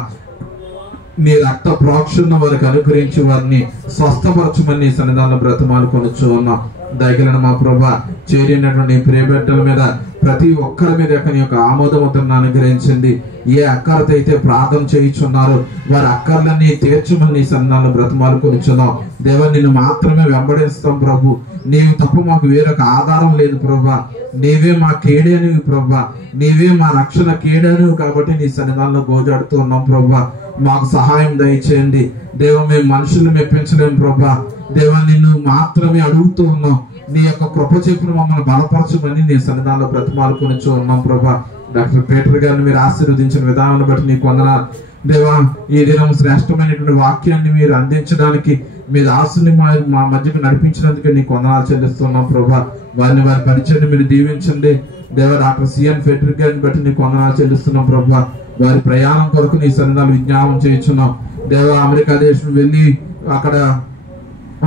నీ రక్త ప్రోక్షణ వారికి అనుగ్రహించి వారిని స్వస్థపరచమని నీ సన్నిధానంలో బ్రతమాలు కొనుచు ఉన్నాం. దయగలను మా ప్రభా, చేరినటువంటి ప్రియబిడ్డల మీద ప్రతి ఒక్కరి మీద నీ యొక్క ఆమోదముద్రను అనుగ్రహించండి. ఏ అక్కరతో అయితే ప్రార్థన చేయించున్నారో వారి అక్కర్లన్నీ తీర్చమని నీ సన్నిధానంలో బ్రతమాలు కొనుచున్నాం. దేవా నిన్ను మాత్రమే వెంబడిస్తాం ప్రభు. నీవు తప్ప మాకు వేరొక ఆధారం లేదు ప్రభా. నీవే మా కేడేనివి ప్రభా. నీవే మా రక్షణ కేడేనివి కాబట్టి నీ సన్నిధానంలో గోజాడుతూ ఉన్నాం ప్రభా. మాకు సహాయం దయచేయండి దేవ. మేము మనుషులు మెప్పించలేము ప్రభా. దేవా నిన్ను మాత్రమే అడుగుతూ ఉన్నాం. నీ యొక్క కృప చెప్పును మమ్మల్ని బలపరచమని నీ సన్నిధానంలో బ్రతిమాలు కొనుచు ఉన్నాం ప్రభా. డాక్టర్ పీటర్ గారిని మీరు ఆశీర్వదించిన విధానాన్ని బట్టి నీకు వందనాలు దేవా. ఈ దినం శ్రేష్టమైనటువంటి వాక్యాన్ని మీరు అందించడానికి మీ దాసుని మా మధ్యకు నడిపించినందుకు నీకు వందనాలు చెల్లిస్తున్నాం ప్రభా. వారి పరిచయాన్ని మీరు దీవించండి దేవా. డాక్టర్ సిఎన్ ఫెడ్రిక్ గారిని బట్టి నీకు వందనాలు చెల్లిస్తున్నాం ప్రభా. వారి ప్రయాణం కొరకు నీ సన్నిధానాలు విజ్ఞాపనం చేయించున్నాం దేవా. అమెరికా దేశం వెళ్ళి అక్కడ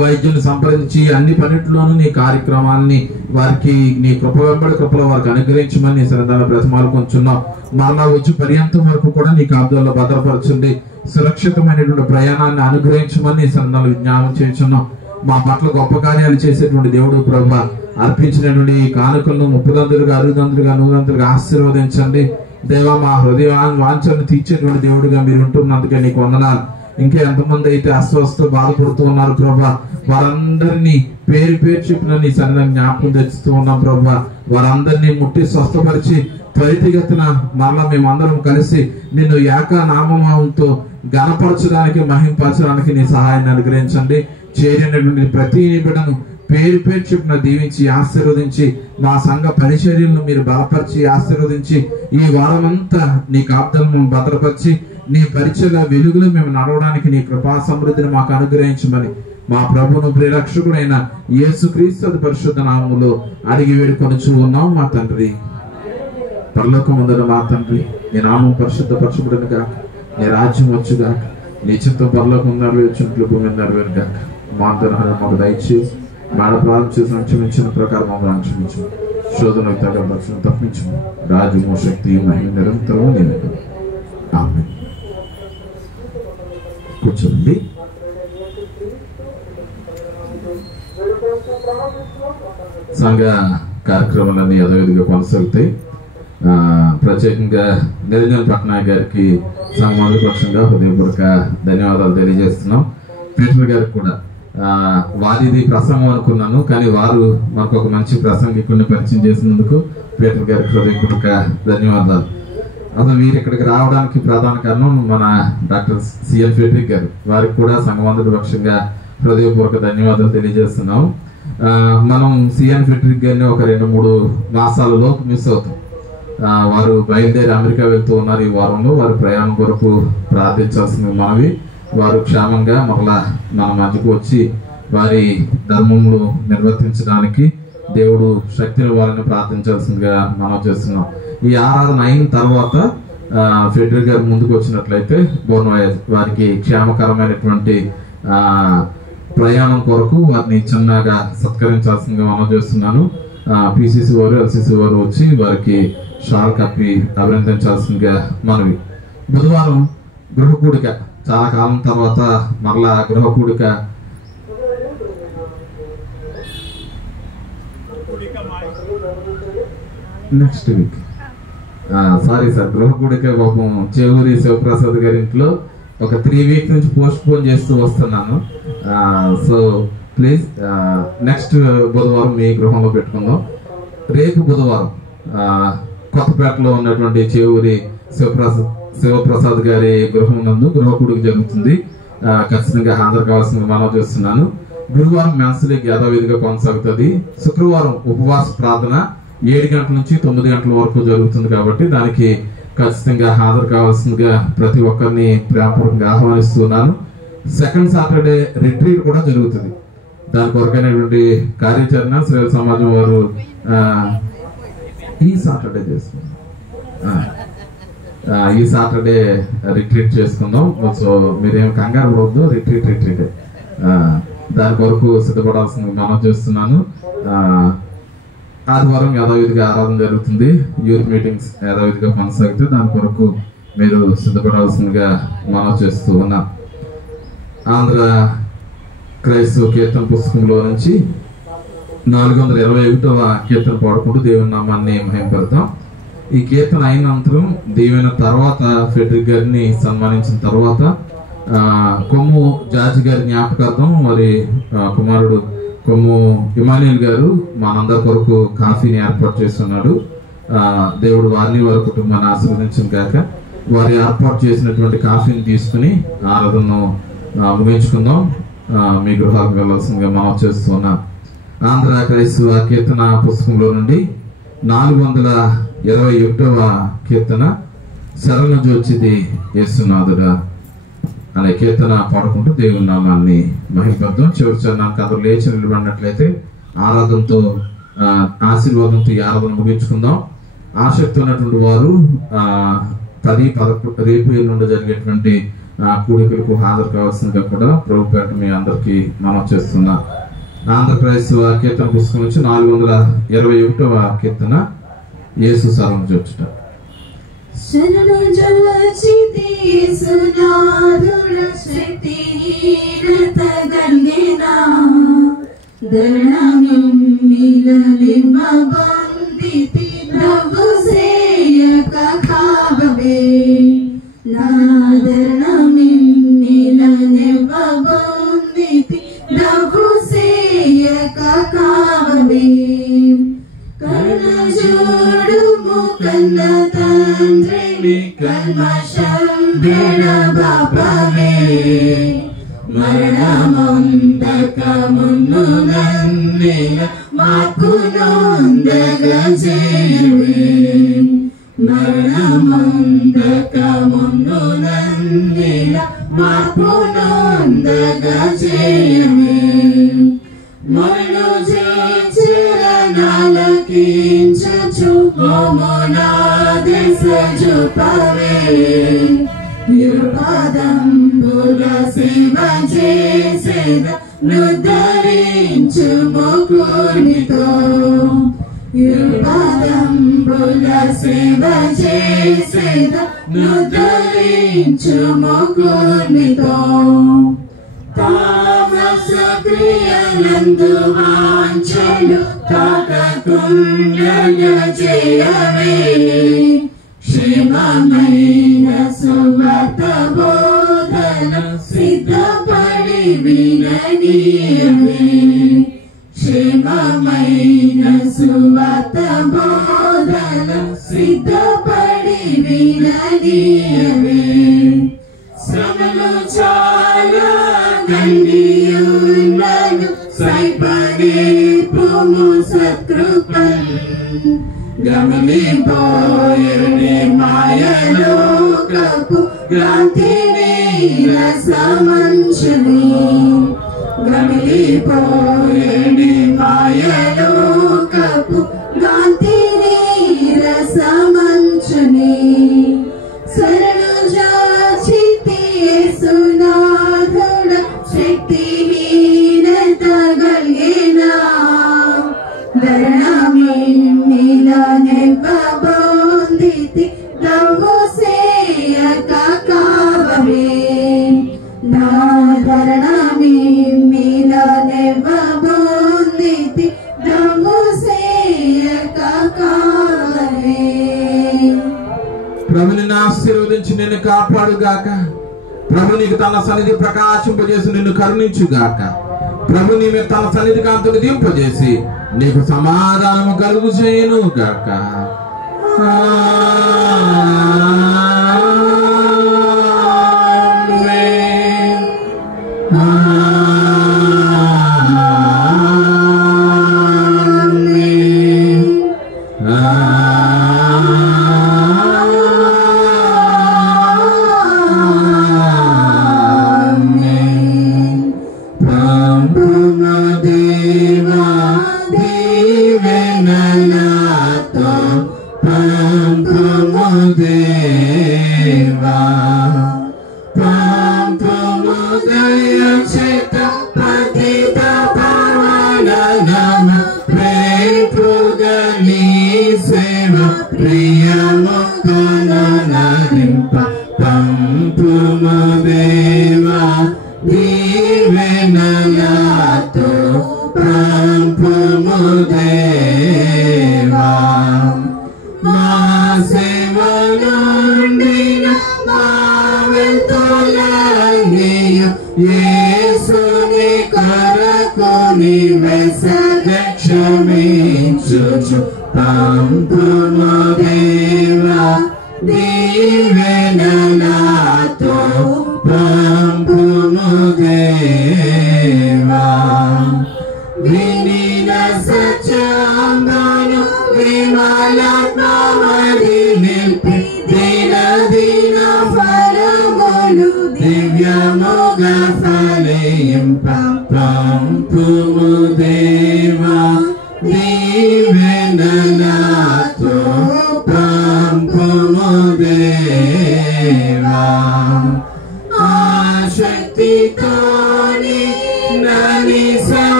వైద్యులు సంప్రదించి అన్ని పన్నిటిలోనూ నీ కార్యక్రమాలని వారికి నీ కృప వెంబడి కృపలో వారికి అనుగ్రహించమని నీ సన్నిధానంలో బ్రతిమాలు కొంచున్నాం. మరలా వచ్చి పర్యంతం వరకు కూడా నీ కాపుదల్లో భద్రపరచండి. సురక్షితమైనటువంటి ప్రయాణాన్ని అనుగ్రహించమని నీ సన్నిధానంలో విజ్ఞాపనం చేయించున్నాం. మా పట్ల గొప్ప కార్యాలు చేసేటువంటి దేవుడు ప్రభా. అర్పించినటువంటి ఈ కానుకలను 30 60 100 ఆశీర్వదించండి దేవా. మా హృదయ వాంఛను తీర్చేటువంటి దేవుడిగా మీరు ఉంటున్నందుకే నీకు వందనాలు. ఇంకా ఎంతమంది అయితే అస్వస్థ బాధపడుతూ ఉన్నారు ప్రభా, వారందరినీ పేరు చెప్పిన నీ సన్నిధిని జ్ఞాపకం తెచ్చుతూ ఉన్నాం ప్రభా. వారందరినీ ముట్టి స్వస్థపరిచి త్వరితగతిన మరలా మేమందరం కలిసి నిన్ను ఏకనామంతో ఘనపరచడానికి మహింపరచడానికి నీ సహాయాన్ని అనుగ్రహించండి. చేరినటువంటి ప్రతి బిడ్డను పేరు చెప్పిన దీవించి ఆశీర్వదించి మా సంఘ పరిచర్యలను మీరు బలపరిచి ఆశీర్వదించి ఈ వారమంతా నీ కాపుదలను భద్రపరిచి నీ పరిచయ వెలుగులో మేము నడవడానికి నీ కృపా సమృద్ధిని మాకు అనుగ్రహించమని మా ప్రభువును ప్రియరక్షకుడైన యేసుక్రీస్తు పరిశుద్ధ నామములో అడిగి వేడుకొనుచు ఉన్నాం మా తండ్రి. పరలోకమందున మా తండ్రి, నీ నామం పరిశుద్ధపరచబడును గాక, నీ రాజ్యం వచ్చుగాక, నీ చిత్తం పరలోకం నెరవేర్చినట్లు భూమి నెరవేరుగాక. మా అంతరాలను మాకు దయచేసి మాడ ప్రారంభం చేసిన క్షమించిన ప్రకారం మమ్మల్ని క్షమించు, శోధనకు తగ్గ రక్షణ తప్పించు, రాజ్యము శక్తి మహిమ నిరంతరము నీవే. ఆమేన్. కూర్చోండి. సంఘ కార్యక్రమాలన్నీ యథావిధిగా కొనసాగుతాయి. ప్రత్యేకంగా నిరంజన్ పట్నాయక్ గారికి సంఘాల పక్షంగా హృదయపూర్వక ధన్యవాదాలు తెలియజేస్తున్నాం. పీటర్ గారికి కూడా వారిది ప్రసంగం అనుకున్నాను, కానీ వారు మాకు ఒక మంచి ప్రసంగికుడిని పరిచయం చేసినందుకు పీటర్ గారికి హృదయపూర్వక ధన్యవాదాలు. అసలు వీరు ఇక్కడికి రావడానికి ప్రధాన కారణం మన డాక్టర్ సిఎన్ ఫెడ్రిక్ గారు. వారికి కూడా సంఘమందరి పక్షంగా హృదయపూర్వక ధన్యవాదాలు తెలియజేస్తున్నాం. మనం సిఎన్ ఫెడ్రిక్ గారిని ఒక 2-3 మాసాలలో మిస్ అవుతాం. వారు బయలుదేరి అమెరికా వెళ్తూ ఉన్నారు. ఈ వారంలో వారి ప్రయాణం కొరకు ప్రార్థించాల్సింది మనవి. వారు క్షేమంగా మరలా మన మధ్యకు వచ్చి వారి ధర్మములు నిర్వర్తించడానికి దేవుడు శక్తిని వారిని ప్రార్థించాల్సిందిగా మనం చేస్తున్నాం. ఈ ఆరాధన అయిన తర్వాత ఫెడరిక్ గారు ముందుకు వచ్చినట్లయితే వారికి క్షేమకరమైనటువంటి ప్రయాణం కొరకు వారిని చిన్నగా సత్కరించాల్సిందిగా మనం చేస్తున్నాను. పిసిసి వారు ఎల్సిసి వారు వచ్చి వారికి షాల్ కప్పి అభినందించాల్సిందిగా మనవి. బుధవారం గృహకూడిక, చాలా కాలం తర్వాత మరలా గృహకూడిక నెక్స్ట్ వీక్. సారీ సార్, గృహకూడిక పాపం చేవూరి శివప్రసాద్ గారి ఇంట్లో ఒక 3 వీక్స్ నుంచి పోస్ట్ పోన్ చేస్తూ వస్తున్నాను. సో ప్లీజ్ నెక్స్ట్ బుధవారం మీ గృహంలో పెట్టుకుందాం. రేపు బుధవారం కొత్తపేటలో ఉన్నటువంటి చేవూరి శివప్రసాద్ గారి గృహం నందు గృహకూడిక జరుగుతుంది. ఖచ్చితంగా హాజరు కావాల్సింది మనం చేస్తున్నాను. గురువారం మ్యాథ్స్ లీగ్ యథావిధిగా కొనసాగుతుంది. శుక్రవారం ఉపవాస ప్రార్థన 7 గంటల నుంచి 9 గంటల వరకు జరుగుతుంది కాబట్టి దానికి ఖచ్చితంగా హాజరు కావాల్సిందిగా ప్రతి ఒక్కరిని ప్రేమపూర్వకంగా ఆహ్వానిస్తున్నాను. సెకండ్ సాటర్డే రిట్రీట్ కూడా జరుగుతుంది. దాని కొరకైనటువంటి కార్యాచరణ శ్రేయ సమాజం వారు ఈ సాటర్డే చేసుకుందాం. ఈ సాటర్డే రిట్రీట్ చేసుకుందాం. సో మీరేం కంగారు పడవద్దు, రిట్రీట్ దాని కొరకు సిద్ధపడాల్సింది మనం చేస్తున్నాను. ఆదివారం యథావిధిగా ఆరాధన జరుగుతుంది. యూత్ మీటింగ్స్ యథావిధిగా కొనసాగితే దాని కొరకు మీరు సిద్ధపడాల్సిందిగా మనం చేస్తూ ఉన్నాం. ఆంధ్ర క్రైస్తవ కీర్తన పుస్తకంలో నుంచి 421వ కీర్తన పాడుకుంటూ దేవుని నామాన్ని మహిమపడతాం. ఈ కీర్తన అయినంతరం దీవెన తర్వాత ఫెడరిక్ గారిని సన్మానించిన తర్వాత కొమ్ము జార్జి గారి జ్ఞాపకార్థం మరి కుమారుడు కొమ్ము ఇమానియల్ గారు మనందరి కొరకు కాఫీని ఏర్పాటు చేస్తున్నాడు. దేవుడు వారిని వారి కుటుంబాన్ని ఆశీర్వదించిన కాక వారి ఏర్పాటు చేసినటువంటి కాఫీని తీసుకుని ఆరాధనను ముగించుకుందాం. మీ గృహాలకు వెళ్ళాల్సిందిగా మనం చేస్తున్నాం. ఆంధ్ర క్రైస్తవ కీర్తన పుస్తకంలో నుండి 421వ కీర్తన శరణు జోచిది యేసునాథుడా అనే కీర్తన పాడుకుంటూ దేవుని నామాన్ని మహిమపడదాం. చివరి చరణానికి అందరూ లేచి నిలబడినట్లయితే ఆరాధనతో ఆశీర్వాదంతో ఈ ఆరాధన ముగించుకుందాం. ఆసక్తి ఉన్నటువంటి వారు 10-11 రేపు ఎల్లుండి జరిగేటువంటి కూడికలకు హాజరు కావాల్సిందిగా కూడా ప్రభుపేట మీ అందరికీ మనం చేస్తున్నాం. ఆంధ్రప్రదేశ్ కీర్తన పుస్తకం నుంచి 421వ కీర్తన యేసు శరణు జోచుట. శరణు జోచితి యేసునాథుడ శక్తిహీనత గంగెనా దరణమిమ్మబందితి నవ్వుసేయక కావవే నాదరణమిమ్మిలనివ్వబందితి నవ్వుసేయక కావవే కరుణజోడుము కన్న తండ్రిని కల్మషం విడబాపవే మరణమందక మున్ను నన్నిల మాకు నొందగజేవే మరణమందక మున్ను నన్నిల మాకు నొందగజేవే మనుజరణాలకించుచు మోమునాదేశ జుపవే నిరుపదంబుల సేవ చేసేద నుద్ధరించు ముకునితో నిరుపదంబుల సేవ చేసేద నుద్ధరించు ముకునితో తామస క్రియలందు వాంఛలు తాకకుండగ చేయవే క్షేమమైన సువార్త బోధన సిద్ధపడి విననీయవే క్షేమమైన సువార్త బోధన సిద్ధపడి విననీయవే శ్రమలు చాలా గండియున్నను సైపనేర్పుము సత్కృపన్ గమనిపోయని మాయలోకపు గ్రాంతిని రసమంచుని గమనిపోయని మాయలోకపు గ్రాంతిని రసమంచుని శరణు జాచితి యేసునాథుడ శక్తిహీనత గలిగినా దరణమిమ్మిలనివ్వబందితి నవ్వుసేయక కావవే నా దరణమిమ్మిలనివ్వబందితి నవ్వుసేయక కావవే. ప్రభుని ఆశీర్వదించి నిన్ను కాపాడుగాక. ప్రభు నీకు తన సన్నిధి ప్రకాశింపజేసి నిన్ను కరుణించుగాక. ప్రభు నీ మీద తన సన్నిధి కాంతులు దింపజేసి నీకు సమాధానము కలుగు చేయను గాక.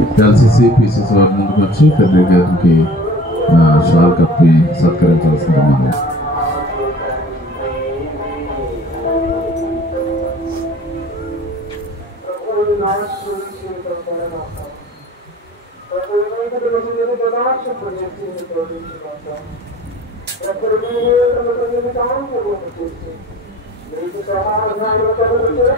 ఎల్సిసి పిసిసి వారి ముందుకు వచ్చి పెద్ద గారికి షాల్ కప్పి సత్కరించాల్సింది మనం. Thank you.